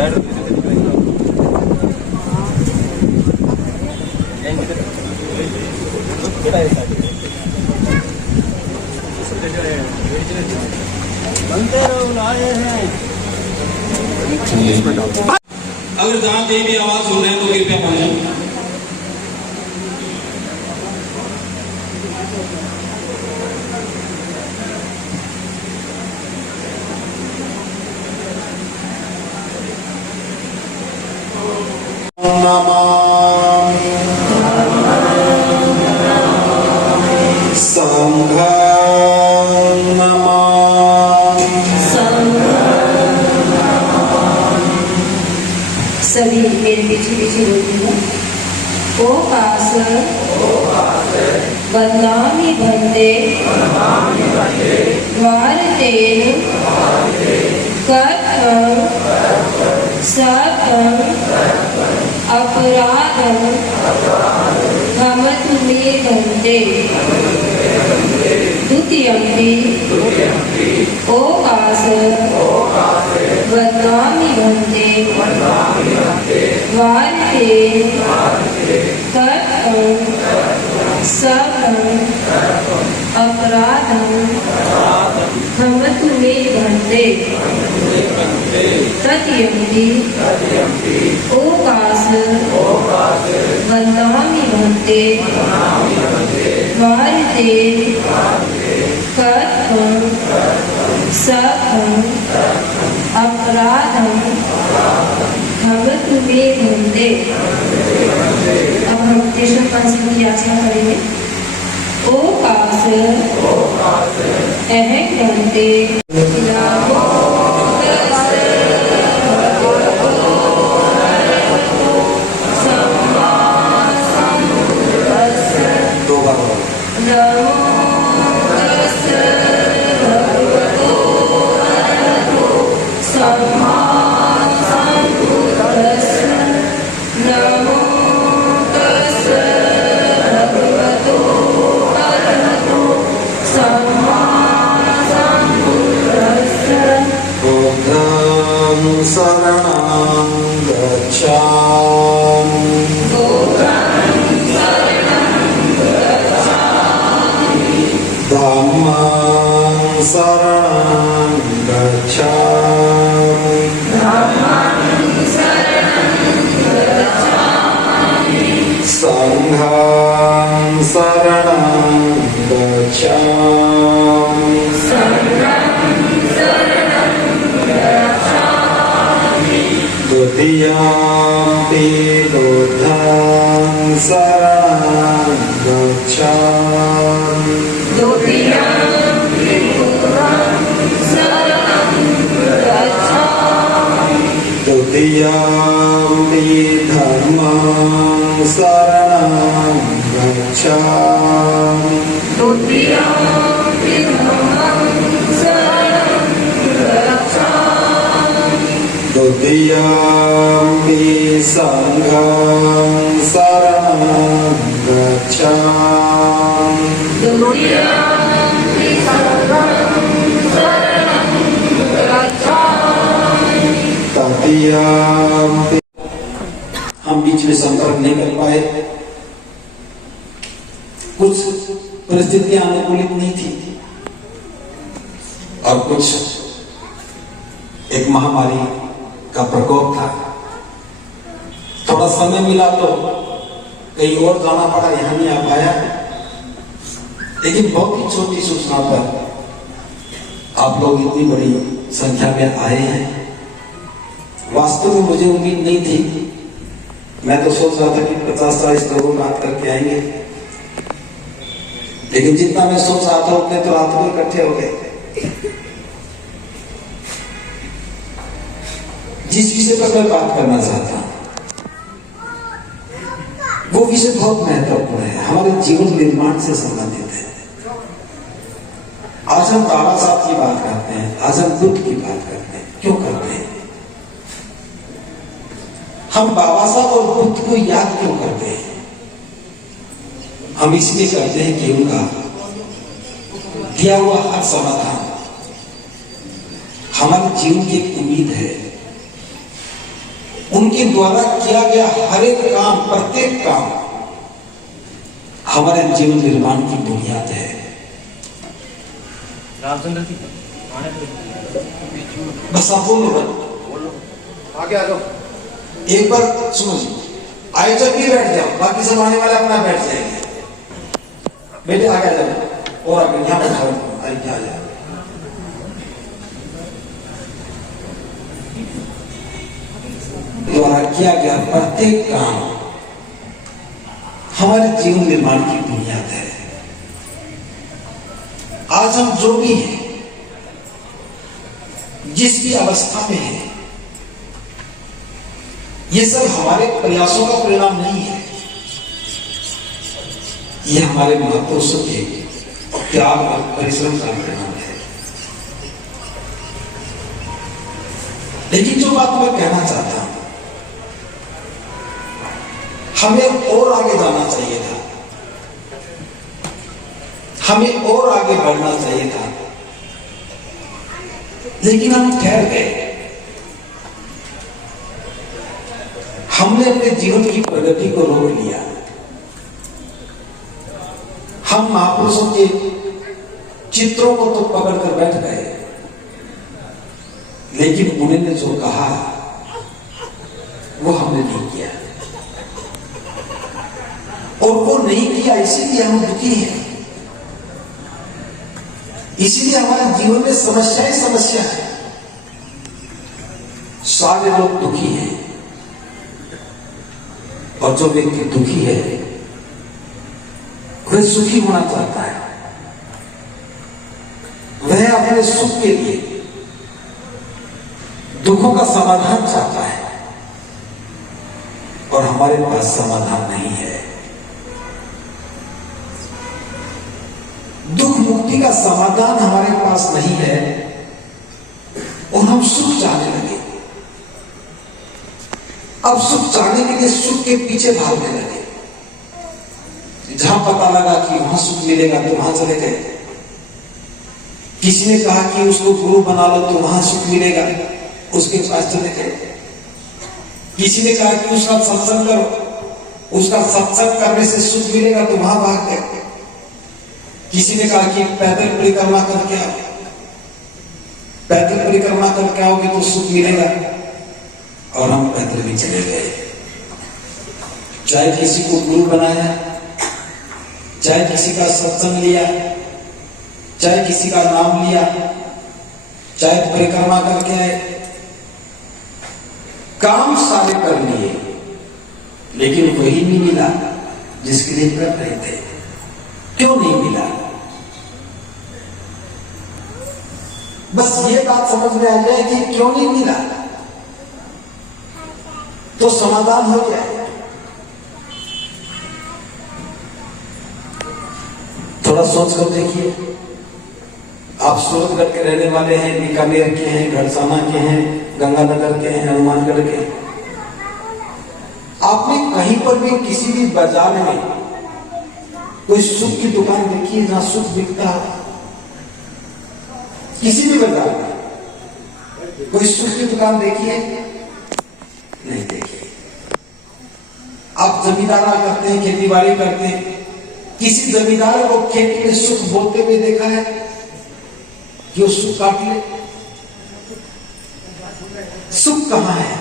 अगर जहां कहीं भी आवाज सुन रहे हैं तो कृपया पहुंचे। सभी मेरे पीछे पीछे बोलिएगा। ओ कास बदनामी भंते द्वारतेन कथं सतं अपराधं हमतु मे भंते। द्वितीयंपि ओ कास बदनामी भंते द्वारतेन कथं सतं अपराधं हमतु मे भंते। तृतीयंपि ओ कास बदनामी भंते द्वारतेन कथं सतं अपराधं हमतु मे भंते। अब हम तीसरे पंक्ति की याचना करेंगे। ओ कास अहं भंते शरणं गच्छामि धम्मं शरणं गच्छामि संघं शरणं गच्छामि द्वितीयंपि बुद्धं शरणं गच्छामि द्वितीयंपि धम्मं शरणं गच्छामि द्वितीयंपि संघं शरणं गच्छामि तृतीयंपि। हम बीच में संपर्क नहीं कर पाए, कुछ परिस्थितियां अनुकूलित नहीं थी और कुछ एक महामारी का प्रकोप था। थोड़ा समय मिला तो कहीं और जाना पड़ा, यहां नहीं आ पाया। लेकिन बहुत ही छोटी सूचना पर आप लोग इतनी बड़ी संख्या में आए हैं। वास्तव में मुझे उम्मीद नहीं थी। मैं तो सोच रहा था कि 50-40 लोगों बात करके आएंगे, लेकिन जितना मैं सोच रहा था उतने तो रात को इकट्ठे हो गए। जिस विषय पर मैं बात करना चाहता हूं वो विषय बहुत महत्वपूर्ण है, हमारे जीवन निर्माण से संबंधित है। आज हम बाबा साहब की बात करते हैं, आज हम बुद्ध की बात करते हैं। क्यों करते हैं? हम बाबा साहब और बुद्ध को याद क्यों करते हैं? हम इसलिए करते हैं कि उनका दिया हुआ हर समाधान हमारे जीवन की एक उम्मीद है। उनके द्वारा किया गया हर एक काम, प्रत्येक काम हमारे जीवन निर्माण की बुनियाद है। रामचंद्र की बस आप बोलो, आगे आ जाओ। एक बार सुनो जी, आए जब भी बैठ जाओ, बाकी सब आने वाले अपना बैठ जाएंगे। बेटे आगे आ जाओ, और आगे यहाँ बैठा आ जाओ। द्वारा किया गया प्रत्येक काम हमारे जीवन निर्माण की बुनियाद है। आज हम जो भी हैं, जिस भी अवस्था में हैं, ये सब हमारे प्रयासों का परिणाम नहीं है। ये हमारे महापुरुषों के त्याग और परिश्रम का परिणाम है। लेकिन जो बात मैं कहना चाहता हूं, हमें और आगे जाना चाहिए था, हमें और आगे बढ़ना चाहिए था, लेकिन हम ठहर गए। हमने अपने जीवन की प्रगति को रोक लिया। हम महापुरुषों के चित्रों को तो पकड़ कर बैठ गए, लेकिन उन्होंने जो कहा वो हमने नहीं किया, और वो नहीं किया इसीलिए हम दुखी हैं। इसीलिए हमारे जीवन में समस्या ही समस्या है। सारे लोग दुखी हैं, और जो व्यक्ति दुखी है वह सुखी होना चाहता है। वह अपने सुख के लिए दुखों का समाधान चाहता है, और हमारे पास समाधान नहीं है। दुख मुक्ति का समाधान हमारे पास नहीं है, और हम सुख चाहने लगे। अब सुख चाहने के लिए सुख के पीछे भागने लगे। जहां पता लगा कि वहां सुख मिलेगा तो वहां चले गए। किसी ने कहा कि उसको गुरु बना लो तो वहां सुख मिलेगा, उसके पास चले गए। किसी ने कहा कि उसका सत्संग करो, उसका सत्संग करने से सुख मिलेगा तो वहां भाग गए। किसी ने कहा कि पैदल परिक्रमा करके आओ, पैदल परिक्रमा करके आओगे तो सुख मिलेगा, और हम पैदल भी चले गए। चाहे किसी को गुरु बनाया, चाहे किसी का सत्संग लिया, चाहे किसी का नाम लिया, चाहे परिक्रमा करके आए, काम सारे कर लिए, लेकिन वही नहीं मिला जिसके लिए कर रहे थे। क्यों नहीं मिला? बस ये बात समझ में आ जाए कि क्यों नहीं मिला तो समाधान हो जाए। थोड़ा सोच कर देखिए। आप सूरतगढ़ के रहने वाले हैं, बीकानेर के हैं, घड़साना के हैं, गंगानगर के हैं, हनुमानगढ़ के हैं। आपने कहीं पर भी किसी भी बाजार में कोई सुख की दुकान देखी है जहां सुख बिकता है? किसी भी बाजार में कोई सुख की दुकान देखी है? नहीं देखी। आप जमींदारा करते हैं, खेती बाड़ी करते हैं, किसी जमींदार को खेती में सुख बोलते हुए देखा है कि वो सुख काट ले? सुख कहां है?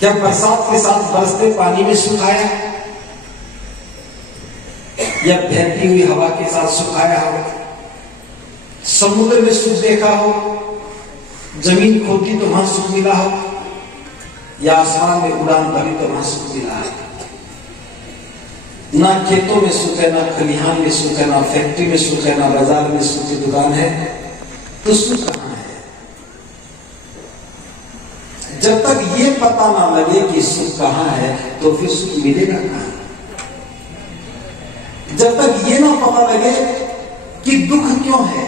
क्या बरसात के साथ बरसते पानी में सुख आया, या बहती हुई हवा के साथ सुख आया हो? समुद्र में सुख देखा हो, जमीन खोदी तो वहां सुख मिला हो, या आसमान में उड़ान भरी तो वहां सुख मिला है? ना खेतों में सुख है, ना खलिहान में सुख है, ना फैक्ट्री में सुख है, ना बाजार में सुख की दुकान है, तो सुख कहां है? जब तक ये पता ना लगे कि सुख कहां है तो फिर सुख मिलेगा कहां? जब तक ये ना पता लगे कि दुख क्यों है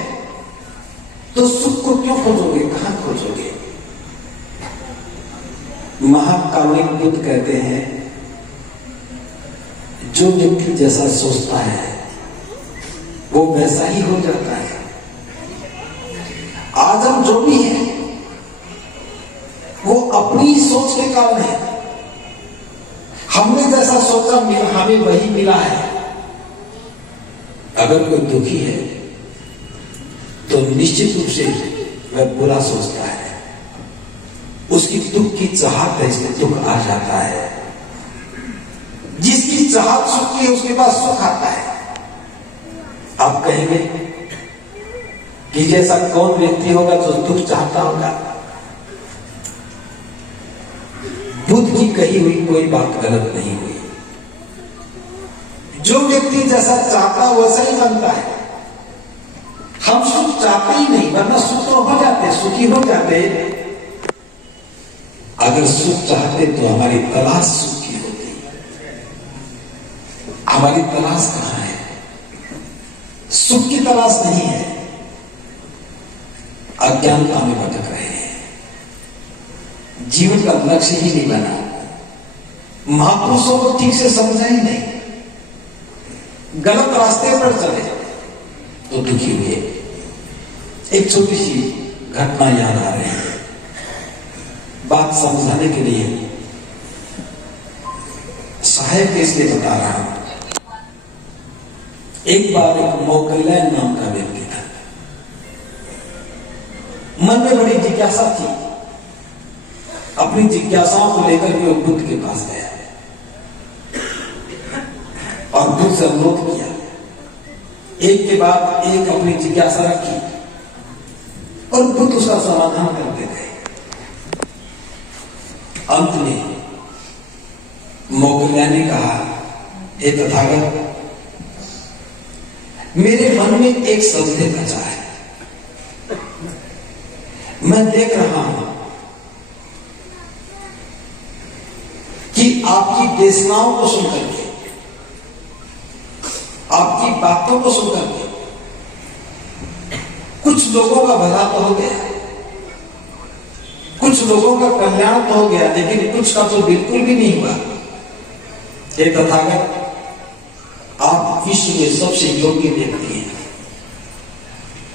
तो सुख को क्यों खोजोगे, कहां खोजोगे? महाकारुणिक बुद्ध कहते हैं, जो व्यक्ति जैसा सोचता है वो वैसा ही हो जाता है। आज हम जो भी हैं, वो अपनी सोच के कारण है। हमने जैसा सोचा हमें वही मिला है। अगर कोई दुखी है तो निश्चित रूप से वह बुरा सोचता है, उसकी दुख की चाहत है इसलिए दुख आ जाता है। जिसकी चाहत सुख की है उसके पास सुख आता है। आप कहेंगे कि जैसा कौन व्यक्ति होगा जो दुख चाहता होगा? बुद्ध की कही हुई कोई बात गलत नहीं हुई। जो व्यक्ति जैसा चाहता है वैसा ही बनता है। हम सुख चाहते ही नहीं, वरना सुख तो हो जाते, सुखी हो जाते। अगर सुख चाहते तो हमारी तलाश सुख की होती। हमारी तलाश कहां है? सुख की तलाश नहीं है, अज्ञानता में भटक रहे हैं। जीवन का लक्ष्य ही नहीं बना। महापुरुषों को ठीक से समझा ही नहीं, गलत रास्ते पर चले तो दुखी हुए। एक छोटी सी घटना याद आ रही है, बात समझाने के लिए सहायक के इसलिए बता रहा हूं। एक बार एक मोगलैन नाम का व्यक्ति था। मन में बड़ी जिज्ञासा थी। अपनी जिज्ञासाओं को लेकर के वो बुद्ध के पास गया और बुद्ध से अनुरोध किया। एक के बाद एक अपनी जिज्ञासा रखी और बुद्ध उसका समाधान करते गए। अंत में मोगलैन ने कहा, हे तथागत, मेरे मन में एक संदेह बचा है। मैं देख रहा हूं कि आपकी देशनाओं को सुनकर के, आपकी बातों को सुनकर के कुछ लोगों का भला तो हो गया, कुछ लोगों का कल्याण तो हो गया, लेकिन कुछ का तो बिल्कुल भी नहीं हुआ। हे तथागत, आप विश्व में सबसे योग्य व्यक्ति हैं।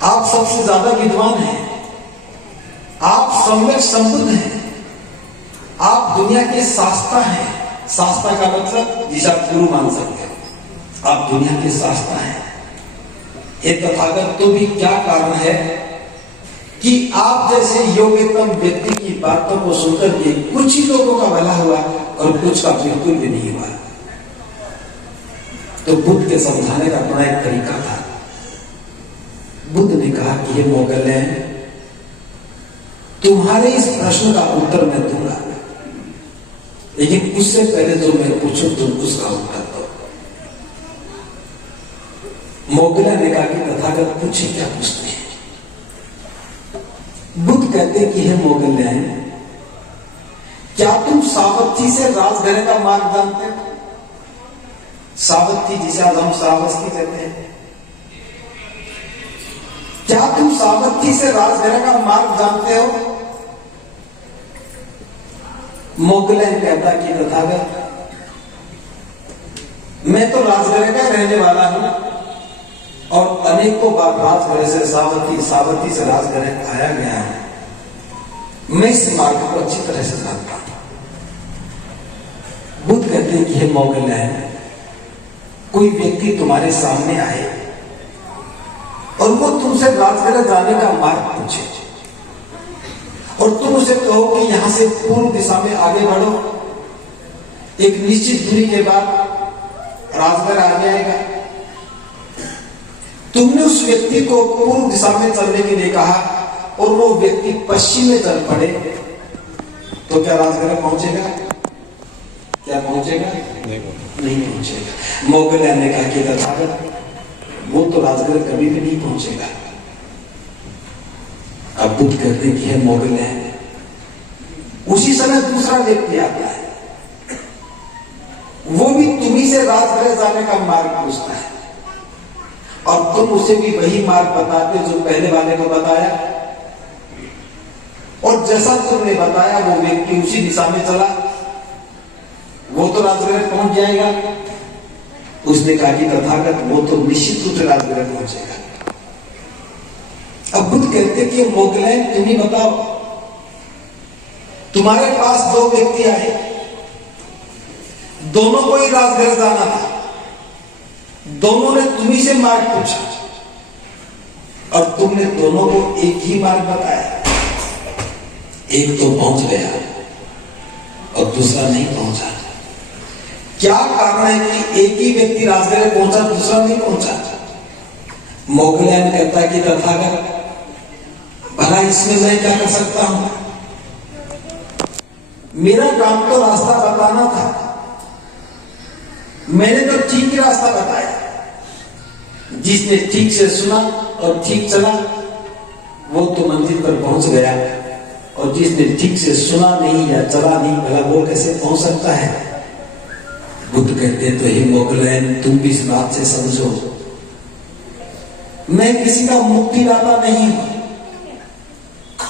आप सबसे ज्यादा विद्वान हैं। आप सम्यक संबुद्ध हैं। आप दुनिया के शास्त्रा हैं। शास्त्रा का मतलब जिसे आप गुरु मान सकते हो। आप दुनिया के शास्त्रा हैं। हे तथागत, तो भी क्या कारण है कि आप जैसे योग्यतम व्यक्ति की बातों को सुनकर के कुछ ही लोगों का भला हुआ और कुछ का बिल्कुल भी नहीं हुआ? तो बुद्ध के समझाने का अपना एक तरीका था। बुद्ध ने कहा कि ये मोगलैन, तुम्हारे इस प्रश्न का उत्तर मैं दूंगा, लेकिन उससे पहले जो मैं पूछूं तुम उसका उत्तर दो। मोगलैन ने कहा कि तथागत पूछे, क्या पूछते हैं? बुद्ध कहते कि हे मोगलैन, क्या तुम सावत्थी से राजघरे का मार्ग जानते हो? सावत्थी, जिसे आज हम श्रावस्ती कहते हैं, क्या तुम सावत्थी से राजघरे का मार्ग जानते हो? मोगलैन कहता कि तथागत, मैं तो राजघरे का रहने वाला हूं और अनेकों बार राजघरे से सावत्ती, सावत्ती से राजघरे आया गया हूं। मैं इस मार्ग को अच्छी तरह से जानता हूं। बुद्ध कहते हैं कि हे मोगलैन, कोई व्यक्ति तुम्हारे सामने आए और वो तुमसे राजघरे जाने का मार्ग पूछे और तुम उसे कहो कि यहां से पूर्व दिशा में आगे बढ़ो, एक निश्चित दूरी के बाद राजघर आ जाएगा। तुमने उस व्यक्ति को पूर्व दिशा में चलने के लिए कहा और वो व्यक्ति पश्चिम में चल पड़े, तो क्या राजघर पहुंचेगा? क्या पहुंचेगा? नहीं पहुंचेगा। मोगलैन ने कहा कि तथागत, वो तो राजघर कभी भी नहीं पहुंचेगा। अब बुद्ध कहते हैं कि है मोगलैन, उसी समय दूसरा व्यक्ति आता है, वो भी तुम्ही से राजघर जाने का मार्ग पूछता है और तुम उसे भी वही मार्ग बताते जो पहले वाले को बताया, और जैसा तुमने बताया वो व्यक्ति उसी दिशा में चला, वो तो राजघर पहुंच जाएगा। उसने कहा कि तथागत, वो तो निश्चित रूप से राजघर पहुंचेगा। अब बुद्ध कहते कि मोगलैन, तुम ही बताओ तुम्हारे पास दो व्यक्ति आए, दोनों को ही राजगृह जाना था, दोनों ने तुम्ही से मार्ग पूछा और तुमने दोनों को एक ही मार्ग बताया। एक तो पहुंच गया और दूसरा नहीं पहुंचा। क्या कारण है कि एक ही व्यक्ति राजगृह पहुंचा, दूसरा नहीं पहुंचा? मोगलैन कहता है कि तथागत भला इसमें मैं क्या कर सकता हूं? मेरा काम तो रास्ता बताना था, मैंने तो ठीक ही रास्ता बताया। जिसने ठीक से सुना और ठीक चला वो तो मंजिल पर पहुंच गया, और जिसने ठीक से सुना नहीं या चला नहीं, भला वो कैसे पहुंच सकता है? बुद्ध कहते तो हे मोगलैन, तुम भी इस बात से समझो, मैं किसी का मुक्तिदाता नहीं हूं,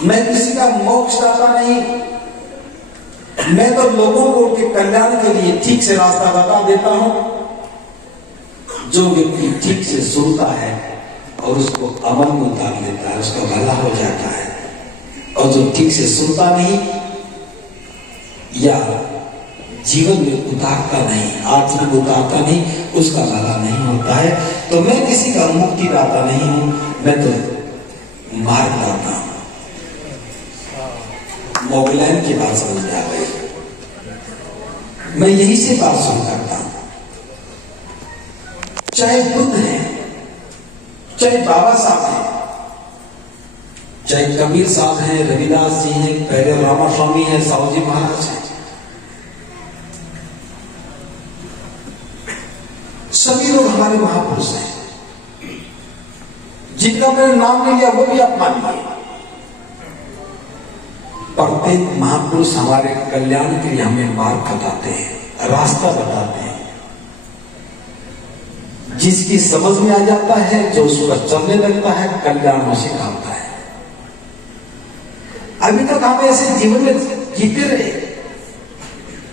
मैं किसी का मोक्षदाता नहीं हूं। मैं तो लोगों को उनके कल्याण के लिए ठीक से रास्ता बता देता हूं। जो व्यक्ति ठीक से सुनता है और उसको अमल में उतार लेता है, उसका भला हो जाता है। और जो ठीक से सुनता नहीं या जीवन में उतारता नहीं, आचरण में उतारता नहीं, उसका भला नहीं होता है। तो मैं किसी का मुक्तिदाता नहीं हूं, मैं तो मार्गदाता हूं। मोगलैन की बात समझ में आ गई। मैं यही से बात शुरू करता हूं। चाहे बुद्ध है, चाहे बाबा साहब हैं, चाहे कबीर साहब हैं, रविदास जी हैं, पहले रामा स्वामी हैं, साहू जी महाराज हैं, सभी लोग हमारे महापुरुष हैं। जिनका मैंने नाम नहीं लिया वो भी आप मानिए। प्रत्येक महापुरुष हमारे कल्याण के लिए हमें मार्ग बताते हैं, रास्ता बताते हैं। जिसकी समझ में आ जाता है, जो उस पर चलने लगता है, कल्याण उसी का होता है। अभी तक हम ऐसे जीवन में जीते रहे,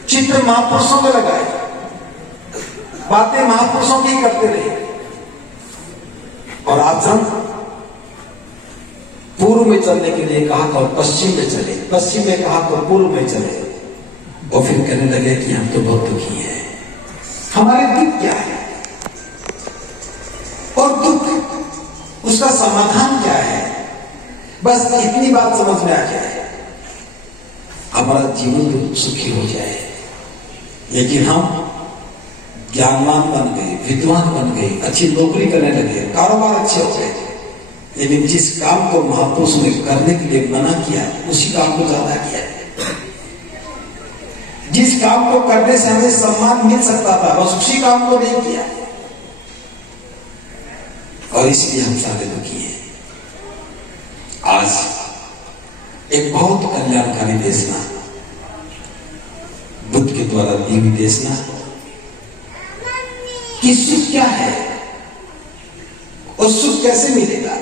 चित्र महापुरुषों में लगाए, बातें महापुरुषों की करते रहे, और आज हम पूर्व में चलने के लिए कहा तो पश्चिम में चले, पश्चिम में कहा तो पूर्व में चले, और फिर कहने लगे कि हम तो बहुत दुखी हैं। हमारे दुख क्या है और दुख उसका समाधान क्या है? बस इतनी बात समझ में आ जाए, हमारा जीवन सुखी हो जाए। लेकिन हम ज्ञानवान बन गए, विद्वान बन गए, अच्छी नौकरी करने लगे, कारोबार अच्छे हो गए, लेकिन जिस काम को महापुरुष ने करने के लिए मना किया उसी काम को ज्यादा किया। जिस काम को करने से हमें सम्मान मिल सकता था, बस उसी काम को नहीं किया, और इसलिए हम सारे दुखी हैं। आज एक बहुत कल्याणकारी देशना, बुद्ध के द्वारा दी हुई देशना कि सुख क्या है और सुख कैसे मिलेगा,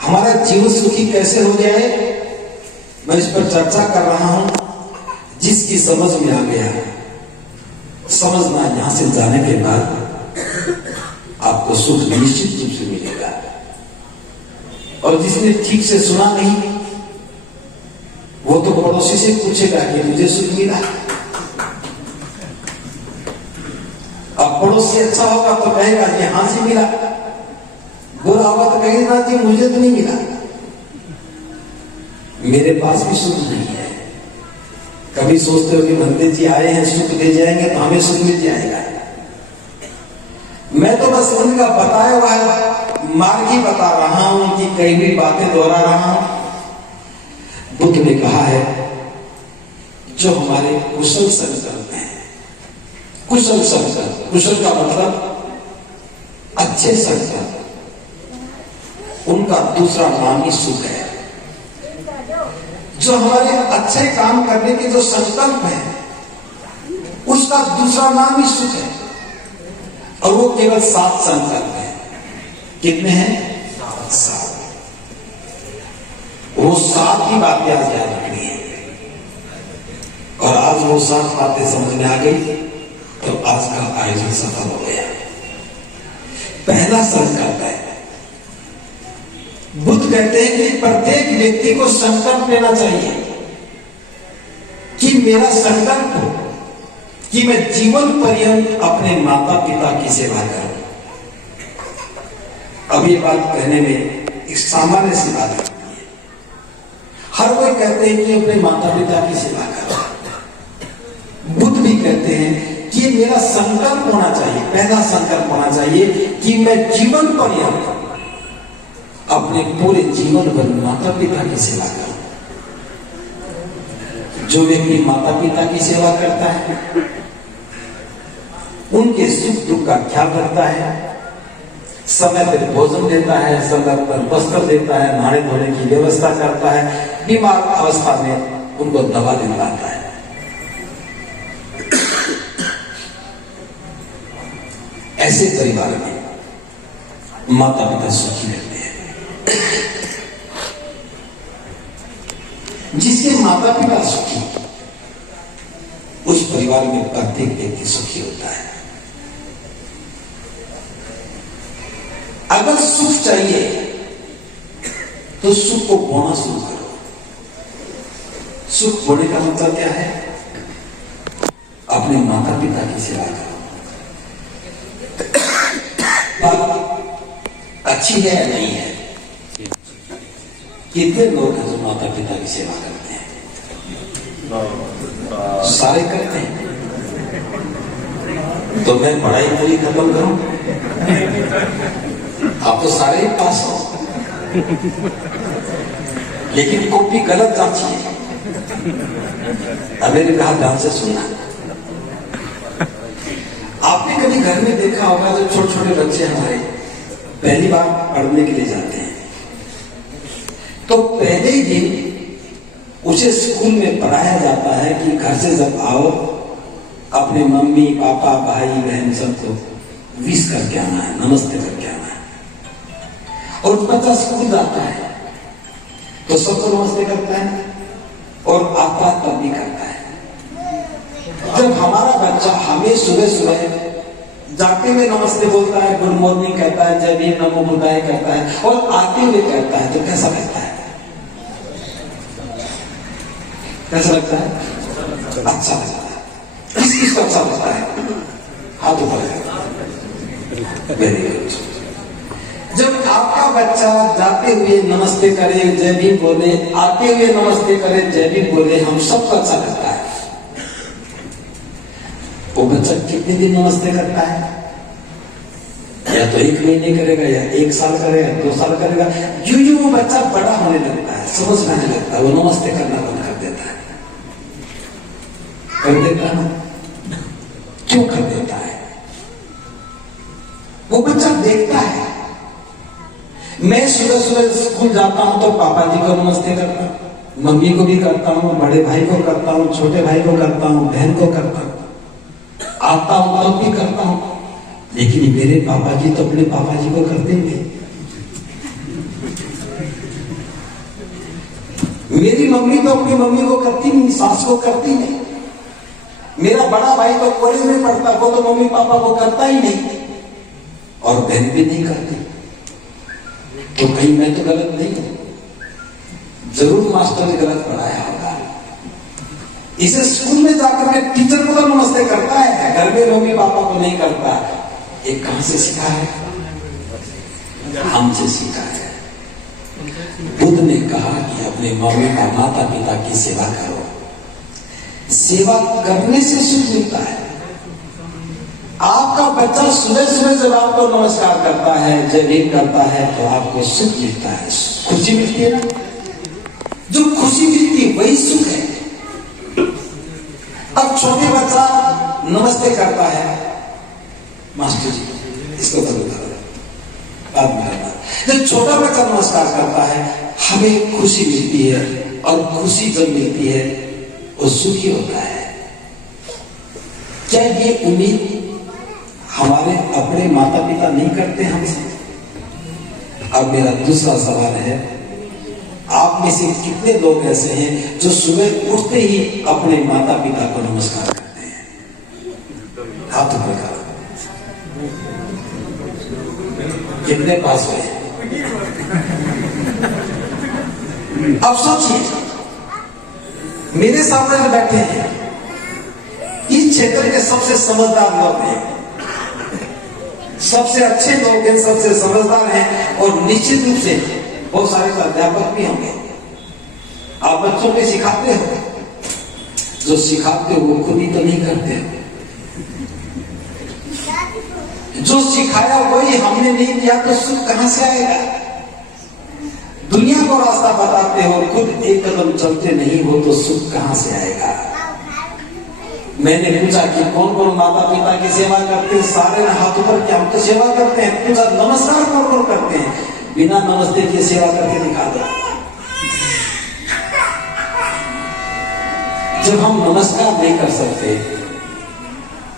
हमारा जीवन सुखी कैसे हो जाए, मैं इस पर चर्चा कर रहा हूं। जिसकी समझ में आ गया, समझना यहां से जाने के बाद आपको सुख निश्चित रूप से मिलेगा, और जिसने ठीक से सुना नहीं वो तो पड़ोसी से पूछेगा कि मुझे सुख मिला। अब पड़ोसी अच्छा होगा तो कहेगा कि हां से मिला, बुरा होगा तो कहेगा कि मुझे तो नहीं मिला, मेरे पास भी सुख नहीं है। कभी सोचते हो कि मंदिर जी आए हैं सुख दे जाएंगे तो हमें सुख मिल जाएगा। मैं तो बस उनका बताया हुआ मार्ग ही बता रहा हूं, उनकी कई भी बातें दोहरा रहा हूं। बुद्ध ने कहा है जो हमारे कुशल संकल्प हैं, कुशल संकल्प, कुशल का मतलब अच्छे संकल्प, उनका दूसरा नाम ही सुख है। जो हमारे अच्छे काम करने के जो संकल्प है उसका दूसरा नाम ही सुख है, और वो केवल 7 संकल्प है। कितने हैं? 7। वो 7 ही बातें आज याद रखनी है, और आज वो 7 बातें समझ में आ गई तो आज का आयोजन सफल हो गया। पहला संकल्प है, बुद्ध कहते हैं कि प्रत्येक व्यक्ति को संकल्प लेना चाहिए कि मेरा संकल्प हो कि मैं जीवन पर्यंत अपने माता पिता की सेवा करूं। अब ये बात कहने में एक सामान्य सी बात है, हर कोई कहते हैं कि अपने माता पिता की सेवा करो। बुद्ध भी कहते हैं कि मेरा संकल्प होना चाहिए, पहला संकल्प होना चाहिए कि मैं जीवन पर्यंत अपने पूरे जीवन भर माता पिता की सेवा करूं। जो व्यक्ति माता पिता की सेवा करता है, उनके सुख दुख का ख्याल रखता है, समय पर भोजन देता है, समय पर वस्त्र देता है, नहाने धोने की व्यवस्था करता है, बीमार अवस्था में उनको दवा दिलवाता है, ऐसे परिवार में माता पिता सुखी रहते हैं। जिसके माता पिता सुखी, उस परिवार में प्रत्येक व्यक्ति सुखी होता है। अगर सुख चाहिए तो सुख को बोना शुरू करो। सुख बोने का मतलब क्या है? अपने माता पिता की सेवा करो। बात अच्छी है या नहीं है? कितने लोग हैं जो माता पिता की सेवा करते हैं? सारे करते हैं। तो मैं पढ़ाई पूरी खत्म करूं? आप तो सारे ही पास हो, लेकिन कॉपी गलत जांची है। अब मेरी बात ध्यान से सुनना। आपने कभी घर में देखा होगा जो छोटे छोटे बच्चे हमारे पहली बार पढ़ने के लिए जाते हैं, तो पहले ही दिन उसे स्कूल में पढ़ाया जाता है कि घर से जब आओ अपने मम्मी पापा भाई बहन सबको विश करके आना है, नमस्ते करके आना है। और बच्चा स्कूल जाता है तो सबको नमस्ते करता है और आता तब भी करता है। जब हमारा बच्चा हमें सुबह सुबह जाते हुए नमस्ते बोलता है, गुड मॉर्निंग कहता है, जय भीम नमो बुद्धाय कहता है और आते हुए कहता है, तो कैसा लगता है? कैसा लगता है? अच्छा लगता है। किसको अच्छा लगता है? हाथ ऊपर। Very good. जब आपका बच्चा जाते हुए नमस्ते करे, जय भीम बोले, आते हुए नमस्ते करे, जय भीम बोले, हम सबको अच्छा लगता है। वो बच्चा कितने दिन नमस्ते करता है? या तो 1 महीने करेगा, या 1 साल करेगा, 2 साल करेगा। यूं वो बच्चा बड़ा होने लगता है, समझ में आने लगता है, वो नमस्ते करना बंद कर देता है। कर देता है? क्यों कर देता है? वो बच्चा देखता है, मैं सुबह सुबह स्कूल जाता हूं तो पापा जी को नमस्ते करता हूं, मम्मी को भी करता हूं, बड़े भाई को करता हूं, छोटे भाई को करता हूं, बहन को करता हूं, आता हूं तब भी करता हूं। लेकिन मेरे पापा जी तो अपने पापा जी को करते नहीं, मेरी मम्मी तो अपनी मम्मी को करती नहीं, सास को करती नहीं, मेरा बड़ा भाई तो कॉलेज में पढ़ता, वो तो मम्मी पापा को करता ही नहीं, और बहन भी नहीं करती। तो कहीं मैं तो गलत नहीं हूं? जरूर मास्टर ने गलत पढ़ाया होगा। इसे स्कूल में जाकर के टीचर को तो नमस्ते करता है, घर में मम्मी पापा को नहीं करता। ये कहां से सीखा है? हमसे सीखा है। बुद्ध ने कहा कि अपने मम्मी का माता पिता की सेवा करो। सेवा करने से सुख मिलता है। आपका बच्चा सुबह सुबह जब आपको नमस्कार करता है, जय भीम करता है, तो आपको सुख मिलता है, खुशी मिलती है ना। जो खुशी मिलती है वही सुख है। अब छोटे बच्चा नमस्ते करता है, मास्टर जी इसको बाद में करना। जब छोटा बच्चा नमस्कार करता है, हमें खुशी मिलती है, और खुशी जब मिलती है वो सुखी होता है। क्या ये उम्मीद हमारे अपने माता पिता नहीं करते हमसे? अब मेरा दूसरा सवाल है, आप में से कितने लोग ऐसे हैं जो सुबह उठते ही अपने माता पिता को नमस्कार करते हैं? हाथ ऊपर करो। कितने पास हुए? अब सोचिए, मेरे सामने जो बैठे हैं इस क्षेत्र के सबसे समझदार लोग हैं, सबसे अच्छे लोग हैं, सबसे समझदार हैं और निश्चित रूप से बहुत सारे अध्यापक भी होंगे। आप बच्चों को सिखाते हो, जो सिखाते हो वो खुद ही तो नहीं करते, जो सिखाया वही हमने नहीं किया तो सुख कहां से आएगा। दुनिया को रास्ता बताते हो, खुद एक कदम चलते नहीं हो तो सुख कहां से आएगा। मैंने पूछा कि कौन कौन माता पिता की सेवा करते हैं, सारे ने हाथ ऊपर किया, हम तो सेवा करते हैं। पूछा नमस्कार कौन कौन करते हैं, बिना नमस्ते की सेवा करके दिखा दो। जब हम नमस्कार नहीं कर सकते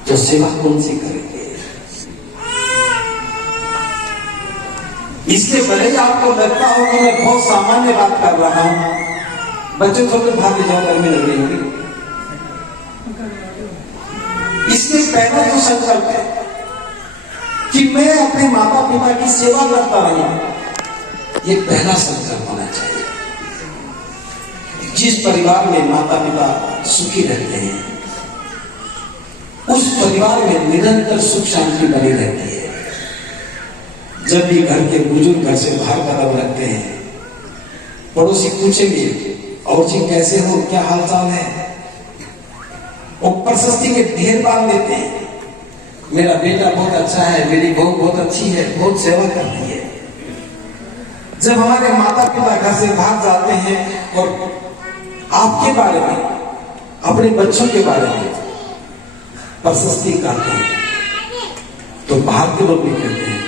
तो सेवा कौन सी करेंगे। इसलिए भले ही आपको लगता हो कि मैं बहुत सामान्य बात कर रहा हूं, बच्चे थोड़े भाग्य जाओ घर में लग रही होगी। इसलिए पहला जो संकल्प है कि मैं अपने माता पिता की सेवा करता रहूं, ये पहला संकल्प होना चाहिए। जिस परिवार में माता पिता सुखी रहते हैं उस परिवार में निरंतर सुख शांति बनी रहती है। जब भी घर के बुजुर्ग घर से बाहर कदम रखते हैं, पड़ोसी पूछेंगे और जी कैसे हो, क्या हाल चाल है, वो प्रशस्ति के ढेर बांध देते हैं। मेरा बेटा बहुत अच्छा है, मेरी बहू बहुत अच्छी है, बहुत सेवा करती है। जब हमारे माता पिता घर से बाहर जाते हैं और आपके बारे में, अपने बच्चों के बारे में प्रशस्ति करते हैं तो बाहर के लोग भी कहते हैं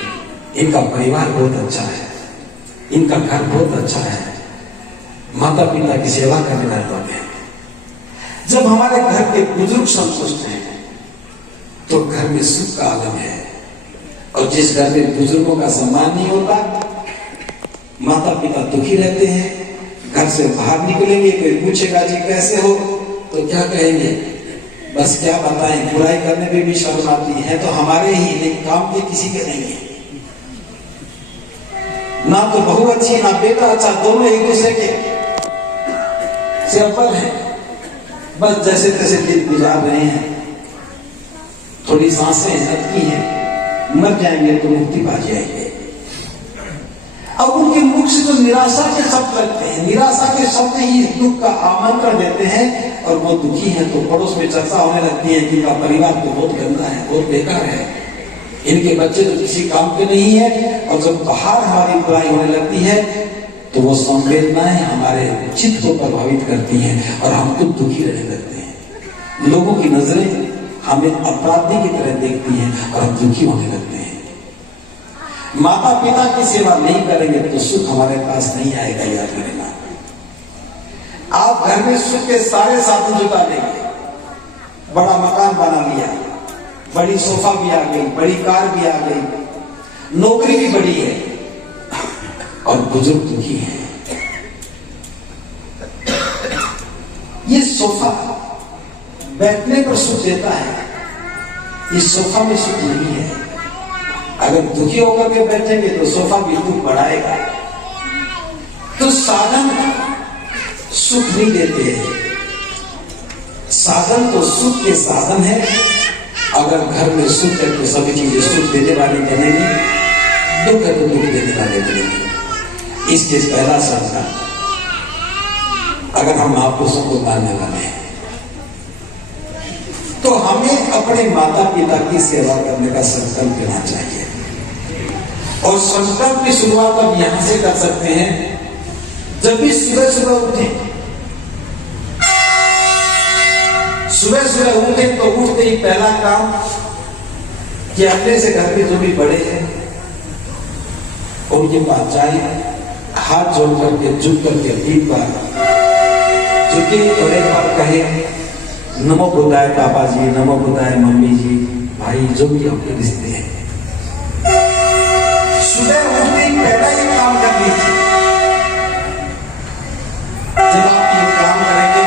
इनका परिवार बहुत अच्छा है, इनका घर बहुत अच्छा है, माता पिता की सेवा करने वाले लोग हैं। जब हमारे घर के बुजुर्ग संतुष्ट हैं तो घर में सुख का आलम है। और जिस घर में बुजुर्गों का सम्मान नहीं होता, माता पिता दुखी रहते हैं। घर से बाहर निकलेंगे, कोई पूछेगा जी कैसे हो तो क्या कहेंगे, बस क्या बताएं, बुराई करने में भी शर्म आती है। तो हमारे ही नहीं, काम के किसी के नहीं है। ना तो बहू अच्छी ना बेटा अच्छा, दोनों एक दूसरे के से अव्वल हैं। बस जैसे तैसे दिन गुजार रहे हैं, थोड़ी सांसें अटकी हैं, मर जाएंगे तो मुक्ति पा जाएंगे। अब उनके मुख से तो निराशा के शब्द लगते हैं, निराशा के शब्द ही दुख का आमंत्रण देते हैं और वो दुखी हैं तो पड़ोस में चर्चा होने लगती है कि इनका परिवार तो बहुत गंदा है, बहुत बेकार है, इनके बच्चे तो किसी काम के नहीं है। और जब बाहर हमारी बुराई होने लगती है तो वो संवेदनाएं हमारे चित्त को प्रभावित करती हैं और हम खुद दुखी रहने लगते हैं। लोगों की नजरें हमें अपराधी की तरह देखती हैं और हम दुखी होने लगते हैं। माता पिता की सेवा नहीं करेंगे तो सुख हमारे पास नहीं आएगा, याद रखना। आप घर में सुख के सारे साधन जुटा लेंगे, बड़ा मकान बना लिया, बड़ी सोफा भी आ गई, बड़ी कार भी आ गई, नौकरी भी बड़ी है और बुजुर्ग दुखी है। ये सोफा बैठने पर सुख देता है, इस सोफा में सुख नहीं है। अगर दुखी होकर के बैठेंगे तो सोफा भी दुख बढ़ाएगा। तो साधन सुख नहीं देते हैं, साधन तो सुख के साधन है। अगर घर में सुख है तो सभी चीजें सुख देने वाली बनेगी, दुख है तो दुख देने वाले बनेगी। इसलिए पहला संस्कार अगर हम महापुरुषों को मानने वाले हैं तो हमें अपने माता पिता की सेवा करने का संकल्प लेना चाहिए। और संकल्प की शुरुआत अब यहां से कर सकते हैं, जब भी सुबह सुबह उठे, सुबह सुबह उठे तो उठते ही पहला काम कि अपने से घर में जो भी बड़े हैं उनके पास जाए, हाथ जोड़ करके झुक करके 3 बार झुके और एक बार कहे नमो बुद्धाय पापा जी, नमो बुद्धाय मम्मी जी, भाई जो भी आपके रिश्ते हैं। सुबह उठते ही पहला ये काम कर लीजिए। जब आप ये काम करेंगे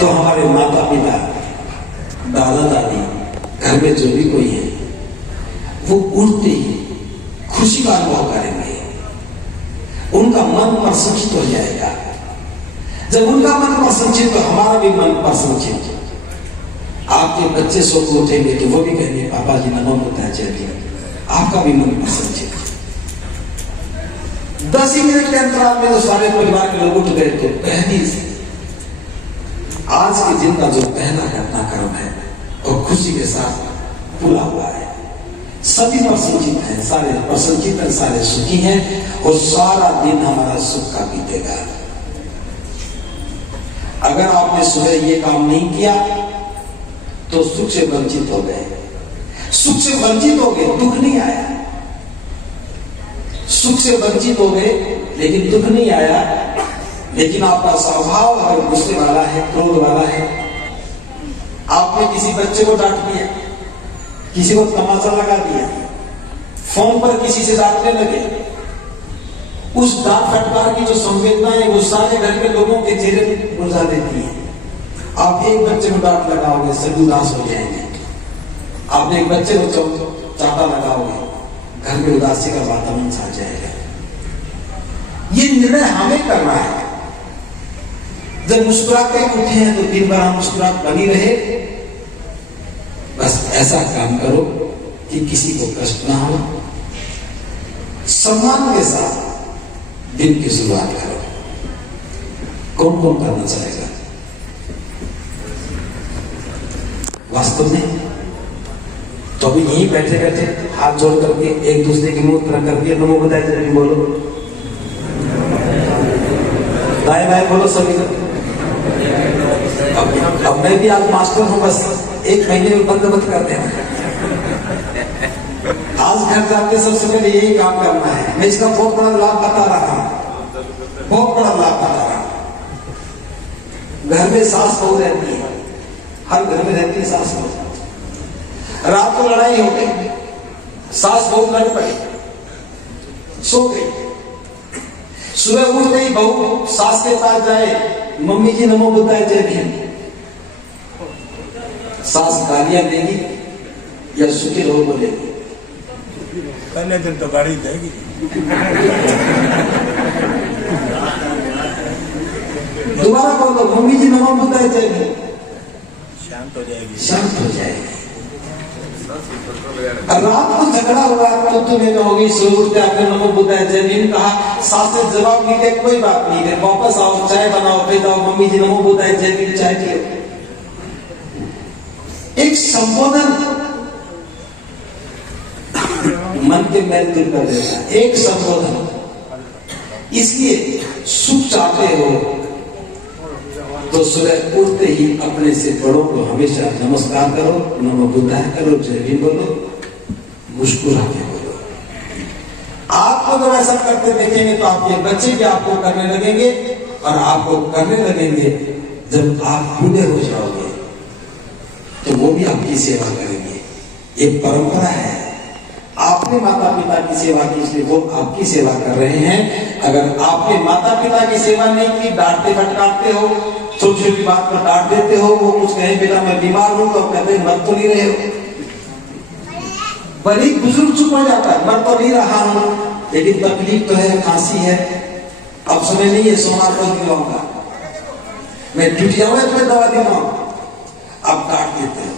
तो हमारे माता पिता, दादा दादी, घर में जो भी कोई है वो उठते ही खुशी का अनुभव करेंगे, उनका मन प्रसन्नित हो जाएगा। जब उनका मन प्रसन्नचित तो हमारा भी मन प्रसन्नचित। आपके बच्चे सो को उठेंगे तो वो भी कहेंगे पापा जी नमो बुद्धाय जय भीम, आपका भी मन प्रसन्नचित। 10 ही मिनट के अंतराल में तो सारे परिवार के लोग उठ गए तो पहली आज के दिन का जो पहला घटनाक्रम है और खुशी के साथ पूरा हुआ है। सभी प्रसन्नचित हैं, सारे प्रसन्नचित हैं, सारे सुखी हैं और सारा दिन हमारा सुख का बीतेगा। अगर आपने सुबह ये काम नहीं किया तो सुख से वंचित हो गए, सुख से वंचित हो गए, दुख नहीं आया। सुख से वंचित हो गए लेकिन दुख नहीं आया। लेकिन आपका स्वभाव अगर गुस्से वाला है, क्रोध वाला है, आपने किसी बच्चे को डांट दिया, किसी को तमाचा लगा दिया, फोन पर किसी से डांटने लगे, उस डांट फटकार की जो संवेदनाएं वो सारे घर के लोगों के चेहरे पर मुरझा देती है। आप एक बच्चे को डांट लगाओगे सभी उदास हो जाएंगे। आप एक बच्चे को चाटा लगाओगे घर में उदासी का वातावरण छा जाएगा। ये निर्णय हमें करना है। जब मुस्कुराते उठे हैं तो दिन भर हम मुस्कुराहट बनी रहे। बस ऐसा काम करो कि किसी को कष्ट ना हो, सम्मान के साथ दिन की शुरुआत करो। कौन कौन करना चाहेगा? वास्तव में तो अभी यहीं बैठे बैठे हाथ जोड़ करके एक दूसरे की मुंह तरह करके नमो बुद्धाय जय भीम बोलो, दाएं बाएं बोलो सभी। अब मैं भी आज मास्टर हूं, बस 1 महीने में बंद मत कर देना। आज घर जाके सबसे पहले यही काम करना है। मैं इसका बहुत बड़ा लाभ बता रहा हूं, बहुत बड़ा लाभ बता रहा हूं। घर में सास बहू रहती है, हर घर में रहती है सास बहू। रात को लड़ाई हो गई, सास बहू लड़ पड़ी, सो गई। सुबह उठ गई बहू, सास के पास जाए, मम्मी जी नमो बुद्धाय जय भीम। सास गालियां देगी या सुखी रहो बोलेगी? पहले दिन तो गाड़ी देगी। दोबारा बोल दो मम्मी जी नमो बुद्धाय जय भीम, शांत हो जाएगी, शांत हो जाएगी। रात को झगड़ा हुआ तो तुम्हें कहोगी सुबह उठते आपने नमो बुद्धाय जय भीम कहा, सास ने जवाब नहीं दिया, कोई बात नहीं है, वापस आओ, चाय बनाओ, फिर जाओ, मम्मी जी नमो बुद्धाय जय भीम, चाय पियो। एक संबोधन मन के मैल दूर कर देता है, एक संबोधन। इसलिए सुख चाहते हो तो सुबह उठते ही अपने से बड़ों को हमेशा नमस्कार करो, नमो बुद्धाय करो, जय भीम बोलो, मुस्कुराते बोलो। आपको जब ऐसा करते देखेंगे तो आपके बच्चे भी आपको करने लगेंगे और आपको करने लगेंगे। जब आप बूढ़े हो जाओगे तो वो भी आपकी सेवा करेंगे। एक परंपरा है, आपने माता पिता की सेवा की इसलिए वो आपकी सेवा कर रहे हैं। अगर आपके माता पिता की सेवा नहीं की, डांटते फटकारते हो, छोटी छोटी बात पर डांट देते हो, वो कुछ कहे बेटा मैं बीमार हूं तो कहते मर तो नहीं रहे हो। बड़ी बुजुर्ग चुप हो जाता है, मर तो नहीं रहा हूं लेकिन तकलीफ तो है, खांसी है, अब समय नहीं है, सोमवार को दिलाऊंगा, मैं ड्यूटी आऊंगा तो मैं दवा दिलाऊंगा। अब डांट देते हैं,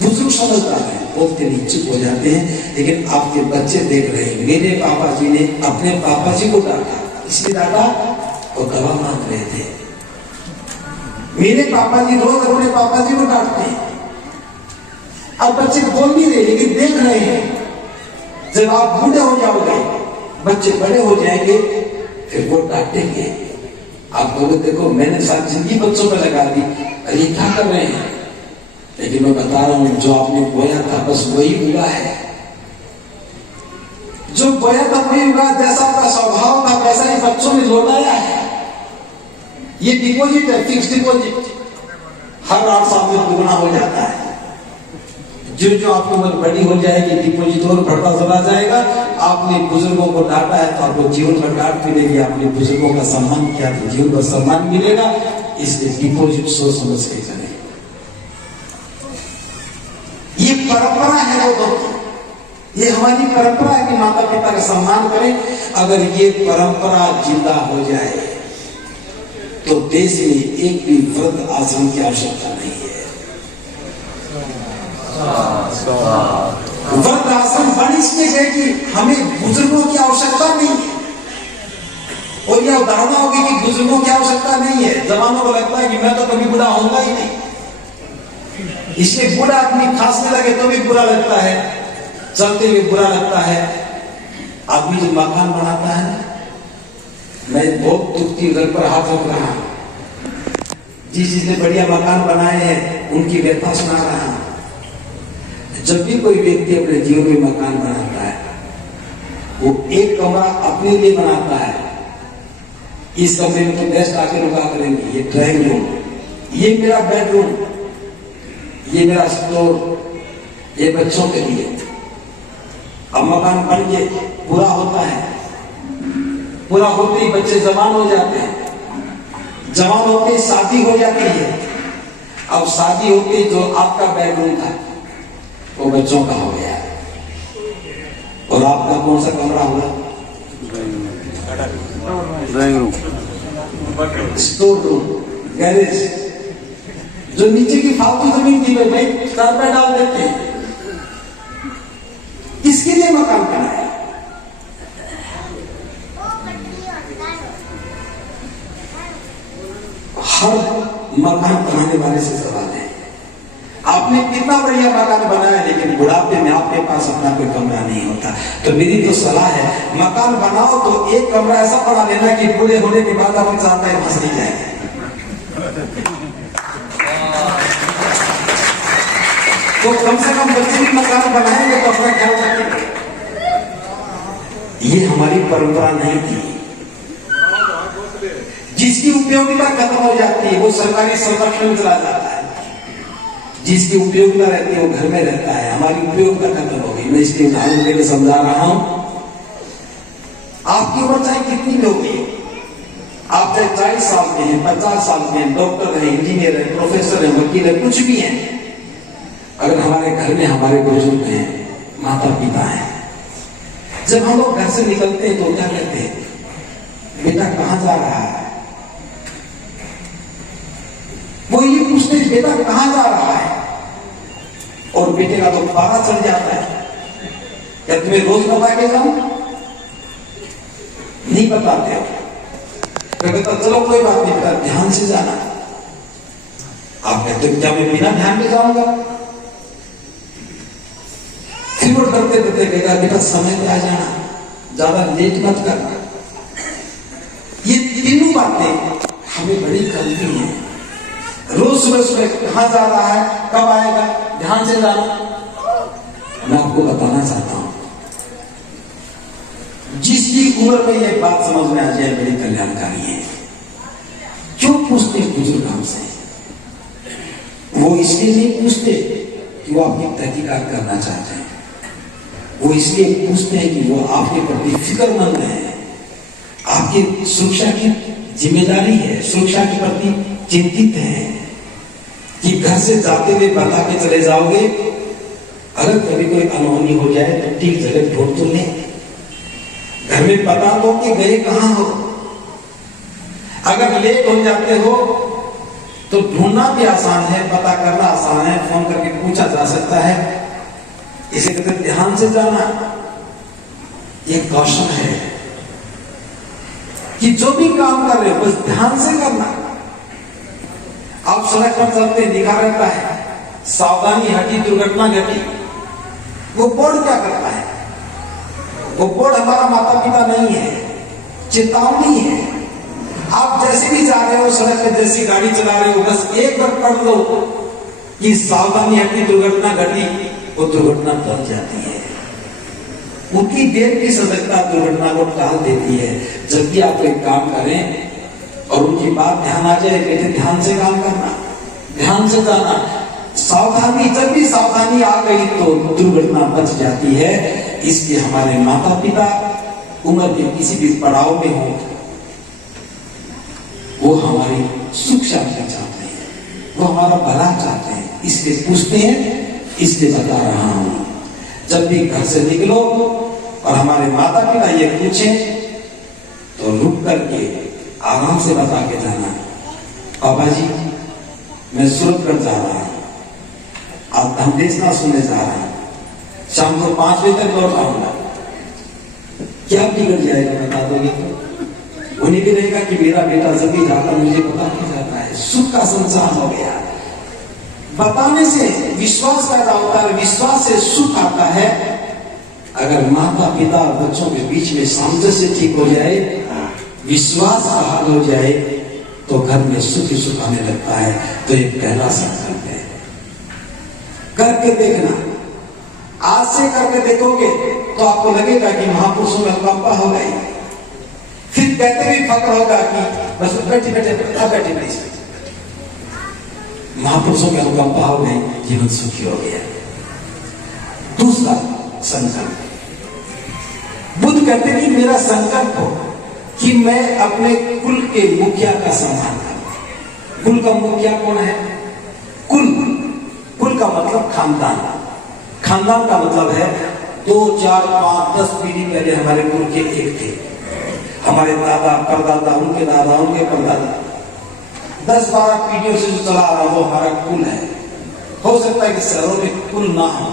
बुजुर्ग समझदार है, बोलते नहीं, चुप हो जाते हैं। लेकिन आपके बच्चे देख रहे हैं, मेरे पापा जी ने अपने पापा जी को डांटा, इसलिए डांटा वो दवा मांग रहे थे। मेरे पापा जी रोज अपने पापा जी को डांटते हैं। अब बच्चे बोल नहीं रहे लेकिन देख रहे हैं। जब आप बूढ़े हो जाओगे, बच्चे बड़े हो जाएंगे, फिर वो डांटेंगे। आप लोग देखो मैंने सारी जिंदगी बच्चों पर लगा दी, अरे क्या कर रहे हैं, लेकिन मैं बता रहा हूं जो आपने बोया था बस वही उगा है। जो बोया था वही उगा, जैसा आपका स्वभाव था वैसा ही बच्चों ने लौटाया है। ये डिपॉजिट है, फिक्स डिपॉजिट, हर 8 साल में दुगना हो जाता है। जो जो आपकी उम्र बड़ी हो जाएगी डिपॉजिट और बढ़ता चला जाएगा। आपने बुजुर्गों को डांटा है तो आपको जीवन भर डांट मिलेगी, आपने बुजुर्गों का सम्मान किया तो जीवन भर सम्मान मिलेगा। इसलिए डिपॉजिट सोच समझ के चले। ये परंपरा है वो तो, ये हमारी परंपरा है कि माता पिता का सम्मान करें। अगर ये परंपरा जिंदा हो जाए तो देश में एक भी वृद्ध आश्रम की आवश्यकता नहीं है। वृद्ध आश्रम बन इसलिए गए कि हमें बुजुर्गों की आवश्यकता नहीं है, और यह धारणा होगी कि बुजुर्गों की आवश्यकता नहीं है। जवानों को लगता है कि मैं तो कभी बुढ़ा होऊंगा ही नहीं, इसलिए बुढ़ा आदमी खांसने लगे तो भी बुरा लगता है, चलते हुए बुरा लगता है। आदमी जो मकान बनाता है, मैं बहुत दुखती घर पर हाथ रख रहा हूं, जिसने बढ़िया मकान बनाए हैं उनकी व्यथा सुना रहा हूं। जब भी कोई व्यक्ति अपने जीवन में मकान बनाता है, वो एक कमरा अपने लिए बनाता है। इस कमरे में तो गेस्ट आके रुका करेंगे, ये ड्राइंग रूम, ये मेरा बेडरूम, ये मेरा स्टोर, ये बच्चों के लिए। अब मकान बन के पूरा होता है, पूरा होते ही बच्चे जवान हो जाते हैं, जवान होते ही शादी हो जाती है। अब शादी होते ही जो आपका बेडरूम था वो बच्चों का हो गया, और आपका कौन सा कमरा हुआ? Drawing room, store room, garage. जो नीचे की फालतू जमीन थी भाई कारपेट डाल देते हैं। किसके लिए मकान बनाया? हर मकान बनाने वाले से सवाल है, आपने कितना बढ़िया मकान बनाया, लेकिन बुढ़ापे में आपके पास अपना कोई कमरा नहीं होता। तो मेरी तो सलाह है, मकान बनाओ तो एक कमरा ऐसा बना लेना कि बूढ़े होने के बाद आप चाहता है फंस नहीं जाए। तो कम से कम बच्चे भी मकान बनाएंगे तो अपना ख्याल रखेंगे। ये हमारी परंपरा नहीं थी। जिसकी उपयोगिता खत्म हो जाती है वो सरकारी संरक्षण में चला जाता है, जिसकी उपयोगिता रहती है वो घर में रहता है। हमारी उपयोगिता खत्म हो गई। मैं इसलिए उदाहरण देकर समझा रहा हूं। आपकी उम्र चाहे कितनी भी होगी, आप चाहे 40 साल के हैं, 50 साल के हैं, डॉक्टर है, इंजीनियर है, प्रोफेसर है, वकील है, कुछ भी है, अगर हमारे घर में हमारे बुजुर्ग हैं, माता पिता हैं, जब हम लोग घर से निकलते हैं तो क्या कहते हैं? बेटा कहां जा रहा है? वो ये पूछते हैं बेटा कहां जा रहा है? और बेटे का तो पारा चढ़ जाता है, क्या तुम्हें रोज बता के जाऊं? नहीं बताते हो। कहता चलो कोई बात नहीं बेटा, ध्यान से जाना। आप कहते हो क्या मैं बिना ध्यान में जाऊंगा? फिर वो डरते डरते कहेगा बेटा समय पे आ जाना, ज्यादा लेट मत करना। ये तीनों बातें हमें बड़ी गलती है। रोज सुबह सुबह कहां जा रहा है, कब आएगा, ध्यान से जाना। मैं आपको बताना चाहता हूं, जिसकी उम्र में ये बात समझ में आ जाए बड़ी कल्याणकारी है। क्यों पूछते बुजुर्ग हमसे? वो इसलिए नहीं पूछते कि वो आपकी तहकीकात करना चाहते हैं, वो इसलिए पूछते हैं कि वो आपके प्रति फिक्रमंद है, आपकी सुरक्षा की जिम्मेदारी है, सुरक्षा के प्रति चिंतित है कि घर से जाते हुए बता के चले जाओगे, अगर कभी कोई अनहोनी हो जाए तो ठीक जगह ढूंढ तो ले, घर में बता दो कि गए कहां हो। अगर लेट हो जाते हो तो ढूंढना भी आसान है, पता करना आसान है, फोन करके पूछा जा सकता है। इसे कहते ध्यान से जाना। ये कौशल है कि जो भी काम कर रहे हो बस ध्यान से करना। आप सड़क पर चलते लिखा रहता है सावधानी हटी दुर्घटना घटी। वो बोर्ड क्या करता है? वो बोर्ड हमारा माता पिता नहीं है, चेतावनी है। आप जैसे भी जा रहे हो, सड़क पर जैसी गाड़ी चला रहे हो, बस एक बार पढ़ लो कि सावधानी हटी दुर्घटना घटी, वो दुर्घटना टल जाती है। उनकी देर की सजगता दुर्घटना को टाल देती है। जब भी आप एक काम करें और उनकी बात ध्यान आ जाए, कहते ध्यान से काम करना, ध्यान से जाना। सावधानी, जब भी सावधानी आ गई तो दुर्घटना बच जाती है। इसलिए हमारे माता पिता उम्र के किसी भी पड़ाव में हो, वो हमारी सुख शांति चाहते हैं, वो हमारा भला चाहते हैं, इसलिए पूछते हैं। इसलिए बता रहा हूं, जब भी घर से निकलो और हमारे माता पिता ये पूछें तो रुक करके आराम से बता के जाना बाबा जी मैं सूरतगढ़ जा रहा हूं, आप धमदेशना सुनने जा रहा हूं, शाम को 5 बजे तक लौट आऊंगा, क्या बिगड़ जाएगा बता दोगे तो? उन्हें भी रहेगा कि मेरा बेटा जब भी जाता मुझे पता नहीं जाता है। सुख का संसार हो गया। बताने से विश्वास पैदा होता है, विश्वास से सुख आता है। अगर माता पिता और बच्चों के बीच में सामंजस्य ठीक हो जाए, विश्वास बहाल हो जाए, तो घर में सुख ही सुख आने लगता है। तो ये पहला संकल्प है, करके देखना। आज से करके देखोगे तो आपको लगेगा कि महापुरुषों में अनुकंपा हो गई। फिर कहते भी फक्र होगा कि बस बैठे बैठे महापुरुषों में अनुकंपा हो गई, जीवन सुखी हो गया। दूसरा संकल्प, बुद्ध कहते हैं कि मेरा संकल्प हो कि मैं अपने कुल के मुखिया का सम्मान करूं। कुल का मुखिया कौन है? कुल का मतलब खानदान। खानदान का मतलब है 2, 4, 5, 10 पीढ़ी पहले हमारे कुल के एक थे, हमारे दादा परदादा, उनके दादा, उनके परदादा, 10-12 पीढ़ियों से जो चला आ रहा वो हमारा कुल है। हो सकता है कि शहरों में कुल ना हो,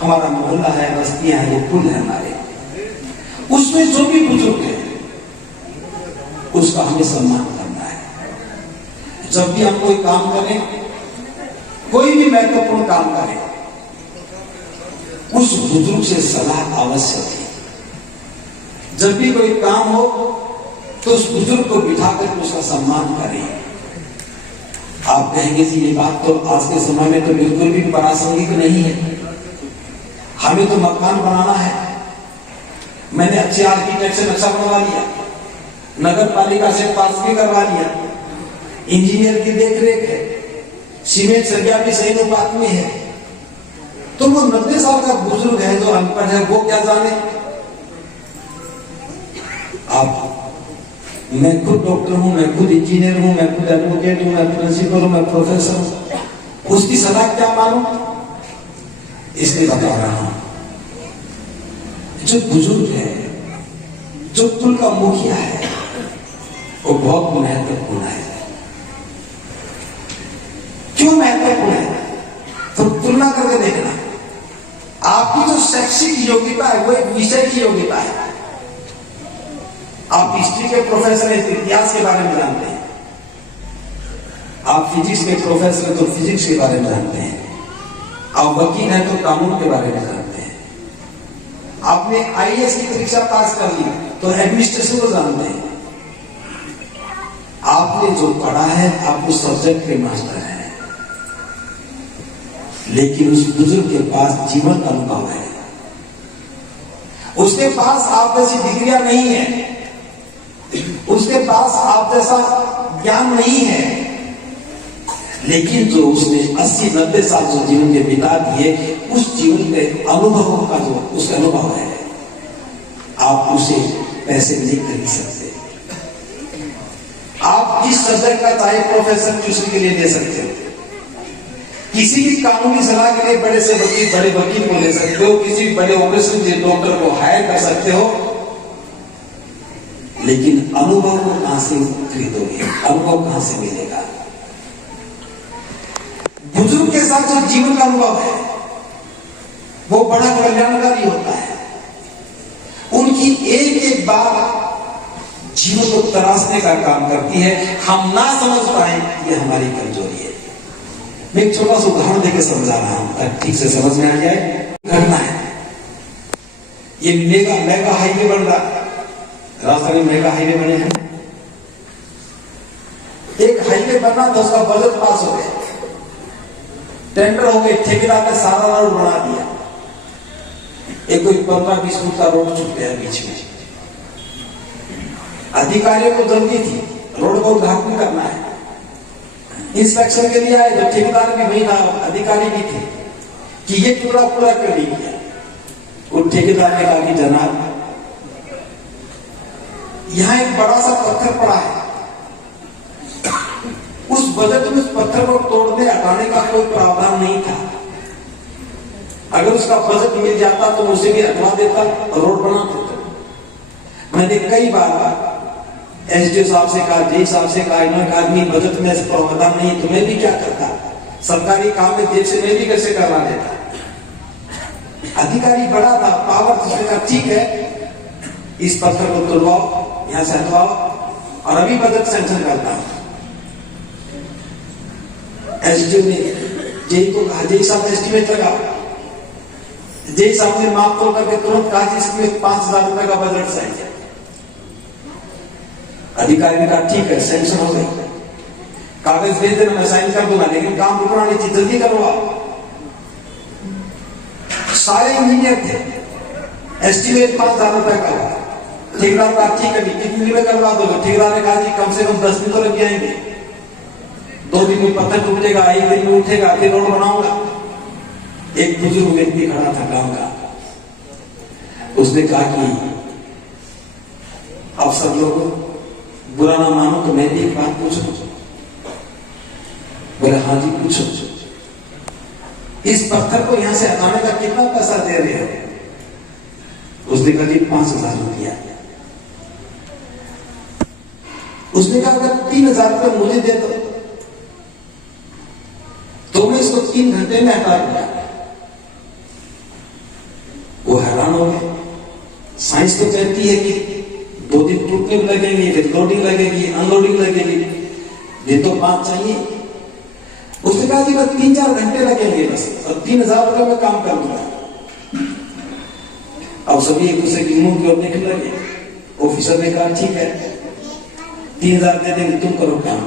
हमारा मोहल्ला है, बस्तियां हैं, वो कुल है हमारे। उसमें जो भी बुजुर्ग है उसका हमें सम्मान करना है। जब भी हम कोई काम करें, कोई भी महत्वपूर्ण काम करें, उस बुजुर्ग से सलाह आवश्यक है। जब भी कोई काम हो तो उस बुजुर्ग को बिठाकर उसका सम्मान करें। आप कहेंगे जी ये बात तो आज के समय में तो बिल्कुल भी प्रासंगिक नहीं है, हमें तो मकान बनाना है, मैंने अच्छे आर्किटेक्ट से नक्शा बनवा लिया, नगर पालिका से पास भी करवा लिया, इंजीनियर की देखरेख है, सीमेंट सरिया भी सही अनुपात में है, तो वो 90 साल का बुजुर्ग है जो अनपढ़ है, वो क्या जाने। आप, मैं खुद डॉक्टर हूं, मैं खुद इंजीनियर हूं, मैं खुद एडवोकेट हूं, मैं प्रिंसिपल हूं, मैं प्रोफेसर हूं, उसकी सलाह क्या मानूं? इसलिए बता रहा हूं, जो बुजुर्ग है, जो कुल का मुखिया है, वो बहुत महत्वपूर्ण है। क्यों महत्वपूर्ण है? तो तुलना करके देखना। आपकी जो शैक्षिक योग्यता है वो एक विषय की योग्यता है। आप हिस्ट्री के प्रोफेसर हैं, इतिहास के बारे में जानते हैं। आप फिजिक्स के प्रोफेसर हैं तो फिजिक्स के बारे में जानते हैं। आप वकील हैं तो कानून के बारे में जानते हैं। आपने IAS की परीक्षा पास कर ली तो एडमिनिस्ट्रेशन को जानते हैं। आपने जो पढ़ा है आप उस सब्जेक्ट के मास्टर हैं। लेकिन उस बुजुर्ग के पास जीवन का अनुभव है, उसके पास आप जैसी डिग्रियां नहीं है, उसके पास आप जैसा ज्ञान नहीं है, लेकिन जो उसने 80-90 साल जो जीवन में बिता दिए, उस जीवन के अनुभवों का जो उसका अनुभव है, आप उसे पैसे नहीं खरीद सकते। आप जिस सब्जेक्ट का चाहे प्रोफेसर ट्यूशन के लिए दे सकते हो, किसी भी कानूनी सलाह के लिए बड़े वकील को ले सकते हो, किसी भी बड़े ऑपरेशन के डॉक्टर को हायर कर सकते हो, लेकिन अनुभव को कहां से खरीदोगे? अनुभव कहां से मिलेगा? बुजुर्ग के साथ जो जीवन का अनुभव है वो बड़ा कल्याणकारी होता है। उनकी एक एक बात जीवन को तराशने का काम करती है। हम ना समझ पाए ये हमारी कमजोरी है। मैं एक छोटा सा उदाहरण देकर समझा रहा हूं ताकि ठीक से समझ में आ जाए। घटना है, ये मेगा हाईवे बन रहा, राजस्थान में मेगा हाईवे बने हैं। एक हाईवे बना तो उसका बजट पास हो गया, टेंडर हो गए, ठेकेदार ने सारा रोड बना दिया। एक कोई 15-20 फुट का रोड छूट गया बीच में। अधिकारियों को जल्दी थी, रोड को उद्घाटन करना है, इंस्पेक्शन के लिए आए तो ठेकेदार भी वही था, अधिकारी भी थे कि ये टुकड़ा पूरा कर दिया। वो ठेकेदार ने कहा कि जनाब यहां एक बड़ा सा पत्थर पड़ा है, उस बजट में उस पत्थर को तोड़ने हटाने का कोई प्रावधान नहीं था। अगर उसका बजट मिल जाता तो उसे भी हटवा देता और रोड बना देता। मैंने कई बार एसडीओ साहब से कहा, जेई साहब से कहा, इन्होंने कहा आदमी बजट में से प्रावधान नहीं तो मैं भी क्या करता, सरकारी काम में जेब से मैं भी कैसे करवा देता। अधिकारी बड़ा था, पावर जिसने कहा ठीक है इस पत्थर को तोड़वाओ, यहां से हटवाओ और अभी बजट सैंक्शन करता हूं। एसडीओ ने जेई को कहा, जेई साहब एस्टिमेट लगाओ। जेई साहब ने माप तोड़ करके तुरंत कहा कि इसमें 5,000 रुपए का बजट चाहिए। अधिकारी ने कहा ठीक है सैंक्शन हो गई, कागज भेज देना मैं साइन कर दूंगा, लेकिन काम रुकना नहीं चाहिए, जल्दी करवाओ। सारे इंजीनियर थे, एस्टिमेट 5,000 रुपए का हुआ। ठेकेदार का ठीक है कितनी दिन में करवा दोगे? ठेकेदार ने कहा जी कम से कम 10 दिन तो लग जाएंगे, 2 दिन में पत्थर टूटेगा, 1 दिन में उठेगा, फिर रोड बनाऊंगा। एक बुजुर्ग व्यक्ति खड़ा था गांव का, उसने कहा कि आप सब लोग बुरा ना मानो तो मैं भी एक बात पूछूं। बोले हाँ जी पूछो। इस पत्थर को यहां से हटाने का कितना पैसा दे रहे हो? उसने कहा जी 5,000 रुपया। उसने कहा अगर 3,000 रुपये मुझे दे दो तो मैं इसको 3 घंटे में हटा दूंगा। वो हैरान हो गए। साइंस तो कहती है कि 2 दिन टूटने में लगेंगे, फिर लोडिंग लगेगी, अनलोडिंग लगेगी, दिन तो 5 चाहिए। उसने कहा जी बस 3-4 घंटे लगेंगे बस, और 3,000 रुपये में काम कर दूंगा। अब सभी एक दूसरे की मुंह की ओर देखने लगे। ऑफिसर ने कहा ठीक है 3,000 दे देंगे, तुम करो काम।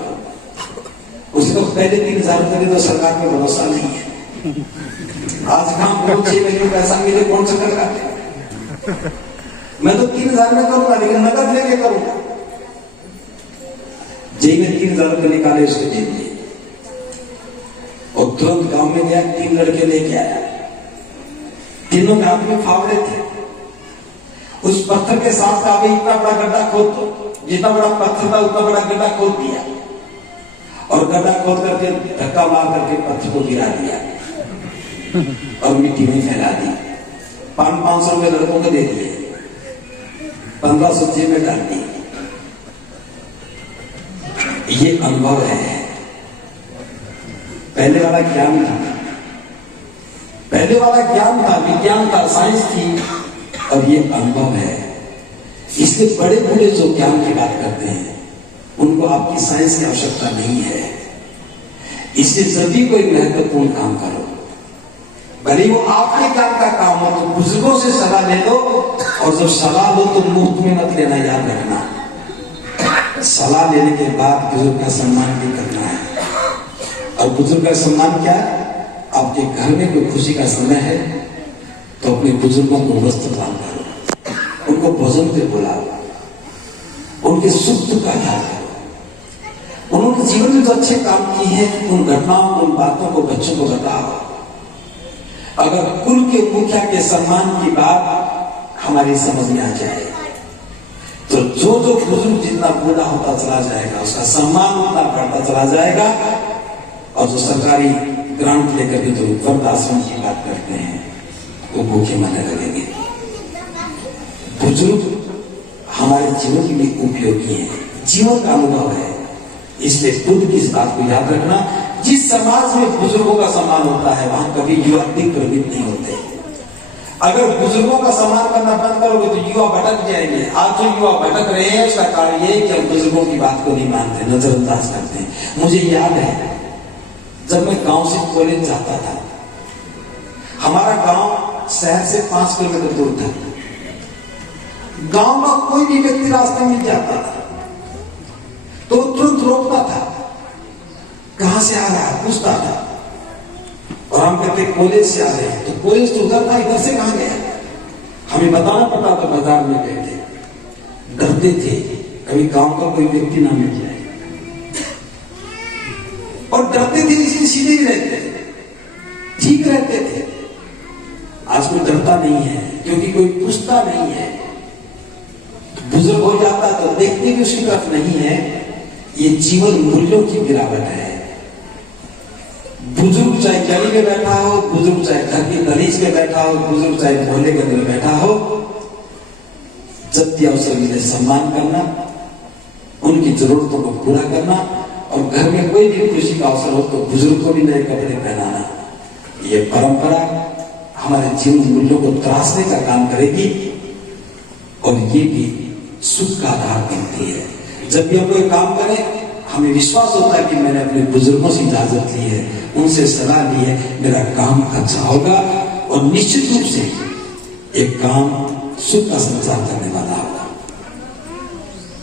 उसको पहले 3,000 रुपये तो सरकार पर भरोसा नहीं है। आज काम करो 6 महीने पैसा मिले कौन सा कर रहा? मैं तो 3,000 में करूंगा, लेकिन नकद लेके करूंगा। जेई ने 3,000 रुपये निकाले, उसको दे दिए और तुरंत गांव में गया, 3 लड़के लेके आया। तीनों के हाथ में फावड़े थे। उस पत्थर के साथ का भी इतना बड़ा गड्ढा खोद दो, जितना बड़ा पत्थर था उतना बड़ा गड्ढा खोद दिया और गड्ढा खोद करके धक्का मार करके पत्थर को गिरा दिया और मिट्टी में फैला दी। 500 रुपए लड़कों को दे दिए, 1500 जेब में डाल दी। ये अनुभव है। पहले वाला ज्ञान था, पहले वाला ज्ञान था, विज्ञान था, साइंस थी, और ये अनुभव है। इसलिए बड़े बूढ़े जो ज्ञान की बात करते हैं उनको आपकी साइंस की आवश्यकता नहीं है। इसलिए जब भी कोई महत्वपूर्ण काम करो, भले वो आपके ज्ञान का काम हो, तो बुजुर्गों से सलाह ले लो, और जब सलाह लो तो मुफ्त में मत लेना, याद रखना। सलाह लेने के बाद बुजुर्ग का सम्मान भी करना है। और बुजुर्ग का सम्मान क्या है? आपके घर में कोई खुशी का समय है तो अपने बुजुर्गों को वस्त्र दान करो, उनको भोजन पे बुलाओ, उनके सुख दुख का याद करो। उन्होंने जीवन में जो अच्छे काम किए हैं उन घटनाओं, उन बातों को बच्चों को बताओ। अगर कुल के मुखिया के सम्मान की बात हमारी समझ में आ जाए तो जो जो बुजुर्ग जितना बूढ़ा होता चला जाएगा उसका सम्मान उतना बढ़ता चला जाएगा। और जो सरकारी ग्रांट लेकर के जो वृद्धाश्रम की बात करते हैं वो भूखे मरने लगेंगे। बुजुर्ग हमारे जीवन के लिए उपयोगी है, जीवन का अनुभव है। इसलिए बुद्ध की इस बात को याद रखना, जिस समाज में बुजुर्गों का सम्मान होता है वहां कभी युवा दिग्भ्रमित नहीं होते। अगर बुजुर्गों का सम्मान करना बंद करोगे तो युवा भटक जाएंगे। आज जो युवा भटक रहे हैं उसका कारण ये कि हम बुजुर्गों की बात को नहीं मानते, नजरअंदाज करते हैं। मुझे याद है जब मैं गांव से कॉलेज जाता था, हमारा गांव शहर से 5 किलोमीटर दूर था। गांव का कोई भी व्यक्ति रास्ते में जाता था तो तुरंत रोकता था, कहां से आ रहा है पूछता था, और हम कहते कॉलेज से आ रहे हैं। तो कॉलेज तो उधर था, इधर से कहां गया? हमें बताना पड़ता था, बाजार में गए थे, डरते थे कभी गांव का कोई व्यक्ति ना मिल जाए, और डरते थे इसलिए सीधे ही रहते थे, ठीक रहते थे। आज कोई डरता नहीं है क्योंकि कोई पूछता नहीं है। बुजुर्ग हो जाता तो देखते भी उसकी तरफ नहीं है। ये जीवन मूल्यों की गिरावट है। बुजुर्ग चाहे गली में बैठा हो, बुजुर्ग चाहे घर की दहलीज में बैठा हो, बुजुर्ग चाहे मोहल्ले के अंदर बैठा हो, जब भी अवसर मिले सम्मान करना, उनकी जरूरतों को पूरा करना, और घर में कोई भी खुशी का अवसर हो तो बुजुर्ग को भी नए कपड़े पहनाना। ये परंपरा हमारे जीवन मूल्यों को तराशने का काम करेगी और ये भी सुख का आधार बनती है। जब भी हम कोई काम करें, हमें विश्वास होता है कि मैंने अपने बुजुर्गों से इजाजत ली है, उनसे सलाह ली है, मेरा काम अच्छा होगा और निश्चित रूप से एक काम सुख का संचार करने वाला होगा।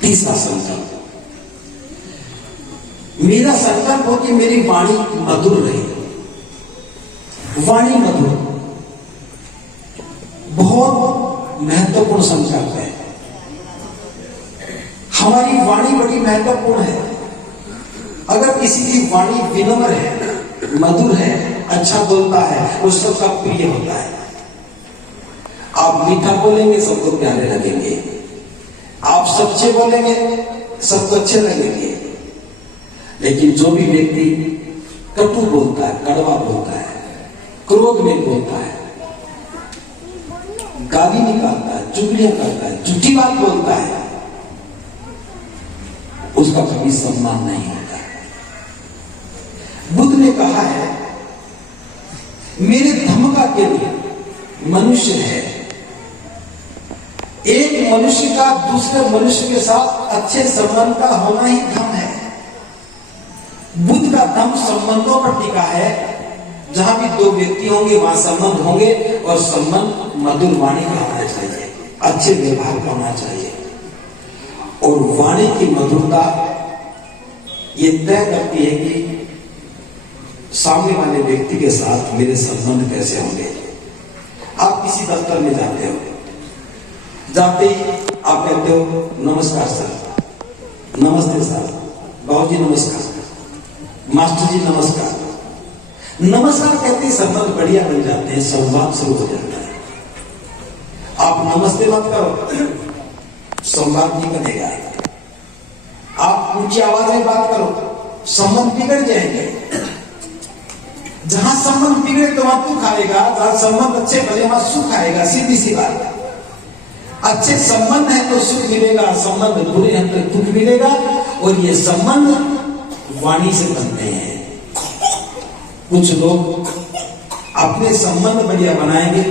तीसरा संकल्प, मेरा संकल्प हो कि मेरी वाणी मधुर रहे। वाणी मधुर बहुत महत्वपूर्ण संकल्प है। हमारी वाणी बड़ी महत्वपूर्ण है। अगर किसी की वाणी विनम्र है, मधुर है, अच्छा बोलता है, वो सबका प्रिय होता है। आप मीठा बोलेंगे, सबको प्यारे लगेंगे। आप सच्चे बोलेंगे, सबको अच्छे लगेंगे। लेकिन जो भी व्यक्ति कटु बोलता है, कड़वा बोलता है, क्रोध में बोलता है, गाली निकालता है, चुगलियां करता है, झूठी बात बोलता है, उसका कभी सम्मान नहीं होता। बुद्ध ने कहा है, मेरे धर्म का केंद्र मनुष्य है। एक मनुष्य का दूसरे मनुष्य के साथ अच्छे संबंध का होना ही धर्म है। बुद्ध का धर्म संबंधों पर टिका है। जहां भी दो व्यक्ति होंगे वहां संबंध होंगे, और संबंध मधुर वाणी का होना चाहिए, अच्छे व्यवहार का होना चाहिए। और वाणी की मधुरता ये तय करती है कि सामने वाले व्यक्ति के साथ मेरे संबंध कैसे होंगे। आप किसी दफ्तर में जाते हो, जाते ही आप कहते हो नमस्कार सर, नमस्ते सर, बाबूजी नमस्कार, मास्टर जी नमस्कार। नमस्कार कहते ही संबंध बढ़िया बन जाते हैं, संवाद शुरू हो जाता है। आप नमस्ते मत करो, संवाद नहीं बनेगा। आप ऊंची आवाज में बात करो, संबंध बिगड़ जाएंगे। जहां संबंध बिगड़े तो वहां दुख आएगा, जहां संबंध अच्छे बने वहां सुख आएगा। सीधी सी बात है। अच्छे संबंध है तो सुख मिलेगा, संबंध बुरे हैं तो दुख मिलेगा। और ये संबंध वाणी से बनते हैं। कुछ लोग अपने संबंध बढ़िया बनाएंगे,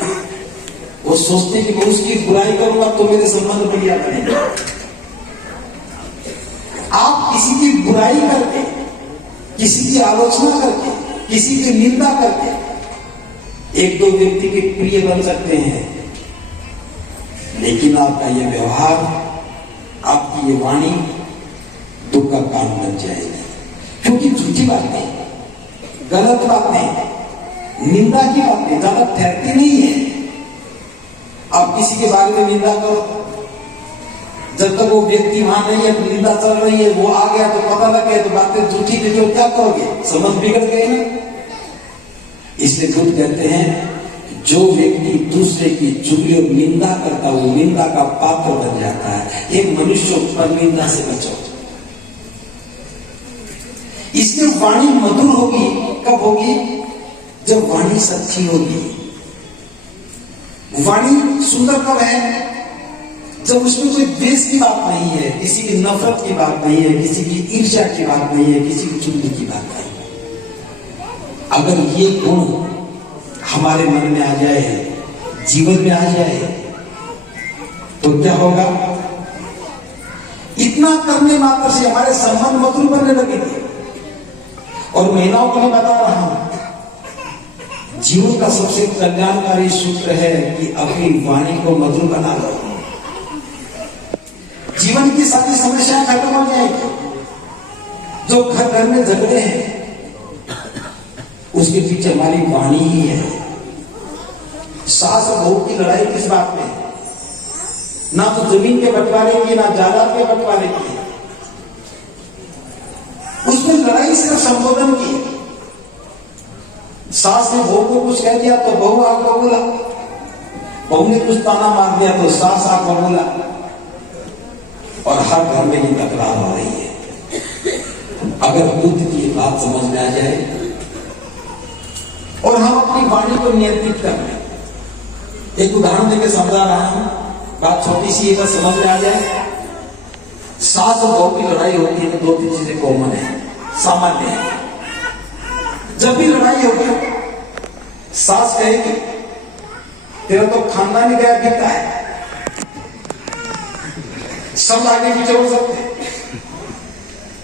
वो सोचते हैं कि मैं उसकी बुराई करूंगा तो मेरे संबंध बढ़िया बनेंगे। आप किसी की बुराई करके, किसी की आलोचना करके, किसी की निंदा करके एक दो व्यक्ति के प्रिय बन सकते हैं, लेकिन आपका ये व्यवहार, आपकी ये वाणी दुख का कारण बन जाएगी। क्योंकि झूठी बातें, गलत बातें, निंदा की बातें ज्यादा ठहरती नहीं है। आप किसी के बारे में निंदा करो, जब तक वो व्यक्ति वहां नहीं है तो निंदा चल रही है, वो आ गया तो पता लग गया तो बातें झूठी थी, तो क्या करोगे? संबंध बिगड़ गए ना। इसलिए बुद्ध कहते हैं, जो व्यक्ति दूसरे की चुगली और निंदा करता है वो निंदा का पात्र बन जाता है। एक मनुष्य पर निंदा से बचो। इसलिए वाणी मधुर होगी, कब होगी? जब वाणी सच्ची होगी। वाणी सुंदर कब है? जब उसमें कोई द्वेष की बात नहीं है, किसी की नफरत की बात नहीं है, किसी की ईर्ष्या की बात नहीं है, किसी की चुगली की बात नहीं है। अगर ये गुण हमारे मन में आ जाए, जीवन में आ जाए, तो क्या होगा? इतना करने मात्र से हमारे संबंध मधुर बनने लगेंगे। और महिलाओं को मैं बता रहा हूं, जीवन का सबसे कल्याणकारी सूत्र है कि अपनी वाणी को मधुर बना लो। जीवन की सारी समस्याएं खत्म हो जाएगी। जो घर में झगड़े हैं उसके पीछे हमारी वाणी ही है। सास और बहू की लड़ाई किस बात में? ना तो जमीन के बंटवारे की, ना जायदाद के बंटवारे की। उसमें लड़ाई सिर्फ संबोधन की। सास ने बहू को कुछ कह दिया तो बहू आकर बोला, बहू ने कुछ ताना मार दिया तो सास आकर बोला, और हर घर में ही तकरार हो रही है। अगर बुद्ध की बात समझ में आ जाए और हम अपनी वाणी को नियंत्रित कर लें। एक उदाहरण देकर समझा रहा हूं, बात छोटी सी है, समझ में आ जाए। सास और बहू की लड़ाई होती है तो दो तीन चीजें कॉमन है, सामान्य है। जब भी लड़ाई होगी सास कहेगी तेरा तो खानदानी गया बीता है, सब आगे पीछे हो सकते हैं।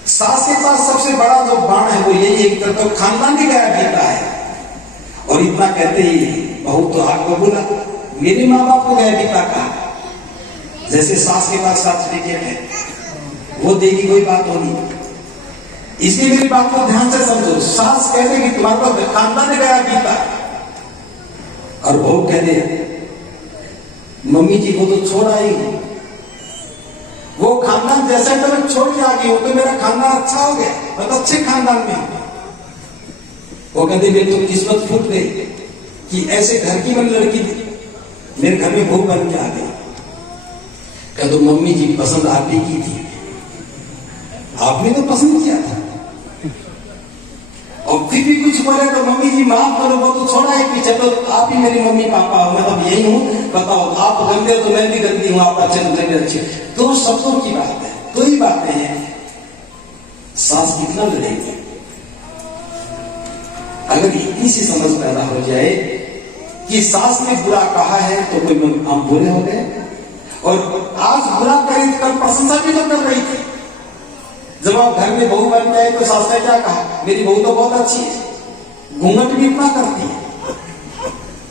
सास के पास सबसे बड़ा जो बाण है वो यही है कि तेरा तो खानदानी गया बीता है। और इतना कहते ही बहू तो आग को बोला मेरे माँ बाप को गया बीता कहा। जैसे सास के पास सर्टिफिकेट है वो देगी कोई बात होगी। इसलिए मेरी बात को ध्यान से समझो। सास कह दे कि तुम्हारा तो खानदान गया बीता, और बहू कह दे मम्मी जी को तो छोड़ आई, वो खानदान जैसे तो मैं छोड़ के आ गई, वो तो मेरा खानदान अच्छा हो गया, मैं तो अच्छे खानदान में हूं। वो कहते मेरी तो किस्मत फूट गई कि ऐसे घर की मैंने लड़की मेरे घर में बहू बन के आ गई। कह दो मम्मी जी पसंद आप ही की थी, आपने तो पसंद किया था, और फिर भी कुछ बोले तो मम्मी जी माफ करो, वो तो छोड़ा है पीछे, तो आप ही मेरी मम्मी पापा हो, मैं तो यही हूं, बताओ आप गंदे हो तो मैं भी गंदी हूं, आप अच्छे तो मैं भी अच्छे। दो शब्दों की बात है, दो ही बातें हैं। सास कितना लड़ेगी? अगर इतनी सी समझ पैदा हो जाए कि सास ने बुरा कहा है तो कोई हम बुरे हो गए, और आज बुरा करें कल प्रशंसा भी तो कर रही थी। जब आप घर में बहू बन गए तो सास ने क्या कहा, मेरी बहू तो बहुत अच्छी है, घूंघट भी इतना करती है,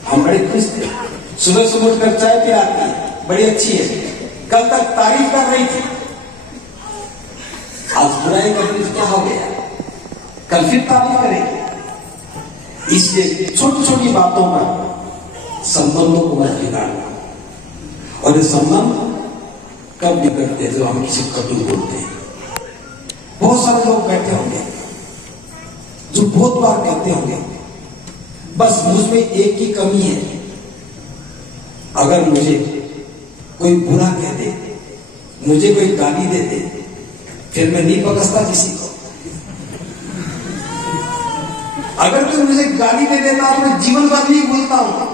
हम बड़े खुश थे, सुबह सुबह उठकर चाय पिलाती है, बड़ी अच्छी है, कल तक तारीफ कर रही थी, आज बुराई करने से क्या हो गया, कल फिर तारीफ करेगी। इसलिए छोटी छोटी बातों पर संबंधों को मत बिगाड़ना। और ये संबंध कब बिगड़ते हैं? जब हम किसी कटु बोलते हैं। बहुत सारे लोग बैठे होंगे जो बहुत बार कहते होंगे बस मुझमें एक ही कमी है, अगर मुझे कोई बुरा कह दे, मुझे कोई गाली दे दे, फिर मैं नहीं पकड़ता किसी को। अगर कोई मुझे गाली दे देता तो मैं जीवन भर नहीं भूलता हूं,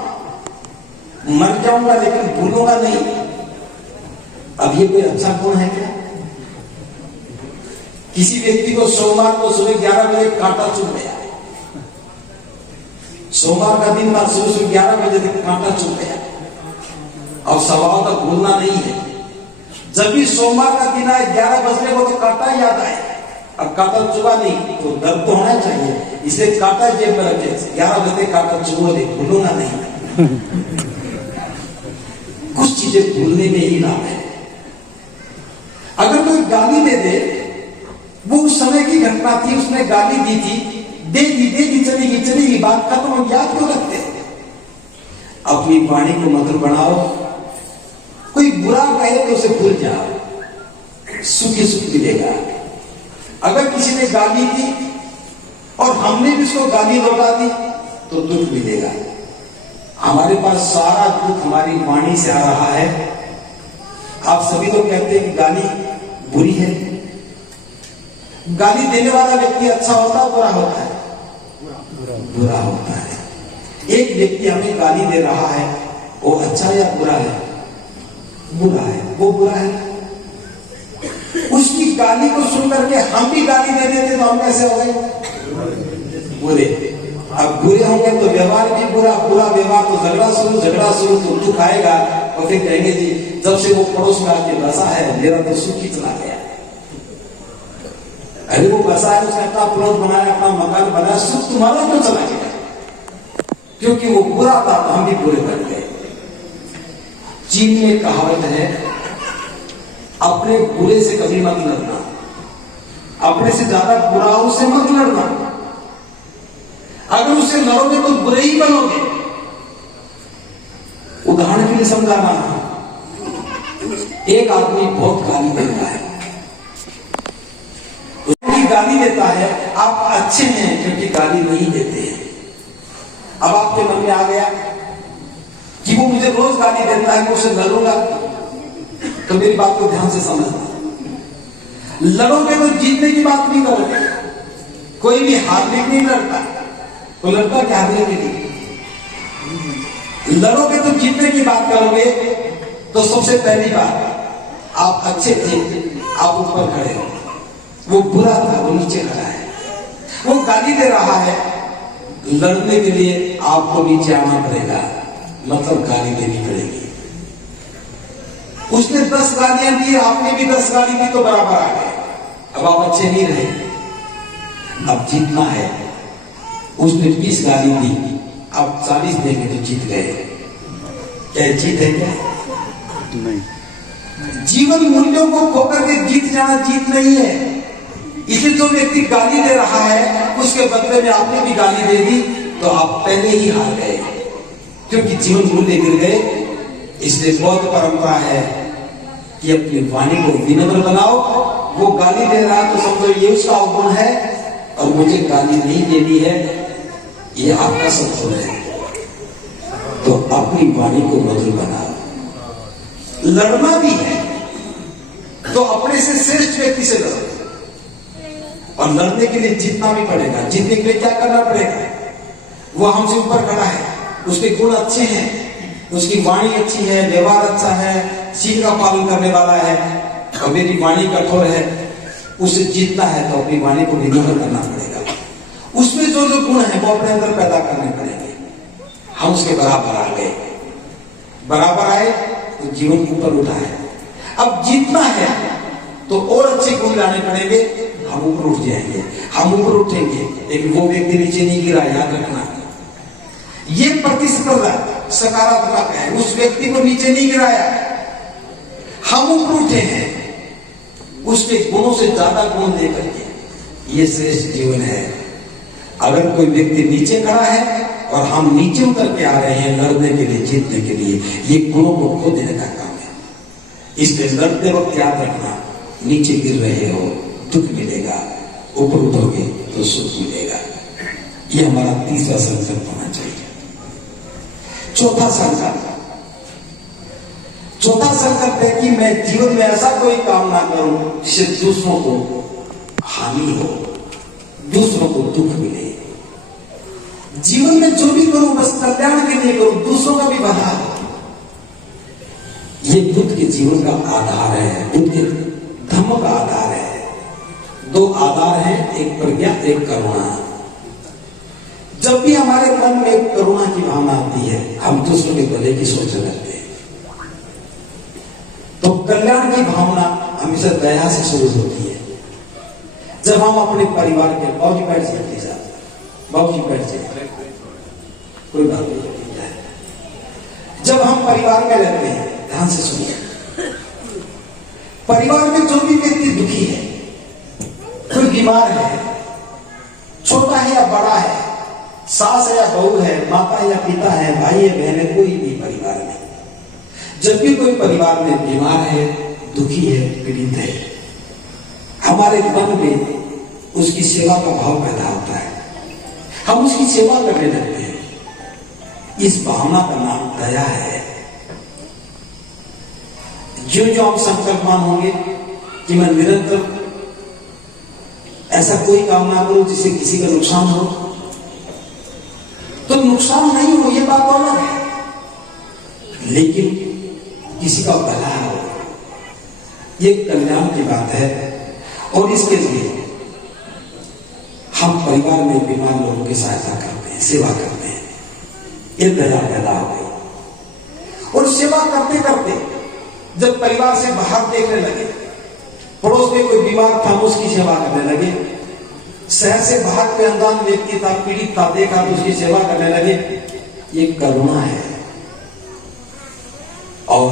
मर जाऊंगा लेकिन भूलूंगा नहीं। अब ये कोई अच्छा गुण है क्या? किसी व्यक्ति को सोमवार को सुबह 11 बजे कांटा चुभ गया, सोमवार का दिन था, सुबह 11 बजे तक कांटा चुभ गया, अब स्वभाव तक भूलना नहीं है। जब भी सोमवार का दिन आए 11 बजने को तो कांटा याद आए, अब कांटा चुभा नहीं तो दर्द तो होना चाहिए, इसलिए कांटा जेब में रखे, 11 बजे कांटा चुभो नहीं, भूलूंगा नहीं। कुछ चीजें भूलने में ही लाभ है। अगर कोई गाली दे दे, वो उस समय की घटना थी, उसने गाली दी थी, दे दी चलेगी, बात खत्म हो, याद क्यों रखते? अपनी वाणी को मधुर बनाओ, कोई बुरा कहे तो उसे भूल जाओ, सुख ही सुख मिलेगा। अगर किसी ने गाली दी और हमने भी उसको गाली लौटा दी तो दुख मिलेगा। हमारे पास सारा दुख हमारी वाणी से आ रहा है। आप सभी लोग कहते हैं कि गाली बुरी है। गाली देने वाला व्यक्ति अच्छा होता है, बुरा होता है? बुरा होता है। एक व्यक्ति हमें गाली दे रहा है, वो अच्छा या बुरा है? बुरा है, वो बुरा है। उसकी गाली को सुन करके हम भी गाली दे देते तो हम कैसे हो गए? बुरे। अब बुरे होंगे तो व्यवहार भी बुरा, बुरा व्यवहार तो झगड़ा शुरू तो दुख आएगा, और फिर कहेंगे जी जब से वो पड़ोस में आके बसा है मेरा तो सुख ही चला गया। अरे वो बसा है, उसने अपना प्लॉट बनाया, अपना मकान बनाया, सुख तुम्हारा क्यों चला गया? क्योंकि वो बुरा था तो हम भी बुरे बन गए। चीन में कहावत है, अपने बुरे से कभी मत लड़ना, अपने से ज्यादा बुराओं से मत लड़ना। अगर उससे लड़ोगे तो बुरे ही बनोगे। उदाहरण के लिए समझाना, एक आदमी बहुत गाली देता है, उसकी गाली देता है, आप अच्छे हैं क्योंकि गाली नहीं देते हैं। अब आपके मन में आ गया कि वो मुझे रोज गाली देता है, मैं उससे लड़ूंगा, तो मेरी बात को ध्यान से समझना। लड़ोगे तो जीतने की बात नहीं करोगे, कोई भी हारने की नहीं लड़ता, तो लड़ता क्या हारने के लिए? लड़ोगे तो जीतने की बात करोगे। तो सबसे पहली बात, आप अच्छे थे आप ऊपर खड़े हो, वो बुरा था, वो नीचे खड़ा है, वो गाली दे रहा है, लड़ने के लिए आपको नीचे आना पड़ेगा, मतलब गाली देनी पड़ेगी। उसने 10 गालियां दी, आपने भी 10 गाली दी तो बराबर आ गए। अब आप अच्छे नहीं रहे, अब जीतना है। उसने 20 गाली दी, अब 40 देंगे तो जीत गए। क्या जीत है? क्या नहीं, जीवन मूल्यों को खोकर के जीत जाना जीत नहीं है। इसलिए जो व्यक्ति गाली दे रहा है, उसके बदले में आपने भी गाली दे दी तो आप पहले ही हार गए, क्योंकि जीवन मूल्य गिर गए। इसलिए बौद्ध परंपरा है कि अपनी वाणी को विनम्र बनाओ। वो गाली दे रहा है तो समझो ये उसका अवगुण है और मुझे गाली नहीं देनी है, ये आपका सत्य है। तो अपनी वाणी को मधुर बनाओ। लड़ना भी है तो अपने से श्रेष्ठ व्यक्ति से लड़ो, और लड़ने के लिए जीतना भी पड़ेगा। जीतने के लिए क्या करना पड़ेगा? वो हमसे ऊपर खड़ा है, उसके गुण अच्छे हैं, उसकी वाणी अच्छी है, व्यवहार अच्छा है, सीख का पालन करने वाला है, और मेरी वाणी कठोर है, उसे जीतना है तो अपनी वाणी को विनम्र करना पड़ेगा। उसमें जो जो गुण है वो अपने अंदर पैदा करने पड़ेंगे। हम उसके बराबर आ गए, बराबर आए तो जीवन को ऊपर उठाए। अब जीतना है तो और अच्छे गुण लाने पड़ेंगे, हम ऊपर उठ जाएंगे, हम ऊपर उठेंगे। लेकिन वो व्यक्ति नीचे नहीं गिरा, याद रखना। ये प्रतिस्पर्धा सकारात्मक है, उस व्यक्ति को नीचे नहीं गिराया, हम ऊपर उठे हैं उसके गुणों से ज्यादा गुण देकर के। ये श्रेष्ठ जीवन है। अगर कोई व्यक्ति नीचे खड़ा है और हम नीचे उतर के आ रहे हैं लड़ने के लिए, जीतने के लिए, ये गुणों को खो देने का काम है। इसलिए लड़ते वक्त याद रखना, नीचे गिर रहे हो दुख मिलेगा, ऊपर उठोगे तो सुख मिलेगा। ये हमारा तीसरा संकल्प होना चाहिए। चौथा संकल्प है कि मैं जीवन में ऐसा कोई काम ना करूं जिससे दूसरों को हानि हो, दूसरों को दुख मिले। जीवन में जो भी करूं बस कल्याण के लिए करूं, दूसरों का भी भला हो। ये बुद्ध के जीवन का आधार है, बुद्ध के धर्म का आधार है। 2 आधार हैं, एक प्रज्ञा, एक करुणा। जब भी हमारे मन में करुणा की भावना आती है, हम दूसरों के भले की सोचने लगते हैं। तो कल्याण की भावना हमेशा दया से शुरू होती है। जब हम अपने परिवार के, बाबूजी बैठ जाते हैं, बाबूजी बैठ जाए, कोई बात नहीं। जब हम परिवार में रहते हैं, ध्यान से सुनिए, परिवार में जो भी व्यक्ति दुखी है, कोई बीमार है, छोटा है या बड़ा है, सास है या बहू है, माता है या पिता है, भाई है, बहन है, कोई भी परिवार में, जब भी कोई परिवार में बीमार है, दुखी है, पीड़ित है, हमारे मन में उसकी सेवा का भाव पैदा होता है। हम उसकी सेवा करने लगते हैं। इस भावना का नाम दया है। जो जो हम संकल्पमान होंगे कि मैं निरंतर ऐसा कोई काम ना करूं जिससे किसी का नुकसान हो, तो नुकसान नहीं हो, ये बात अलग है, लेकिन किसी का भला हो, ये कल्याण की बात है। और इसके लिए हम परिवार में बीमार लोगों की सहायता करते हैं, सेवा करते हैं, ये दया पैदा हो गई। और सेवा करते करते जब परिवार से बाहर देखने लगे, पड़ोस में कोई बीमार था, उसकी सेवा करने लगे, शहर से बाहर कोई अनजान व्यक्ति था, पीड़ित था, देखा तो उसकी सेवा करने लगे, ये करुणा है। और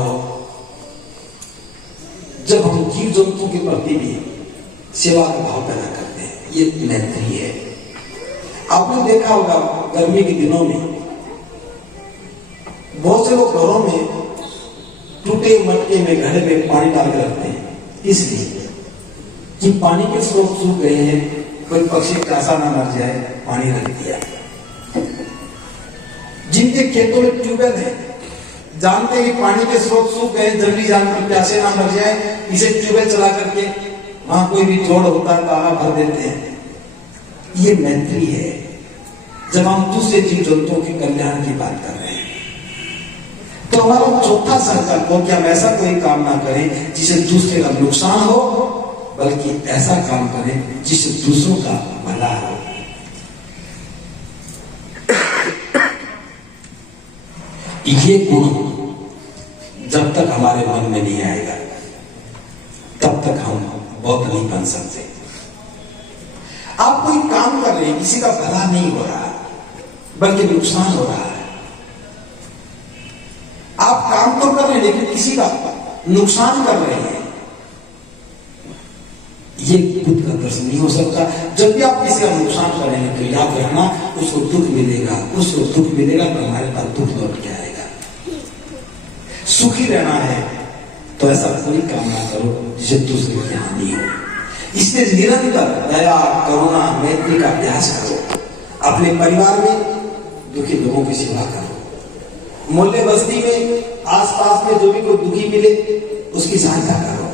जब हम जीव जंतु के प्रति भी सेवा का भाव पैदा करते हैं, ये मैत्री है। आपने देखा होगा गर्मी के दिनों में बहुत से लोग घरों में टूटे मटके में घड़े में पानी डाल कर रखते हैं, इसलिए कि पानी के स्रोत सूख गए हैं, कोई पक्षी प्यासा ना मर जाए, पानी रख दिया। जिनके खेतों में ट्यूबवेल है, जानते हैं कि पानी के स्रोत सूख गए, जंगली जानवर प्यासे ना मर जाए, इसे ट्यूबवेल चला करके वहां कोई भी जोड़ होता है ताला भर देते हैं। ये मैत्री है। जब हम दूसरे जीव जंतुओं के कल्याण की बात कर रहे हैं तो तो हमारा चौथा संकल्प हो कि हम ऐसा कोई काम ना करें जिससे दूसरे का नुकसान हो, बल्कि ऐसा काम करें जिससे दूसरों का भला हो। ये गुण जब तक हमारे मन में नहीं आएगा तब तक हम बौद्ध नहीं बन सकते। आप कोई काम कर रहे हैं, किसी का भला नहीं हो रहा बल्कि नुकसान हो रहा है। आप काम तो कर रहे हैं लेकिन किसी का नुकसान कर रहे हैं, ये बुद्ध का दर्शन नहीं हो सकता। जब भी आप किसी का नुकसान करेंगे तो याद रखना उसको दुख मिलेगा, उसको दुख मिलेगा तो हमारे पास दुख लौट के आएगा। सुखी रहना है तो ऐसा कोई काम ना करो जिससे दूसरे की हानि हो। इसलिए निरंतर दया, करुणा, मैत्री का अभ्यास करो। अपने परिवार में दुखी लोगों की सेवा करो। मोहल्ले बस्ती में आसपास में जो भी कोई दुखी मिले उसकी सहायता करो।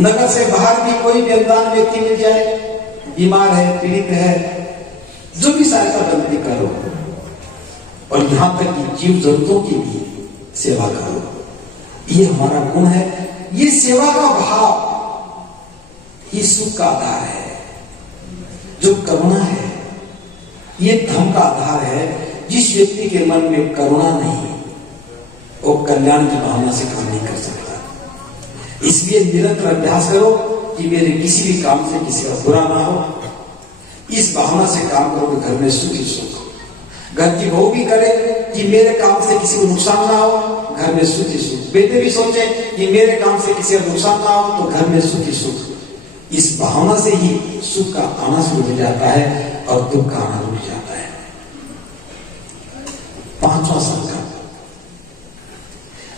नगर से बाहर भी कोई बेलदान व्यक्ति मिल जाए, बीमार है, पीड़ित है, जो भी सहायता बनती करो। और यहां तक कि जीव जंतुओं की भी सेवा करो। ये हमारा गुण है। ये सेवा का भाव ये सुख का आधार है। जो करुणा है ये धर्म का आधार है। जिस व्यक्ति के मन में करुणा नहीं वो कल्याण की भावना से काम नहीं कर सकता। इसलिए निरंतर अभ्यास करो कि मेरे किसी भी काम से किसी का बुरा ना हो। इस भावना से काम करो कि घर में सुख ही सुख। घर की बहू भी करे कि मेरे काम से किसी को नुकसान ना हो, घर में सुख ही सुख। बेटे भी सोचे कि मेरे काम से किसी का नुकसान ना हो तो घर में सुख ही सुख। इस भावना से ही सुख का आना शुरू हो जाता है और दुख का आना रुक जाता है। पांचवा संकल्प,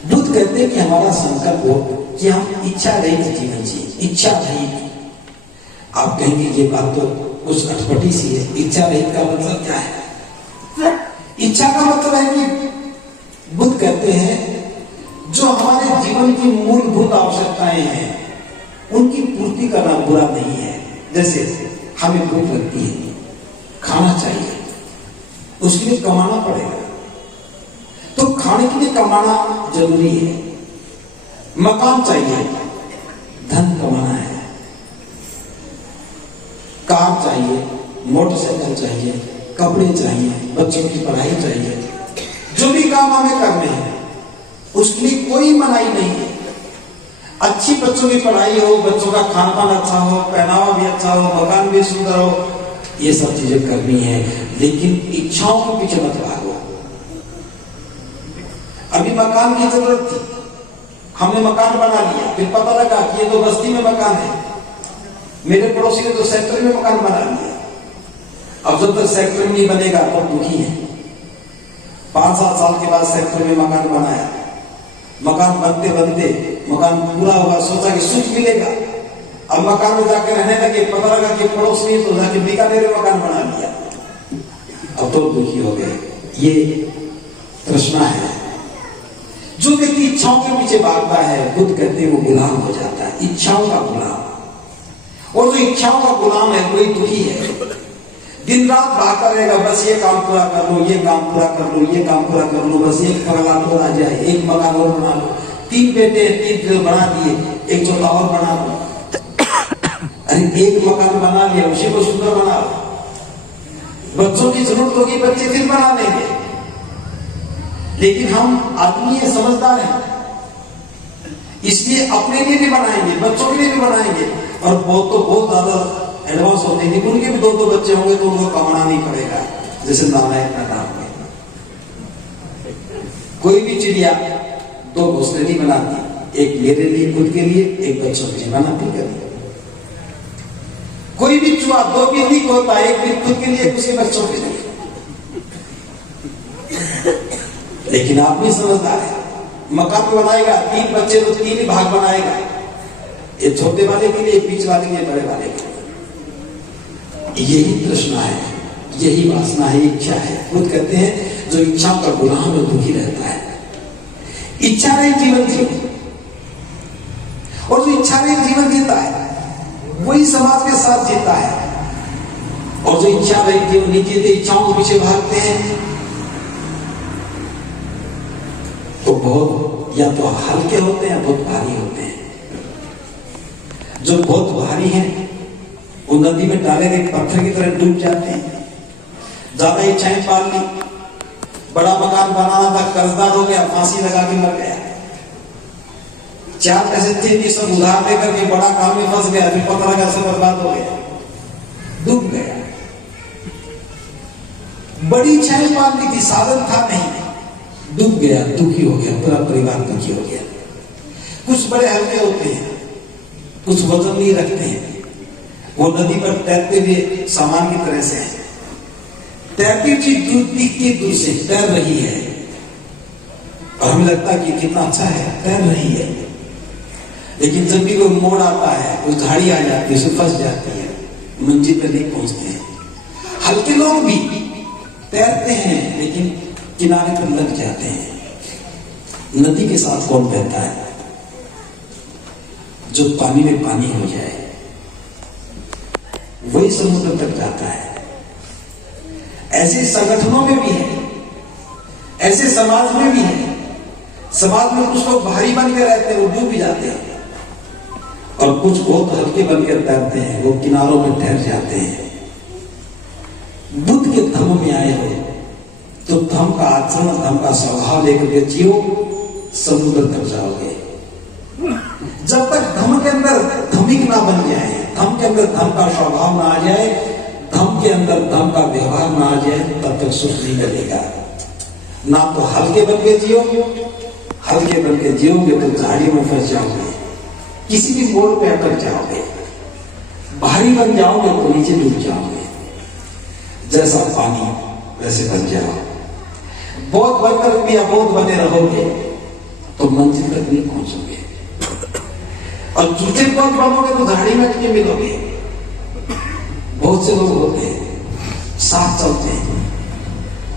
बुद्ध कहते हैं कि हमारा संकल्प हो कि हम इच्छा रहित जीवन जिए। इच्छा रहित। आप कहेंगे ये बात तो कुछ अटपटी सी है। इच्छा रहित का मतलब क्या है? इच्छा का मतलब है कि बुद्ध कहते हैं जो हमारे जीवन की मूलभूत आवश्यकताएं हैं उनकी पूर्ति करना बुरा नहीं है। जैसे हमें भूख लगती है, खाना चाहिए, उसके लिए कमाना पड़ेगा, तो खाने के लिए कमाना जरूरी है। मकान चाहिए, धन कमाना है। कार चाहिए, मोटरसाइकिल चाहिए, कपड़े चाहिए, बच्चों की पढ़ाई चाहिए। जो भी काम हमें करने हैं उसके लिए कोई मनाही नहीं है। अच्छी बच्चों की पढ़ाई हो, बच्चों का खान पान अच्छा हो, पहनावा भी अच्छा हो, मकान भी सुंदर हो, ये सब चीजें करनी है। लेकिन इच्छाओं के पीछे मत भागो। अभी मकान की जरूरत थी, हमने मकान बना लिया, फिर पता लगा कि ये तो बस्ती में मकान है। मेरे पड़ोसी ने तो सेक्टर में मकान बना लिया। अब जब तक सेक्टर में नहीं बनेगा तो दुखी है। 5-7 साल के बाद सेक्टर में मकान बनाया। मकान बनते बनते मकान पूरा होगा, सोचा कि सुख मिलेगा। अब मकान में जाकर रहने लगे, पता लगा कि पड़ोस में तो जाके बीकानेर में मकान बना लिया। अब तो दुखी हो गए। ये तृष्णा है। जो व्यक्ति इच्छाओं के पीछे भागता है, बुद्ध कहते हैं वो गुलाम हो जाता है, इच्छाओं का गुलाम। और जो इच्छाओं का गुलाम है वही दुखी है। दिन रात भागता रहेगा, बस ये काम पूरा कर लो, ये काम पूरा कर लो, ये काम पूरा कर लो, बस एक मकान और आ जाए, एक मकान और बना लो। 3 बेटे 3 दिल बना दिए, एक चौथा और बना लो। अरे एक मकान बना लिया, उसी को सुंदर बना लो। बच्चों की जरूरत होगी, बच्चे फिर बना लेंगे। लेकिन हम आदमी ये समझदार हैं, इसलिए अपने लिए भी बनाएंगे, बच्चों के लिए भी बनाएंगे। और बहुत तो बहुत ज्यादा एडवांस होते हैं कि उनके भी 2-2 बच्चे होंगे तो उनको कमाना नहीं पड़ेगा। जैसे नालायक का नाम है। कोई भी चिड़िया 2 घोंसले नहीं बनाती, एक मेरे लिए खुद के लिए, एक बच्चों के लिए बनाती कभी। कोई भी चूहा 2 बिल्ली को होता है, एक भी खुद के लिए, उसके बच्चों के लिए। लेकिन आप भी समझदार है, मकान बनाएगा 3 बच्चे तो 3 ही भाग बनाएगा। ये छोटे वाले के लिए, बीच वाले के लिए, बड़े वाले के लिए। यही तृष्णा है, यही वासना है, इच्छा है। खुद कहते हैं जो इच्छाओं का गुलाम है दुखी रहता है। इच्छा रहित जीवन जीते, और जो इच्छा रहित जीवन जीता है वही समाज के साथ जीता है। और जो इच्छा रहित जीवन नहीं जीते, इच्छाओं के पीछे भागते हैं, तो बहुत या तो हल्के होते हैं या बहुत भारी होते हैं। जो बहुत भारी हैं वो नदी में डाले गए पत्थर की तरह डूब जाते हैं। ज्यादा इच्छाएं पाल ली, बड़ा मकान बनाना था, कर्जदार हो गया, फांसी लगा के मर गया। 4 पैसे थे कि सब उधार लेकर के बड़ा काम में फंस गया, फिर पता लगा सब बर्बाद हो गया, डूब गया। बड़ी इच्छाएं पाल ली थी, साधन था नहीं, डूब गया, दुखी हो गया, पूरा परिवार दुखी हो गया। कुछ बड़े हल्के होते हैं, कुछ वजन नहीं रखते हैं, वो नदी पर तैरते हुए सामान की तरह से है। तैरती चीज दूर दिखती दूर से तैर रही है और हमें लगता है कि कितना अच्छा है, तैर रही है। लेकिन जब भी कोई मोड़ आता है, कोई झाड़ी आ जाती है, उसे फंस जाती है, मंजिल पर नहीं पहुंचते हैं। हल्के लोग भी तैरते हैं लेकिन किनारे पर लग जाते हैं। नदी के साथ कौन बहता है? जो पानी में पानी हो जाए वही समुद्र तक जाता है। ऐसे संगठनों में भी है, ऐसे समाज में भी है। समाज में कुछ लोग भारी बन के रहते हैं, वो डूब जाते हैं, और कुछ बहुत हल्के बनकर तैरते हैं, वो किनारों में ठहर जाते हैं। बुद्ध के धर्म में आए हो तो धर्म का आचरण, धर्म का स्वभाव लेकर के जियो, समुद्र तक जाओगे। जब तक धर्म के अंदर धमिक ना बन जाए, धर्म के अंदर धर्म का स्वभाव ना आ जाए, धर्म के अंदर धर्म का व्यवहार ना आ जाए, तब तक सुख नहीं मिलेगा। ना तो हल्के बन के जियो, हल्के बन के जियोगे तो झाड़ियों में फंस जाओगे, किसी भी मोड़ पे अटक जाओगे। भारी बन जाओगे तो नीचे डूब जाओगे। जैसा पानी वैसे बन जाओ। बहुत बनकर भी अबोध बने रहोगे तो मंजिल तक नहीं पहुंचोगे, और झूठे बहुत बनोगे तो झाड़ी में अटके मिलोगे। बहुत से लोग होते हैं साथ चलते हैं,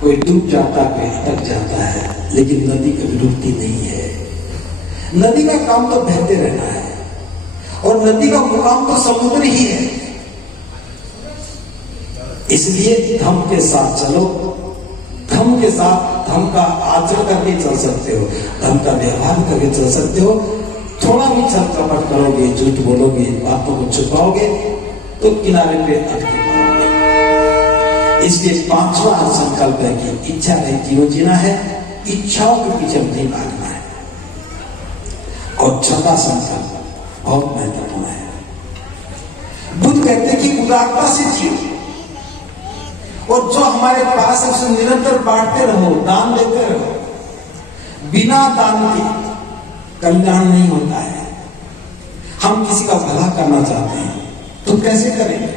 कोई डूब जाता, कोई अटक जाता है, लेकिन नदी कभी डूबती नहीं है। नदी का काम तो बहते रहना है, और नदी का मुकाम तो समुद्र ही है। इसलिए धर्म के साथ चलो, धर्म के साथ धर्म का आचरण करके चल सकते हो, धर्म का व्यवहार करके चल सकते हो। थोड़ा भी छल कपट करोगे, झूठ बोलोगे, बातों को छुपाओगे तो किनारे पे अटके पाओगे। इसलिए 5वां संकल्प है कि इच्छा रहित जीवन जीना है, इच्छाओं के पीछे नहीं भागना है। और 6वां संकल्प बहुत महत्वपूर्ण है। बुद्ध कहते हैं कि उदारता से जियो, और जो हमारे पास है उसे निरंतर बांटते रहो, दान देते रहो। बिना दान के कल्याण नहीं होता है। हम किसी का भला करना चाहते हैं तो कैसे करेंगे?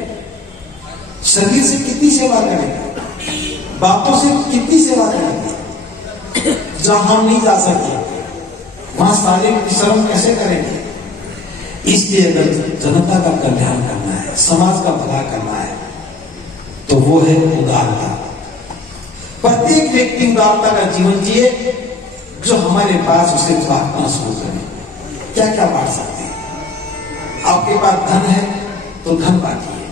शरीर से कितनी सेवा करेंगे, बातों से कितनी सेवा करेंगे? जहां हम नहीं जा सकते वहां शारीरिक श्रम कैसे करेंगे? इसलिए अगर जनता का कल्याण करना है, समाज का भला करना है, तो वो है उदारता। प्रत्येक व्यक्ति उदारता का जीवन जिए। जो हमारे पास उसे बांटना शुरू करें। क्या क्या बांट सकते हैं? आपके पास धन है तो धन बांटिए,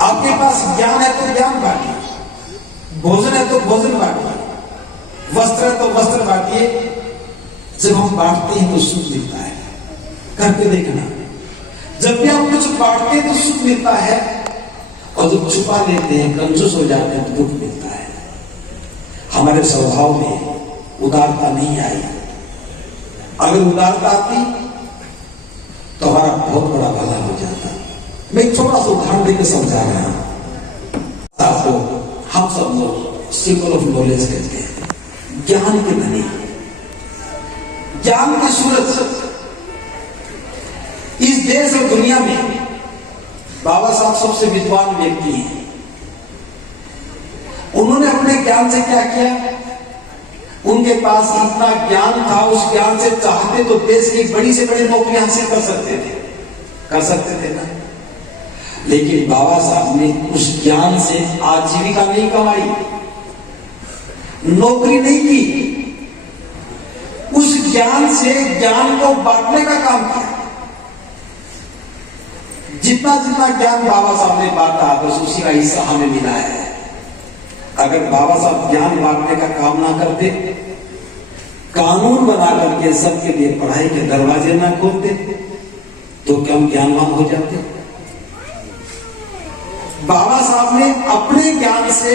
आपके पास ज्ञान है तो ज्ञान बांटिए, भोजन है तो भोजन बांटिए, वस्त्र है तो वस्त्र बांटिए। जब हम बांटते हैं तो सुख मिलता है। करके देखना, जब भी आप कुछ बांटते हैं तो सुख मिलता है, और जब छुपा लेते हैं, कंजूस हो जाते हैं तो दुख मिलता है। हमारे स्वभाव में उदारता नहीं आई। अगर उदारता आती तो हमारा बहुत बड़ा भला हो जाता। मैं थोड़ा सा उदाहरण देकर समझा रहा हूं आपको। हम सब लोग सिंबल ऑफ नॉलेज कहते हैं, ज्ञान के धनी, ज्ञान के सूरज। इस देश और दुनिया में बाबा साहब सबसे विद्वान व्यक्ति हैं। उन्होंने अपने ज्ञान से क्या किया? उनके पास इतना ज्ञान था, उस ज्ञान से चाहते तो देश की बड़ी से बड़ी नौकरी हासिल कर सकते थे ना। लेकिन बाबा साहब ने उस ज्ञान से आजीविका नहीं कमाई, नौकरी नहीं की, उस ज्ञान से ज्ञान को बांटने का काम किया। जितना जितना ज्ञान बाबा साहब ने बांटा, बस उसी का हिस्सा हमें मिला है। अगर बाबा साहब ज्ञान बांटने का काम ना करते कानून बना करके सबके लिए पढ़ाई के दरवाजे ना खोलते तो क्या हम ज्ञानवान हो जाते? बाबा साहब ने अपने ज्ञान से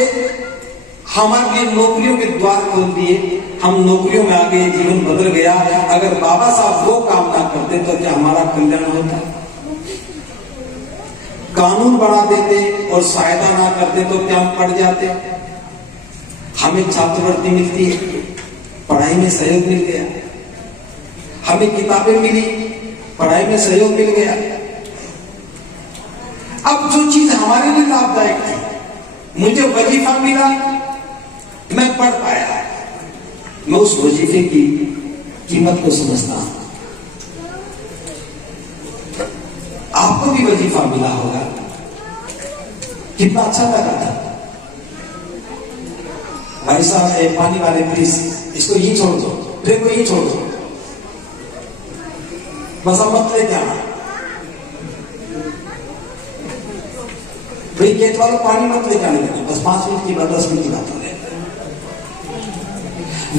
हमारे लिए नौकरियों के द्वार खोल दिए, हम नौकरियों में आ गए, जीवन बदल गया। अगर बाबा साहब वो काम ना करते तो क्या हमारा कल्याण होता? कानून बना देते और सहायता ना करते तो क्या हम पढ़ जाते? हमें छात्रवृत्ति मिलती है, पढ़ाई में सहयोग मिल गया, हमें किताबें मिली, पढ़ाई में सहयोग मिल गया। अब जो चीज हमारे लिए लाभदायक थी, मुझे वजीफा मिला, मैं पढ़ पाया, मैं उस वजीफे की कीमत को समझता हूं। आपको भी वजीफा मिला होगा, कितना अच्छा लगा था। भाई साहब पानी वाले प्लीज इसको यही छोड़ दो, ट्रे को यही छोड़ दो, बस अब मत लेके आना। भाई गेट वालों पानी मत लेके आने देना, बस 5 मिनट की बात, 10 मिनट की बात हो रही।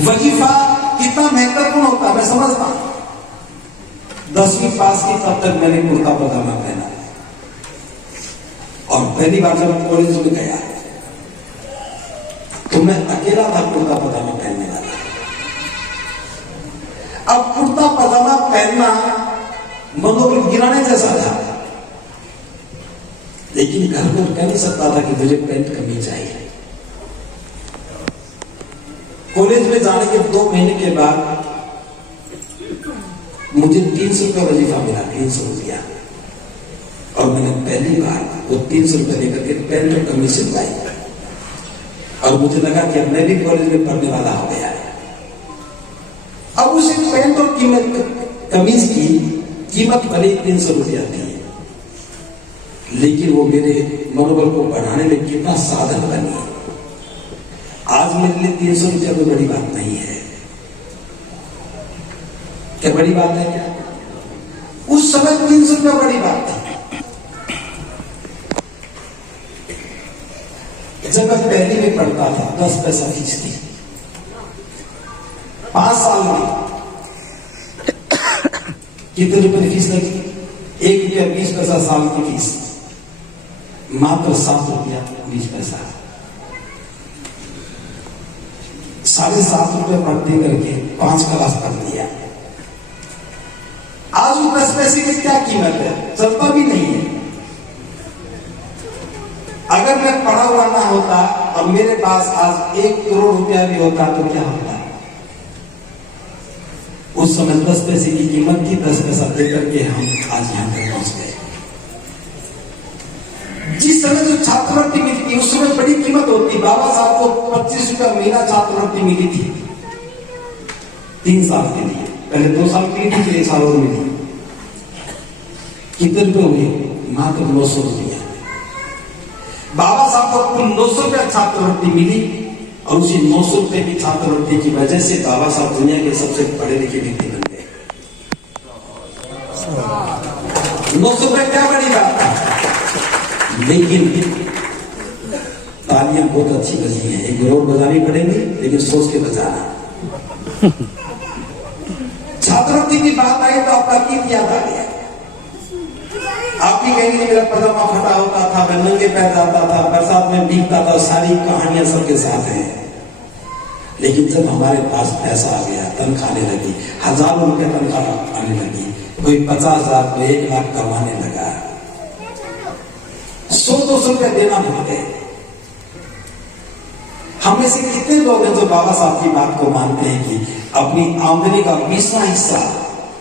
वजीफा कितना महत्वपूर्ण होता है मैं समझता हूं। 10वीं पास की तब तक मैंने कुर्ता पजामा पहना, और पहली बार जब कॉलेज में गया तो मैं अकेला था कुर्ता पजामा पहनने वाला। अब कुर्ता पजामा पहनना मनोबल गिराने जैसा था, लेकिन घर में कह नहीं सकता था कि मुझे पैंट कमीज चाहिए। कॉलेज में जाने के 2 महीने के बाद मुझे 300 रुपया वजीफा मिला, 300 रुपया, और मैंने पहली बार वो 300 रुपया लेकर के पैंट और कमीज सिलवाई, और मुझे लगा कि अब मैं भी कॉलेज में पढ़ने वाला हो गया है। अब उस पैंट और कमीज की कीमत भले 300 रुपया थी, लेकिन वो मेरे मनोबल को बढ़ाने में कितना साधन बनी। आज मेरे लिए 300 रुपया कोई बड़ी बात नहीं है। क्या बड़ी बात है क्या? उस समय 300 रुपया बड़ी बात थी। जब मैं पहली में पढ़ता था 10 पैसा फीस थी, 5 साल में कितने रुपए फीस लगी? 1 रुपया 20 पैसा साल की फीस, मात्र 7 रुपया 20 पैसा, 7.5 रुपये पढ़ते करके 5 क्लास पढ़ लिया। आज उस 10 पैसे की क्या कीमत है? चलता भी नहीं है। अगर मैं पढ़ा हुआ ना होता और मेरे पास आज 1 करोड़ रुपया भी होता तो क्या होता? उस समय 10 पैसे की कीमत थी, 10 पैसा देकर के हम आज यहां तक पहुंच गए। जिस समय जो छात्रवृत्ति मिलती उस समय बड़ी कीमत होती। बाबा साहब को 25 रुपया महीना छात्रवृत्ति मिली थी 3 साल के लिए, पहले 2 साल की थी, फिर 1 साल और मिली। कितने रुपए हुए? मात्र 900 रुपया। बाबा साहब को कुल 900 रुपया छात्रवृत्ति मिली, और उसी 900 रुपए की छात्रवृत्ति की वजह से बाबा साहब दुनिया के सबसे पढ़े लिखे व्यक्ति बन गए। 900 रुपये क्या बड़ी बात है? लेकिन तालियां बहुत अच्छी बजी हैं, एक और बजानी पड़ेगी, लेकिन सोच के बजाना। छात्रवृत्ति की बात आई तो आपका गीत याद आ गया। आप भी कहेंगे मेरा पजामा फटा होता था, मैं नंगे पैर जाता था, बरसात में भीगता था, सारी कहानियां सबके साथ हैं। लेकिन जब हमारे पास पैसा आ गया, तनख्वाह आने लगी, हजारों रुपए तनख्वाह आने लगी, कोई 50,000 कोई 1 लाख कमाने लगा, 100-200 रुपए देना भूल गए। हम में से कितने लोग हैं जो बाबा साहब की बात को मानते हैं कि अपनी आमदनी का 20वां हिस्सा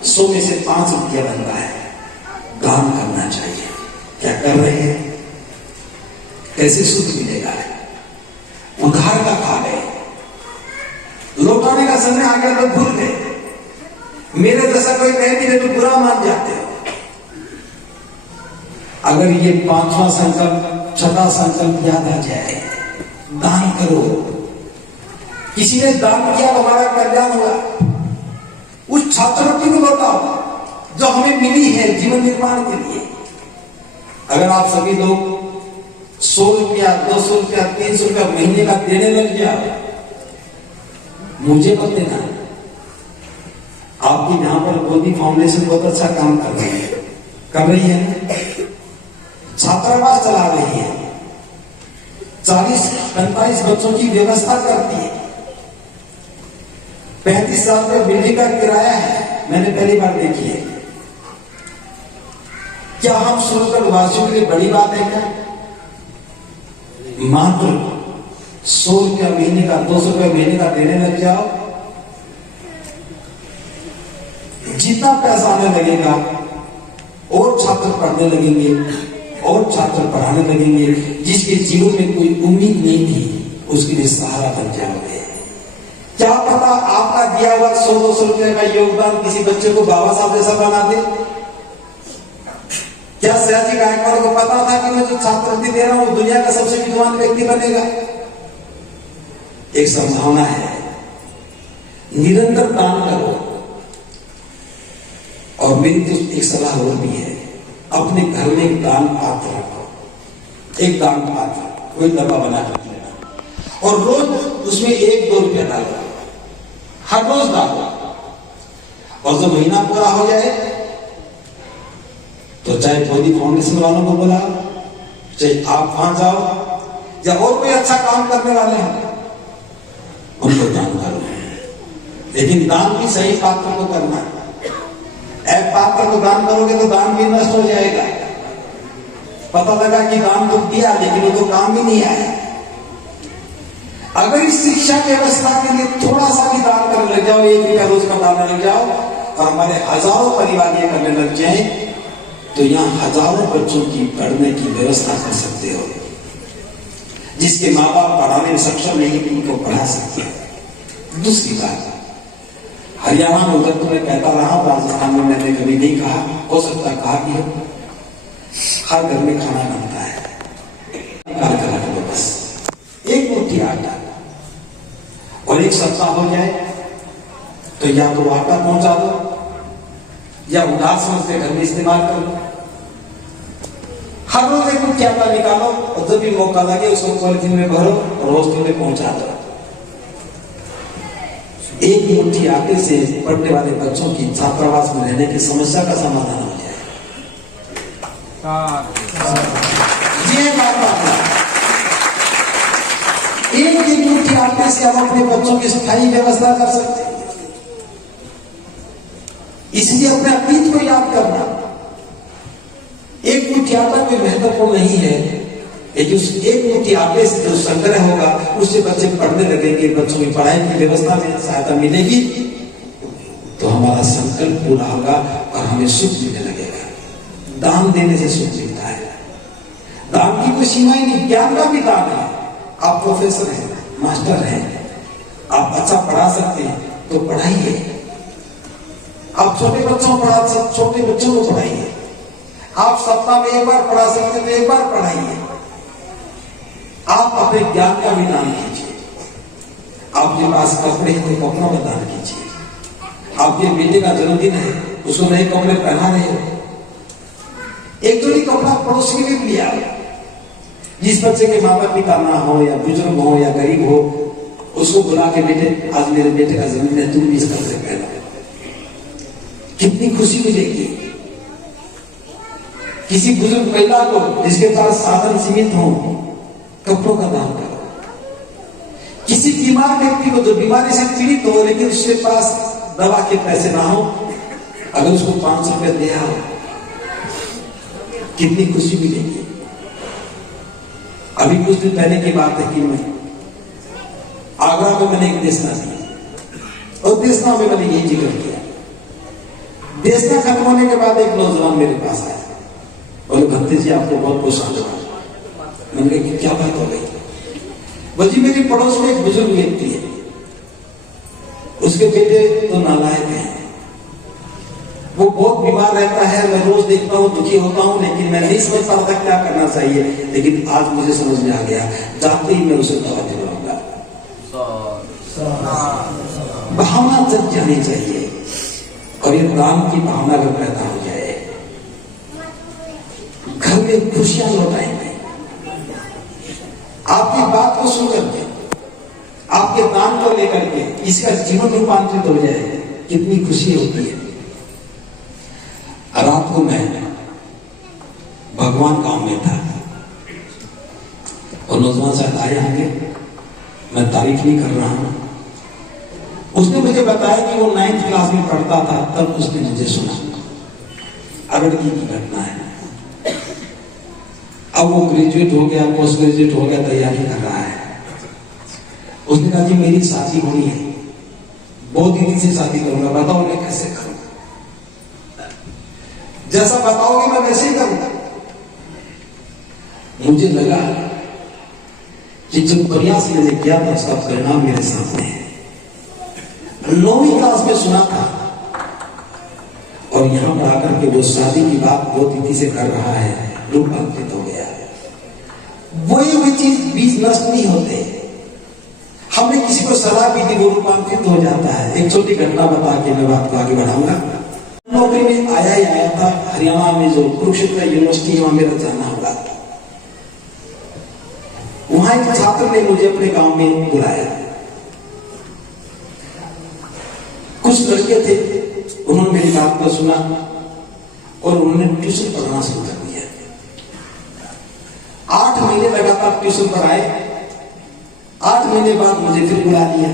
100 में से 5 रुपया बनता है, दान करना चाहिए? क्या कर रहे हैं? कैसे सुख मिलेगा? उधार का खा गए, लौटाने का समय आ गया तो भूल गए। मेरे जैसा कोई कह दिए तो बुरा मान जाते हैं। अगर ये 5वां संकल्प, 6वां संकल्प याद आ जाए, दान करो। किसी ने दान किया तो हमारा कल्याण हुआ। उस छात्रवृत्ति को लौटाओ जो हमें मिली है जीवन निर्माण के लिए। अगर आप सभी लोग 100 रुपया, 200 रुपया, 300 रुपया महीने का देने लग जाओ, मुझे मत देना, आपकी यहाँ पर मोदी फाउंडेशन बहुत अच्छा काम कर रही है, छात्रावास चला रही है, 40-45 बच्चों की व्यवस्था करती है, 35,000 रुपये बिल्डिंग का किराया है, मैंने पहली बार देखी है। क्या हम सूरत वासियों के लिए बड़ी बात है क्या? मात्र 100 रुपया महीने का, 200 रुपया महीने का देने लग जाओ, जितना पैसा आने लगेगा और छात्र पढ़ने लगेंगे और छात्र पढ़ाने लगेंगे। जिसके जीवन में कोई उम्मीद नहीं थी उसके लिए सहारा बन जाओगे। क्या पता आपका दिया हुआ 100-200 रुपए का योगदान किसी बच्चे को बाबा साहब जैसा बना दे। क्या सयाजी गायकवाड़ को पता था कि मैं जो छात्रवृत्ति दे रहा हूं वो दुनिया का सबसे विद्वान व्यक्ति बनेगा? एक संभावना है, निरंतर दान करो। और मेरी तो एक सलाह और भी है, अपने घर में एक दान पात्र रखो, एक दान पात्र, कोई डब्बा बना कर लेना और रोज उसमें 1-2 रुपया डालो, हर रोज डालो। और जब महीना पूरा हो जाए तो चाहे मोदी फाउंडेशन वालों को बुलाओ, चाहे आप वहां जाओ या और कोई अच्छा काम करने वाले हैं उनको दान करो, लेकिन दान भी सही पात्र को करना है। एक पात्र को दान करोगे तो दान भी नष्ट हो जाएगा। पता लगा कि दान तो दिया लेकिन वो तो काम ही नहीं आया। अगर इस शिक्षा व्यवस्था के लिए थोड़ा सा भी दान करने लग जाओ, 1 रुपया रोज का डालने लग जाओ और हमारे हजारों परिवार ये करने लग जाए तो यहाँ हजारों बच्चों की पढ़ने की व्यवस्था कर सकते हो। जिसके माँ बाप पढ़ाने में सक्षम नहीं उनको पढ़ा सकते हैं। दूसरी बात, हरियाणा में उधर तो मैं कहता रहा, राजस्थान में मैंने कभी नहीं कहा, हो सकता है कहा कि हर घर में खाना बनता है, निकाल कर रख लो बस, 1 मुट्ठी आटा, और 1 सप्ताह हो जाए तो या तो आटा पहुंचा दो या उधार समझ के घर में इस्तेमाल कर लो। हर रोज 1 मुट्ठी आटा निकालो और जब भी मौका लगे उसको पॉलिथीन में भरो और हॉस्टल में पहुंचा दो। 1 मुट्ठी आटे से पढ़ने वाले बच्चों की छात्रावास में रहने की समस्या का समाधान हो जाए। ये बात है, 1 मुट्ठी आटे से हम अपने बच्चों की स्थायी व्यवस्था कर सकते हैं। इसलिए अपने अतीत को याद करना। 1 मुट्ठी आटा कोई महत्वपूर्ण नहीं है, लेकिन उस 1 मुट्ठी आटे से जो संग्रह होगा उससे बच्चे पढ़ने लगेंगे, बच्चों की पढ़ाई की व्यवस्था में सहायता मिलेगी तो हमारा संकल्प पूरा होगा और हमें सुख मिलने लगेगा। दान देने से सुख मिलता है। दान की कोई सीमा ही नहीं, ज्ञान का भी दान है। आप प्रोफेसर हैं, मास्टर हैं, आप अच्छा पढ़ा सकते हैं तो पढ़ाइए। आप छोटे बच्चों को पढ़ाइए। आप सप्ताह में 1 बार पढ़ा सकते हैं तो 1 बार पढ़ाइए। आप अपने ज्ञान का भी दान कीजिए। आपके पास कपड़े हैं तो कपड़ों का दान कीजिए। आपके बेटे का जन्मदिन है, उसको नए कपड़े पहना रहे हो, 1 जोड़ी कपड़ा पड़ोस के लिए लिया। जिस बच्चे के माता पिता ना हो या बुजुर्ग हो या गरीब हो उसको बुला के, बेटे आज मेरे बेटे का जन्मदिन है, तुम भी इस कपड़े पहनो। कितनी खुशी मिलेगी। किसी बुजुर्ग महिला को जिसके पास साधन सीमित हो कपड़ों का दान करो। किसी बीमार व्यक्ति को जो बीमारी से पीड़ित हो लेकिन उसके पास दवा के पैसे ना हो, अगर उसको 500 रुपये दे आओ, कितनी खुशी मिलेगी। अभी कुछ दिन पहले की बात है कि मैं आगरा में मैंने एक देशना दिया और देशना में मैंने यही जिक्र किया। देशना खत्म होने के बाद एक नौजवान मेरे पास आया, बोले भक्ति जी आपको बहुत बहुत धन्यवाद। मैंने कहा कि क्या बात हो गई? बोल जी मेरी पड़ोस में एक बुजुर्ग व्यक्ति है, उसके बेटे तो नालायक हैं, वो बहुत बीमार रहता है, मैं रोज देखता हूँ, दुखी होता हूँ, लेकिन मैं नहीं समझ पा रहा क्या करना चाहिए। लेकिन आज मुझे समझ में आ गया, जाते ही मैं उसे दवा दिलवाऊंगा। भावना जग जानी चाहिए और ये दान की भावना अगर पैदा हो जाए घर में खुशियां लौटाएंगे। आपकी बात को सुनकर के, आपके दान को लेकर के इसका जीवन रूपांतरित हो जाएगा। कितनी खुशी होती है। रात को मैं भगवान गांव में था और नौजवान साहब आए होंगे, मैं तारीफ नहीं कर रहा हूं। उसने मुझे बताया कि वो 9th क्लास में पढ़ता था, तब उसने मुझे सुना। अरड़की की घटना है। अब वो ग्रेजुएट हो गया, पोस्ट ग्रेजुएट हो गया, तैयारी कर रहा है। उसने कहा कि मेरी शादी होनी है, बहुत दीदी से शादी करूंगा, बताओ मैं कैसे करूंगा? जैसा बताओगे मैं वैसे ही करूंगा। मुझे लगा कि जो प्रयास मैंने किया था उसका परिणाम मेरे सामने है। 9वीं क्लास में सुना था और यहां पर आकर के वो शादी की बात वो दीदी से कर रहा है, रूपांतरित हो गया। वही चीज बीज नष्ट नहीं होते। हमने किसी को सलाह भी दी, वो रूपांतरित हो जाता है। एक छोटी घटना बता के मैं बात को आगे बढ़ाऊंगा। नौकरी में आया ही आया था, हरियाणा में जो कुरुक्षेत्र यूनिवर्सिटी, वहां मेरा जाना होगा। वहां एक छात्र ने मुझे अपने गांव में बुलाया। कुछ लड़के थे, उन्होंने मेरी बात को सुना और उन्होंने ट्यूशन पढ़ाना शुरू कर दिया। 8 महीने लगातार ट्यूशन पढ़ाए। 8 महीने बाद मुझे फिर बुला लिया।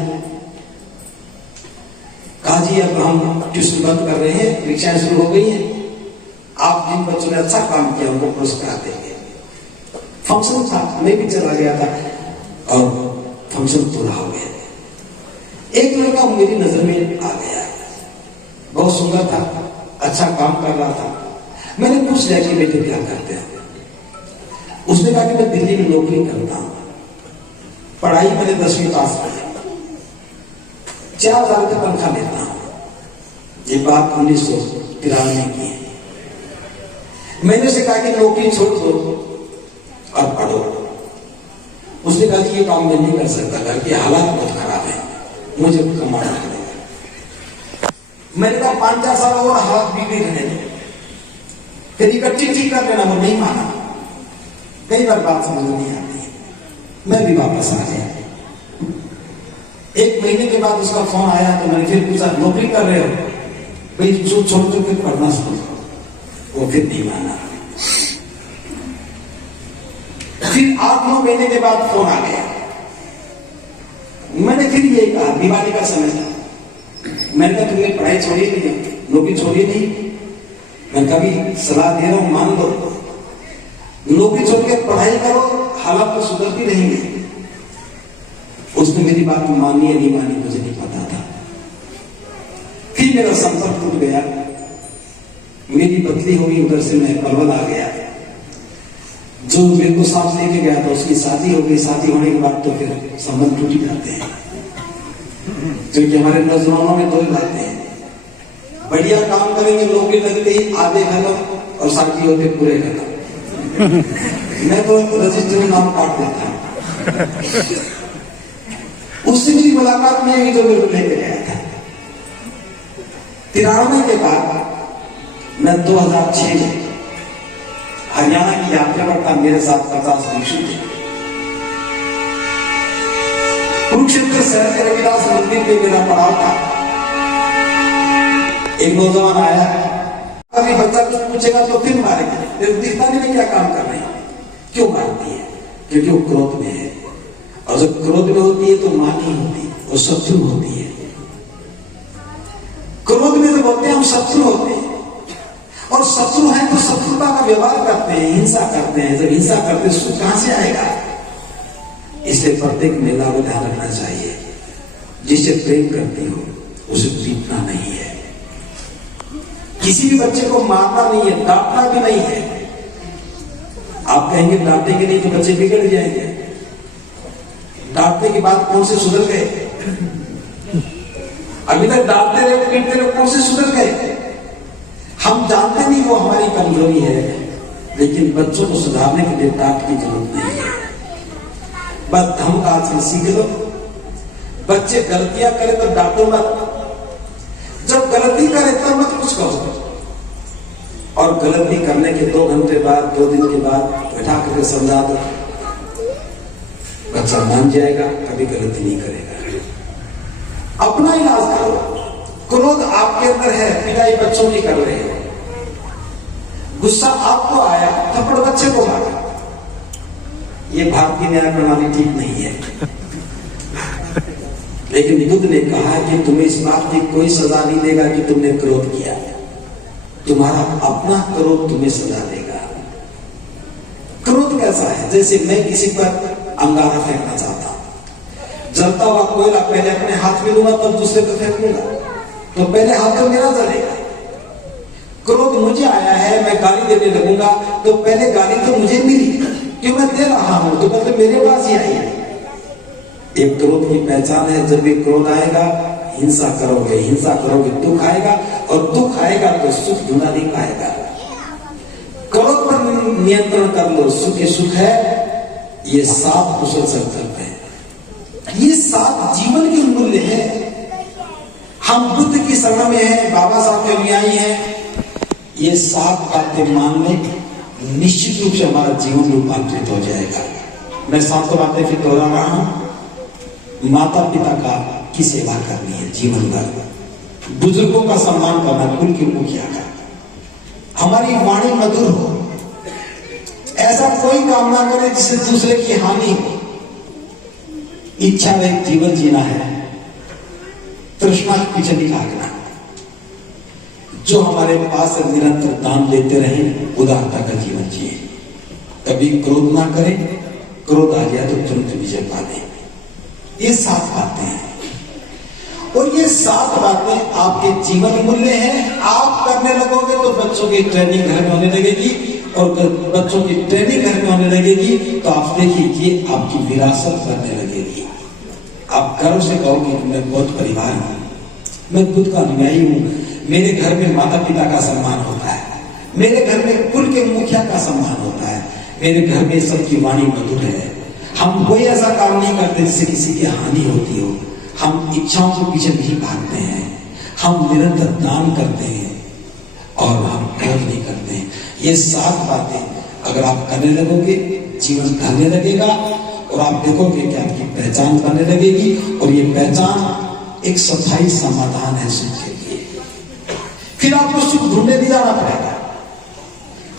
कहा जी अब हम ट्यूशन बंद कर रहे हैं, परीक्षाएं शुरू हो गई हैं, आप जिन बच्चों ने अच्छा काम किया उनको पुरस्कार देंगे। फंक्शन था, मैं भी चला गया था और फंक्शन पूरा हो गया। एक लड़का मेरी नजर में आ गया, बहुत सुंदर था, अच्छा काम कर रहा था। मैंने पूछ लिया कि बेटे क्या करते हैं? उसने कहा कि मैं दिल्ली में नौकरी करता हूं, पढ़ाई मैंने 10वीं पास की, 4000 का तनख्वाह लेता हूं। ये बात 1993 की है। मैंने उसे कहा कि नौकरी छोड़ दो और पढ़ो। उसने कहा कि ये काम मैं नहीं कर सकता, घर के हालात बहुत खराब है, मुझे कमाना पड़ेगा। मैंने कहा 5-4 साल और हालात बिगड़े रहने, फिर इकट्ठी ठीक कर लेना। वो नहीं माना। कई बार बात समझ नहीं आती है। मैं भी वापस आ गया। 1 महीने के बाद उसका फोन आया तो मैंने फिर पूछा, नौकरी कर रहे हो भाई? जो छोड़ दो फिर पढ़ना शुरू। वो फिर नहीं माना। फिर 8-9 महीने के बाद फोन आ गया। मैंने फिर यही कहा, दिवाली का समय था, मैंने कहा तुमने पढ़ाई छोड़ी नहीं, नौकरी छोड़ी नहीं। मैं कभी सलाह दे रहा हूं, मान लो, नौकरी छोड़ के पढ़ाई करो, हालात तो सुधरती रहेंगे। उसने मेरी बात मानी या नहीं मानी मुझे नहीं पता था। फिर मेरा संपर्क टूट गया, मेरी बदली हुई, उधर से मैं पलवल आ गया। जो मेरे को साथ लेके गया था उसकी शादी हो गई। शादी होने के बाद तो फिर संबंध टूट ही जाते हैं, क्योंकि हमारे नौजवानों में 2 बातें हैं, बढ़िया काम करेंगे, नौकरी लगते ही आधे खत्म और शादी होते पूरे खत्म। मैं तो रजिस्टर में नाम काट देता हूं। उससे मेरी मुलाकात में हुई जो मेरे को लेके गया था। 93 के बाद मैं 2006 में हरियाणा की यात्रा पर था। मेरे साथ 50 भिक्षु थे। कुरुक्षेत्र शहर के रविदास मंदिर पे मेरा पड़ाव था। एक नौजवान आया, अभी बच्चा कुछ पूछेगा तो फिर मारेगा, दिखता नहीं क्या काम कर रहे हैं। क्यों मारती है? क्योंकि वो क्रोध में है, और जब क्रोध में होती है तो मां नहीं होती, वो शत्रु होती है। क्रोध में जब होते हैं हम शत्रु होते हैं, और शत्रु हैं तो शत्रुता का व्यवहार करते हैं, हिंसा करते हैं। जब हिंसा करते हैं सुख कहां से आएगा? इसलिए प्रत्येक महिला को ध्यान रखना चाहिए, जिसे प्रेम करती हो उसे पीटना नहीं है, किसी भी बच्चे को मारना नहीं है, डांटना भी नहीं है। आप कहेंगे डांटेंगे नहीं तो बच्चे बिगड़ जाएंगे। डांटने के बाद कौन से सुधर गए? अभी तक डांटते रहे, पीटते रहे, कौन से सुधर गए? हम जानते नहीं वो हमारी कमजोरी है, लेकिन बच्चों को सुधारने के लिए डांट की जरूरत नहीं है। बस धमक आचरण सीख लो। बच्चे गलतियां करें तो डांटो मत, जब गलती करे तब मत कुछ कहो, और गलती करने के 2 घंटे बाद, 2 दिन के बाद बैठा करके समझा दो, बच्चा मान जाएगा, कभी गलती नहीं करेगा। अपना इलाज करो, क्रोध आपके अंदर है, पिटाई बच्चों की कर रहे हैं, गुस्सा आपको आया, थप्पड़ बच्चे को मारा। ये भारतीय न्याय प्रणाली ठीक नहीं है। लेकिन बुद्ध ने कहा कि तुम्हें इस बात की कोई सजा नहीं देगा कि तुमने क्रोध किया, तुम्हारा अपना क्रोध तुम्हें सजा देगा। क्रोध कैसा है? जैसे मैं किसी पर अंगारा फेंकना चाहता हूं, जलता हुआ कोयला पहले अपने हाथ में लूंगा तब दूसरे पर फेंकूंगा, तो पहले हाथ में मेरा जलेगा। क्रोध मुझे आया है, मैं गाली देने लगूंगा तो पहले गाली तो मुझे मिली, क्यों मैं दे रहा हूं तो पहले मेरे पास ही आई है। एक क्रोध की पहचान है, जब भी क्रोध आएगा हिंसा करोगे, हिंसा करोगे दुख आएगा, और दुख आएगा तो सुख गुना नहीं पाएगा। क्रोध पर नियंत्रण कर लो, सुख ही सुख है। ये 7 कुशल संकल्प है, ये 7 जीवन के मूल्य है। हम बुद्ध की शरण में हैं, बाबा साहब के अनुयायी हैं। ये 7 बातें मान लें, निश्चित रूप से हमारा जीवन रूपांतरित हो जाएगा। मैं 7 बातें फिर दोहरा रहा हूं। माता पिता की सेवा करनी है जीवन भर, बुजुर्गों का सम्मान करना, कुल की मुखिया का, हमारी वाणी मधुर हो, ऐसा कोई काम ना करे जिससे दूसरे की हानि हो। इच्छा रहित जीवन जीना है, तृष्णा के पीछे नहीं भागना। जो हमारे पास निरंतर दान देते रहे, उदारता का जीवन जिए, कभी क्रोध ना करें, क्रोध आ गया तो तुरंत विजय पा लें। ये 7 बातें हैं, और ये 7 बातें आपके जीवन मूल्य हैं। आप करने लगोगे तो बच्चों की ट्रेनिंग घर में होने लगेगी, और बच्चों की ट्रेनिंग घर में होने लगेगी तो आप देखिए ये आपकी विरासत बनने लगेगी। आप गर्व से कहोगे कि मैं बहुत परिवार हूं, मैं बुद्ध का अनुयायी हूं, मेरे घर में माता पिता का सम्मान होता है, मेरे घर में कुल के मुखिया का सम्मान होता है, मेरे घर में सबकी वाणी मधुर है। हम कोई ऐसा काम नहीं करते जिससे किसी की हानि होती हो, हम इच्छाओं के पीछे नहीं भागते हैं, हम निरंतर दान करते हैं, और हम क्रोध नहीं करते हैं। ये 7 बातें अगर आप करने लगोगे, जीवन ढलने लगेगा, और आप देखोगे कि आपकी पहचान बनने लगेगी, और ये पहचान एक स्थायी समाधान है सुख के लिए। फिर आपको सुख ढूंढने नहीं जाना पड़ेगा।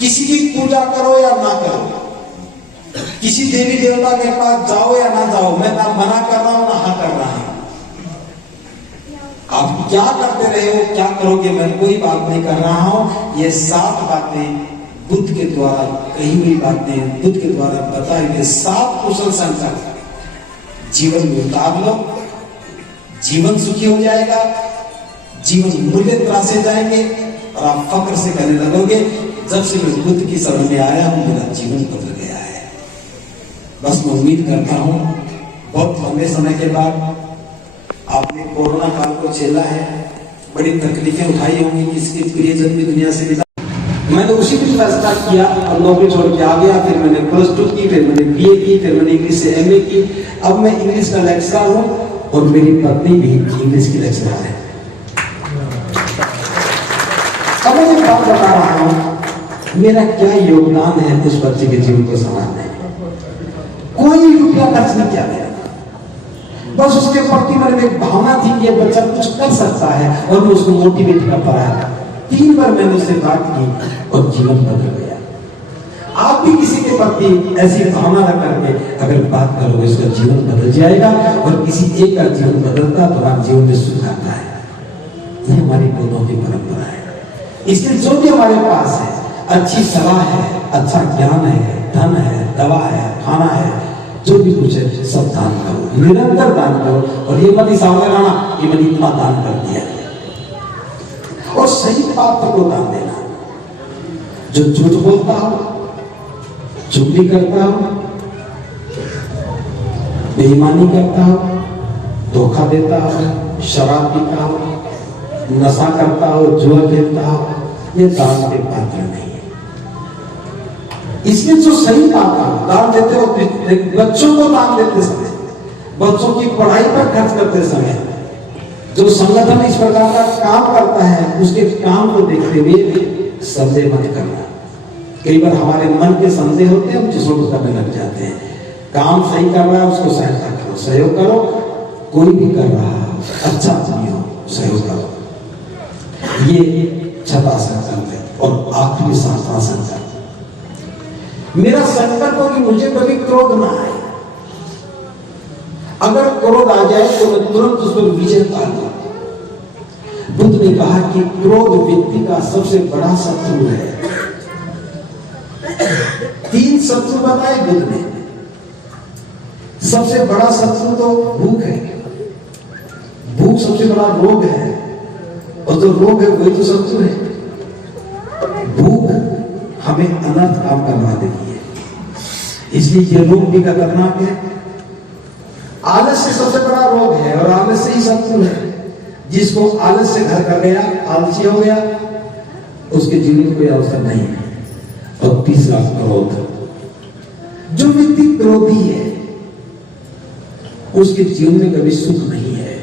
किसी की पूजा करो या ना करो, किसी देवी देवता के पास जाओ या ना जाओ, मैं ना मना कर रहा हूं ना हाँ कर रहा हूं। आप क्या करते रहे हो, क्या करोगे, मैं कोई बात नहीं कर रहा हूं। ये 7 बातें बुद्ध के द्वारा कही हुई बातें, बुद्ध के द्वारा बताए गए 7 कुशल संकल्प जीवन में उतार लो, जीवन सुखी हो जाएगा, जीवन मूल्य तरासे जाएंगे, और आप फक्र से कहने लगोगे जब से मैं बुद्ध की शरण में आया हूं मेरा जीवन बदल गया है। बस मैं उम्मीद करता हूं बहुत लंबे समय के बाद आपने कोरोना काल को झेला है, बड़ी तकलीफें उठाई होंगी, किसके प्रियजन भी दुनिया से मिला। मैंने उसी दिन फैसला किया और नौकरी छोड़ के आ गया। फिर मैंने +2 की, फिर मैंने BA की, फिर मैंने इंग्लिश से MA की। अब मैं इंग्लिश का लेक्चरर हूं, और मेरी पत्नी भी इंग्लिश की लेक्चरर है। अब मैं एक बात बता रहा हूं, मेरा क्या योगदान है उस बच्चे के जीवन को संभालने में। कोई रुपया खर्च नहीं किया मैंने, बस उसके प्रति मेरे एक भावना थी कि ये बच्चा कुछ कर सकता है, और मैं उसको मोटिवेट करता रहा। 3 बार मैंने उससे बात की और जीवन बदल गया। आप भी किसी के प्रति ऐसी भावना रख करके अगर बात करोगे, उसका जीवन बदल जाएगा, और किसी एक का जीवन बदलता तो आप जीवन में सुख आता है। ये हमारी दोनों की परंपरा है। इसलिए जो भी हमारे पास है, अच्छी सलाह है, अच्छा ज्ञान है, धन है, दवा है, खाना है, जो भी कुछ है सब दान करो, निरंतर दान करो। और ये मत सामने लाना कि मैंने इतना दान कर दिया, और सही पात्र को दान देना। जो झूठ बोलता हो, चुगली करता हो, बेईमानी करता हो, धोखा देता हो, शराब पीता हो, नशा करता हो, जुआ खेलता हो, ये दान के पात्र नहीं है। इसमें जो सही पात्र दान देते हो, बच्चों को दान देते समय, बच्चों की पढ़ाई पर खर्च करते समय, जो संगठन इस प्रकार का काम करता है उसके काम को देखते हुए संदेह मत करना। कई बार हमारे मन के संदेह होते हैं, हम दूसरों को करने लग जाते हैं। काम सही कर रहा है उसको सहायता करो, सहयोग करो। कोई भी कर रहा है, अच्छा आदमी हो, सहयोग करो। ये छठा संकल्प है और आखिरी सातवां संकल्प। मेरा संकल्प हो कि मुझे कभी क्रोध ना आए। अगर क्रोध आ जाए तो मैं तुरंत उस पर विजय पा लूं। बुद्ध ने कहा कि क्रोध व्यक्ति का सबसे बड़ा शत्रु है। 3 शत्रु बताए बुद्ध ने। सबसे बड़ा शत्रु तो भूख है। भूख सबसे बड़ा रोग है, और जो रोग है वही तो शत्रु है। भूख हमें अनर्थ काम करवा देती है, इसलिए ये रोग भी खतरनाक है। आलस्य सबसे बड़ा रोग है और आलस्य ही शत्रु है। जिसको आलस्य घर कर गया, आलसी हो गया, उसके जीवन में कोई अवसर नहीं है। और तीसरा क्रोध। जो व्यक्ति क्रोधी है उसके जीवन में कभी सुख नहीं है।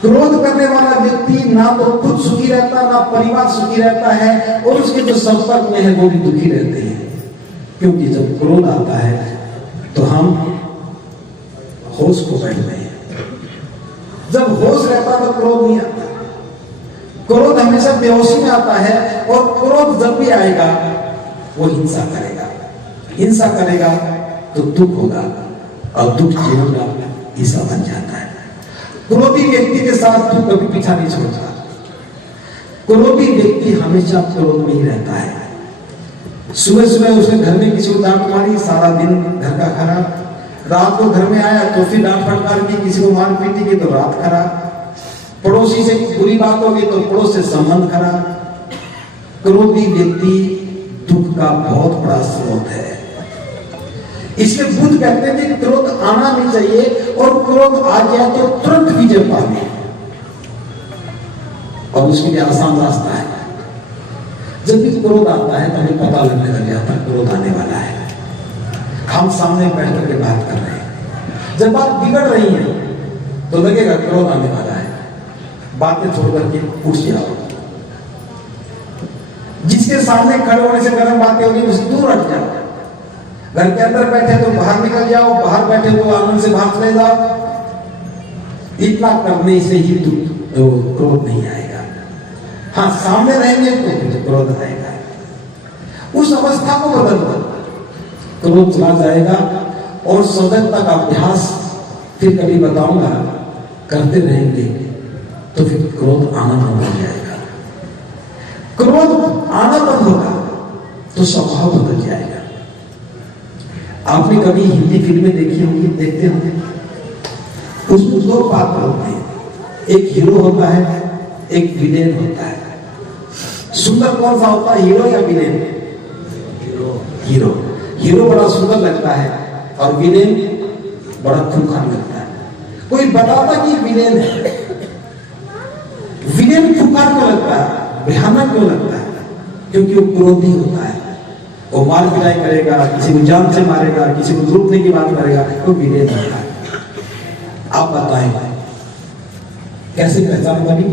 क्रोध करने वाला व्यक्ति ना तो खुद सुखी रहता, ना परिवार सुखी रहता है, और उसके जो संपर्क में है वो भी दुखी रहते हैं। क्योंकि जब क्रोध आता है तो हम होश को बैठते हैं। जब होश रहता तो क्रोध नहीं आता। क्रोध हमेशा बेहोशी में आता है, और क्रोध जब भी आएगा वो हिंसा करेगा। हिंसा करेगा तो दुख होगा, और दुख जीवन का हिस्सा बन जाता है। क्रोधी व्यक्ति के साथ दुख कभी पीछा नहीं छोड़ता। क्रोधी व्यक्ति हमेशा क्रोध में ही रहता है। सुबह सुबह उसने घर में किसी को डांट मारी, सारा दिन घर का खराब। रात को घर में आया तो फिर डांट फटकार की, किसी को मार पीटी की तो रात खराब। पड़ोसी से बुरी बात होगी तो पड़ोस से संबंध खराब। क्रोधी व्यक्ति दुख का बहुत बड़ा स्रोत है। इसलिए बुद्ध कहते हैं कि क्रोध आना नहीं चाहिए, और क्रोध आ जाए तो तुरंत विजय पावे। और उसके लिए आसान रास्ता है। जब भी क्रोध आता है तो हमें पता लगने लग जाता है क्रोध आने वाला है। हम सामने बैठ करके बात कर रहे हैं, जब बात बिगड़ रही है तो लगेगा क्रोध आने वाला है। बातें छोड़ करके उठ जाओ। जिसके सामने खड़े होने से गर्म बातें होगी उससे दूर हट जाओ। घर के अंदर बैठे तो बाहर निकल जाओ, बाहर बैठे तो आनंद से बाहर चले जाओ। इतना करने से ही क्रोध नहीं आएगा। हाँ, सामने रहेंगे तो क्रोध आएगा। उस अवस्था को बदल दो, क्रोध चला जाएगा। और सजगता का अभ्यास फिर कभी बताऊंगा, करते रहेंगे तो फिर क्रोध आना बंद हो जाएगा। क्रोध आना बंद होगा तो स्वभाव बदल जाएगा। आपने कभी हिंदी फिल्में देखी होंगी, देखते होंगे, उसमें 2 पात्र होते हैं। एक हीरो होता है, एक विलेन होता है। सुंदर कौन सा होता है, हीरो या विलेन? हीरो। हीरो बड़ा सुंदर लगता है और विलेन बड़ा खूंखार लगता है। कोई बताता कि विलेन है। विलेन खूंखार क्यों लगता है, भयानक क्यों लगता है? क्योंकि वो क्रोधी होता है। वो मार पिटाई करेगा, किसी को जान से मारेगा, किसी को लूटने की बात करेगा, तो विलेन होता है। आप बताएं कैसे पहचान बनी?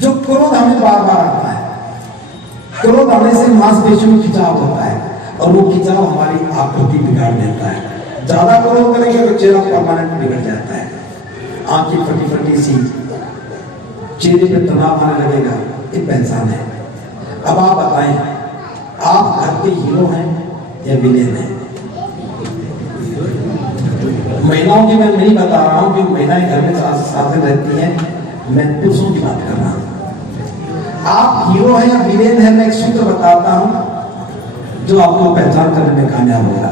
जो क्रोध हमें बार बार आता है। क्रोध आने से मांसपेशियों में खिंचाव होता है, और वो खिंचाव हमारी आकृति बिगाड़ देता है। ज्यादा क्रोध करेंगे तो चेहरा परमानेंट बिगड़ जाता है। आंखें फटी फटी सी, चेहरे पे तनाव आने लगेगा। ये पहचान है। अब आप बताएं, आप घर के हीरो हैं या विलेन हैं? महिलाओं की मैं नहीं बता रहा हूं, क्योंकि महिलाएं घर में साथ में रहती हैं। मैं पुरुषों की बात कर रहा हूं। आप हीरो हैं या विलेन हैं? मैं एक सूत्र बताता हूं जो आपको पहचान करने में कामयाब होगा।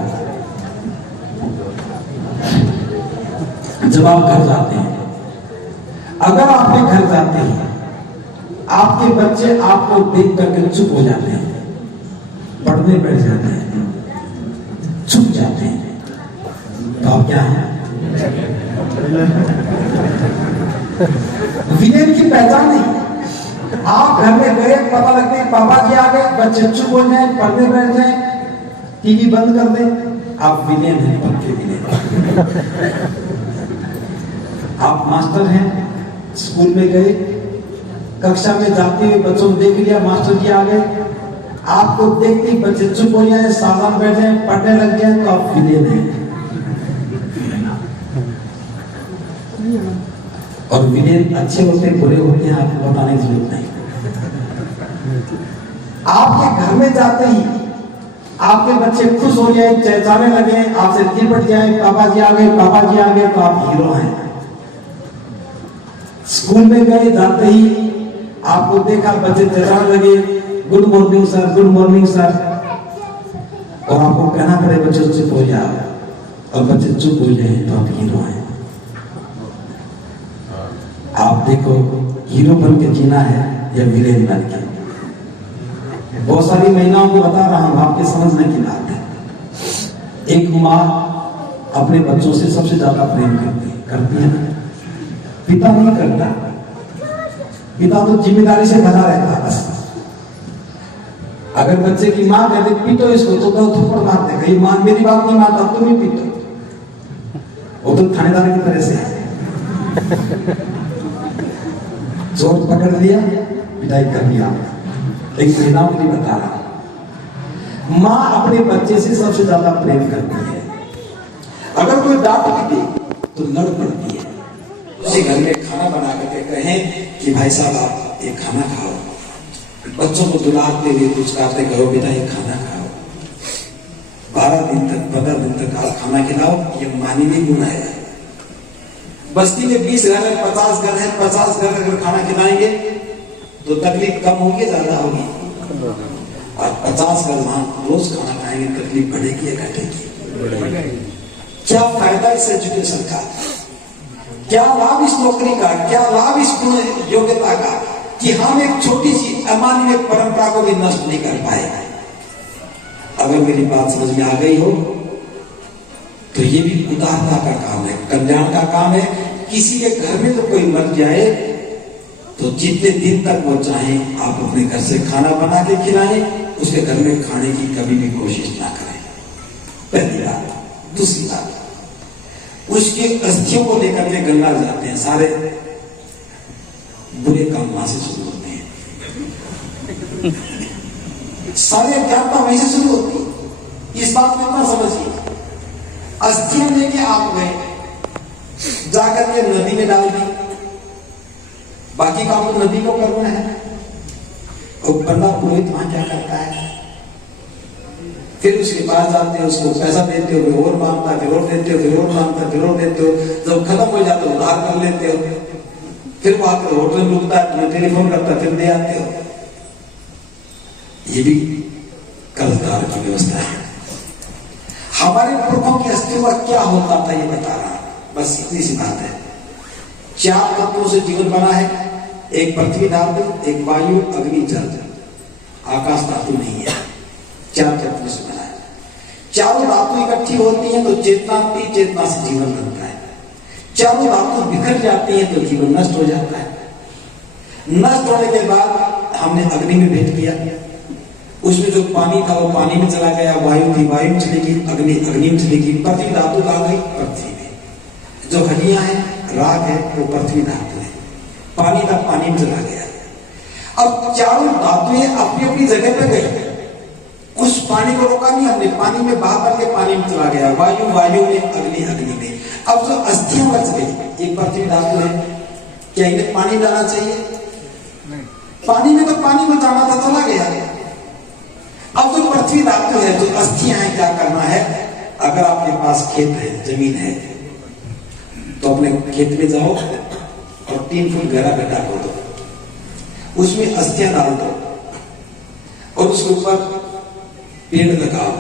जब आप घर जाते हैं, अगर आपके घर जाते हैं, आपके बच्चे आपको देख करके चुप हो जाते हैं, पढ़ने बैठ जाते हैं, चुप जाते हैं, तो आप क्या हैं? विलेन की पहचान नहीं। आप घर में गए, पता लगता है पापा जी आ गए, बच्चे चुप हो जाए, पढ़ने बैठ जाए, टीवी बंद कर दें, आप विलेन हैं, पक्के विलेन। आप मास्टर हैं, स्कूल में गए, कक्षा में जाते हुए बच्चों को देख लिया, मास्टर जी आ गए, आपको देखते ही बच्चे चुप हो जाए, सावधान बैठ जाए, पढ़ने लग जाए, तो आप विलेन हैं। और विलेन अच्छे होते बुरे होते हैं आपको बताने की जरूरत नहीं। आपके घर में जाते ही आपके बच्चे खुश हो जाए, चहचहाने लगे, आपसे लिपट जाए, पापा जी आ गए, पापा जी आ गए, तो आप हीरो हैं। स्कूल में गए, जाते ही आपको देखा बच्चे चहचहाने लगे, good morning sir, good morning sir, और आपको कहना पड़े बच्चे चुप हो जाओ, और बच्चे चुप हो जाए तो आप हीरो हैं। आप देखो हीरो बन के जीना है या विलेन बन के। बहुत सारी महिलाओं को बता रहा हूं, आपके समझने की बात है। एक माँ अपने बच्चों से सबसे ज्यादा प्रेम करती है ना, पिता नहीं करता। पिता तो जिम्मेदारी से भरा रहता बस। अगर बच्चे की माँ कहते पीटो इसको, तो थप्पड़ मार देगा, ये मां मेरी बात नहीं मानता, तुम ही पीटो। वो तो थानेदार की तरह से है, जोर पकड़ लिया, पिटाई कर दिया। एक महिलाओं के लिए बता रहा, माँ अपने बच्चे से सबसे ज्यादा प्रेम करती है। अगर कोई डांट भी दे तो लड़ पड़ती है। उसी घर में खाना बना करके कहें कि भाई साहब आप ये खाना खाओ, बच्चों को दुलारते हुए पुचकारते करो बेटा ये खाना खाओ, 12 दिन तक 15 दिन तक आप खाना खिलाओ, ये मानवीय गुण है। बस्ती में 20 घर है, 50 घर है, 50 घर अगर खाना खिलाएंगे तो तकलीफ कम होगी ज्यादा होगी, और 50 घर वहां रोज खाना खाएंगे तकलीफ बढ़ेगी या घटेगी? क्या फायदा इस एजुकेशन का, क्या लाभ इस नौकरी का, क्या लाभ इस योग्यता का कि हम एक छोटी सी अमानवीय परंपरा को भी नष्ट नहीं कर पाए? अगर मेरी बात समझ में आ गई हो तो ये भी उदारता का काम है, कल्याण का काम है। किसी के घर में तो कोई मर जाए तो जितने दिन तक वो चाहे आप अपने घर से खाना बना के खिलाएं, उसके घर में खाने की कभी भी कोशिश ना करें। पहली बात। दूसरी बात, उसके अस्थियों को लेकर के गंगा जाते हैं, सारे बुरे काम वहां से शुरू होते हैं, सारे अज्ञानता वहीं से शुरू होती है। इस बात को इतना समझिए, अस्थियां लेके आप गए, जाकर के नदी में डाल दी, बाकी काम तो नदी को करना है। और बंदा पुरोहित वहां क्या करता है, फिर उसके पास जाते हो, उसको पैसा देते हो, फिर और मांगता है, फिर और देते हो, फिर और मांगता है, फिर और देते हो, जब खत्म हो जाता है उधार कर लेते हो, फिर वो आकर होटल में रुकता है, तुम्हें टेलीफोन करता है, फिर दे आते हो। ये भी कर्जदार की व्यवस्था है। हमारे पुरखों की अस्तित्व क्या होता था ये बता रहा, बस इतनी सी बात है। 4 तत्वों से जीवन बना है, एक पृथ्वी धातु, एक वायु, अग्नि, जल, आकाश धातु नहीं है। 4 तत्वों से बना है। चारों धातु इकट्ठी होती हैं तो चेतना आती, चेतना से जीवन बनता है। चारों धातु बिखर जाती हैं तो जीवन नष्ट हो जाता है। नष्ट होने के बाद हमने अग्नि में भेंट किया, उसमें जो पानी था वो पानी में चला गया, वायु थी वायु में चली गई, अग्नि अग्नि में चली गई, पृथ्वी धातु आ गई पृथ्वी में। जो हड्डियां हैं, राग है, वो पृथ्वी धातु है, पानी था पानी में चला गया। अब चारों धातुएं अपनी अपनी जगह पे गई, उस पानी को रोका नहीं हमने, पानी में बहा करके पानी में चला गया, वायु वायु में, अग्नि अग्नि में। अब जो अस्थियां बच गई, एक पृथ्वी धातु है, क्या इन्हें पानी डालना चाहिए? पानी में तो पानी में जाना था, चला गया। अब जो पृथ्वी धातु है, जो अस्थियां हैं, क्या करना है? अगर आपके पास खेत है, जमीन है, तो अपने खेत में जाओ और 3 फुट गहरा गड्ढा खोदो, उसमें अस्थियां डाल दो और उसके ऊपर पेड़ लगाओ।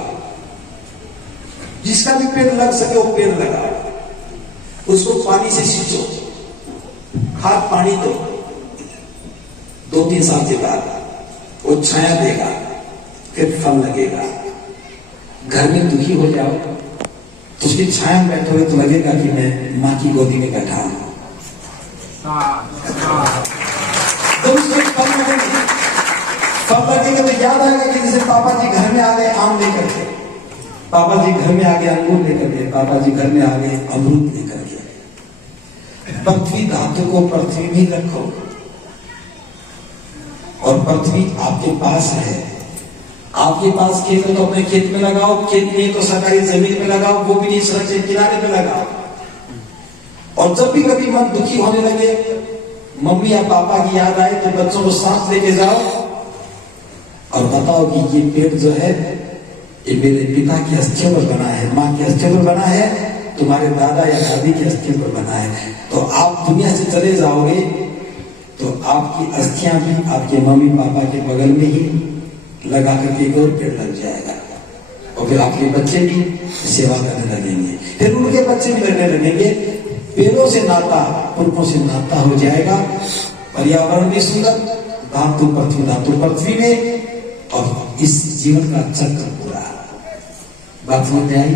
जिसका भी पेड़ लग सके वो पेड़ लगाओ, उसको पानी से सींचो, खाद पानी दो। 2-3 साल के बाद वो छाया देगा, फिर फल लगेगा। घर में दुखी हो जाओ तो उसकी छाया में बैठोगे तो लगेगा कि मैं मां की गोदी में बैठा हूं। तो उसके फल लगेगा, फल लगेगा तो याद आएगा कि जैसे पापा जी घर में आ गए आम लेकर के, पापा जी घर में आ गए अंगूर लेकर के, पापा जी घर में आ गए अमरूद लेकर के। पृथ्वी धातु को पृथ्वी में रखो और पृथ्वी आपके पास है। आपके पास खेत है तो अपने खेत में लगाओ, खेत नहीं तो सरकारी जमीन में लगाओ, वो भी नहीं सड़क के किनारे पे लगाओ। और जब भी कभी मन दुखी होने लगे, मम्मी या पापा की याद आए, तो बच्चों को साथ लेके जाओ और बताओ कि ये पेड़ जो है ये मेरे पिता की अस्थियों पर बना है, माँ की अस्थियों पर बना है, तुम्हारे दादा या दादी की अस्थियों पर बना है। तो आप दुनिया से चले जाओगे तो आपकी अस्थियां भी आपके मम्मी पापा के बगल में ही लगा करके एक और पेड़ लग जाएगा, और फिर आपके बच्चे भी सेवा करने लगेंगे, फिर उनके बच्चे भी लगने लगेंगे। पेड़ों से नाता, पुरखों से नाता हो जाएगा। पर्यावरण भी सुंदर, धातु पृथ्वी में, और इस जीवन का चक्र पूरा। बात समझ में आई?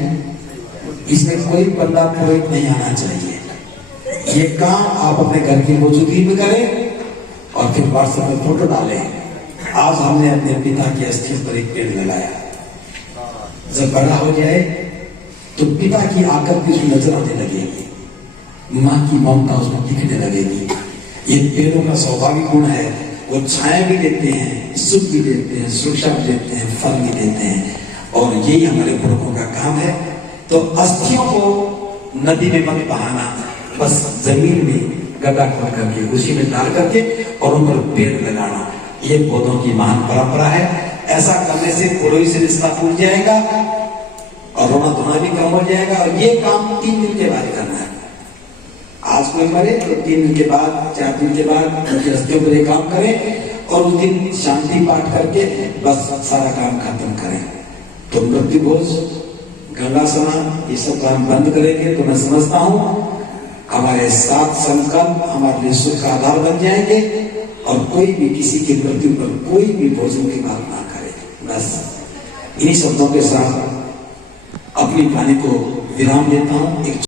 इसमें कोई बंदा पुरोहित नहीं आना चाहिए। ये काम आप अपने घर की मौजूदगी में करें और फिर व्हाट्सएप में फोटो डालें। आज हमने अपने पिता की अस्थियों पर एक पेड़ लगाया। जब बड़ा हो जाए तो पिता की आकृति उसमें नजर आने लगेगी, माँ की ममता उसमें दिखने लगेगी। ये पेड़ों का स्वाभाविक गुण है, वो छाया भी देते हैं, सुख भी देते हैं, सुरक्षा भी देते हैं, फल भी देते हैं, और यही हमारे पुरखों का काम है। तो अस्थियों को नदी में मत बहाना, बस जमीन में गड्ढा खोद करके उसी में डाल करके और उन पर पेड़ लगाना, ये पौधों की महान परंपरा है। ऐसा करने से पुरोहित से रिश्ता टूट जाएगा और रोना धोना भी कम हो जाएगा। और ये काम 3 दिन के बाद करना है। आज कोई मरे तो 3 दिन के बाद, 4 दिन के बाद उनकी अस्थियों पर काम करें और उस दिन शांति पाठ करके बस सारा काम खत्म करें। तो मृत्यु भोज, गंगा स्नान, ये सब काम बंद करेंगे तो मैं समझता हूँ हमारे 7 संकल्प हमारे लिए सुख का आधार बन जाएंगे, और कोई भी किसी की मृत्यु पर कोई भी भोजन की बात ना करे। बस इन्हीं शब्दों के साथ अपनी वाणी को विराम देता हूँ।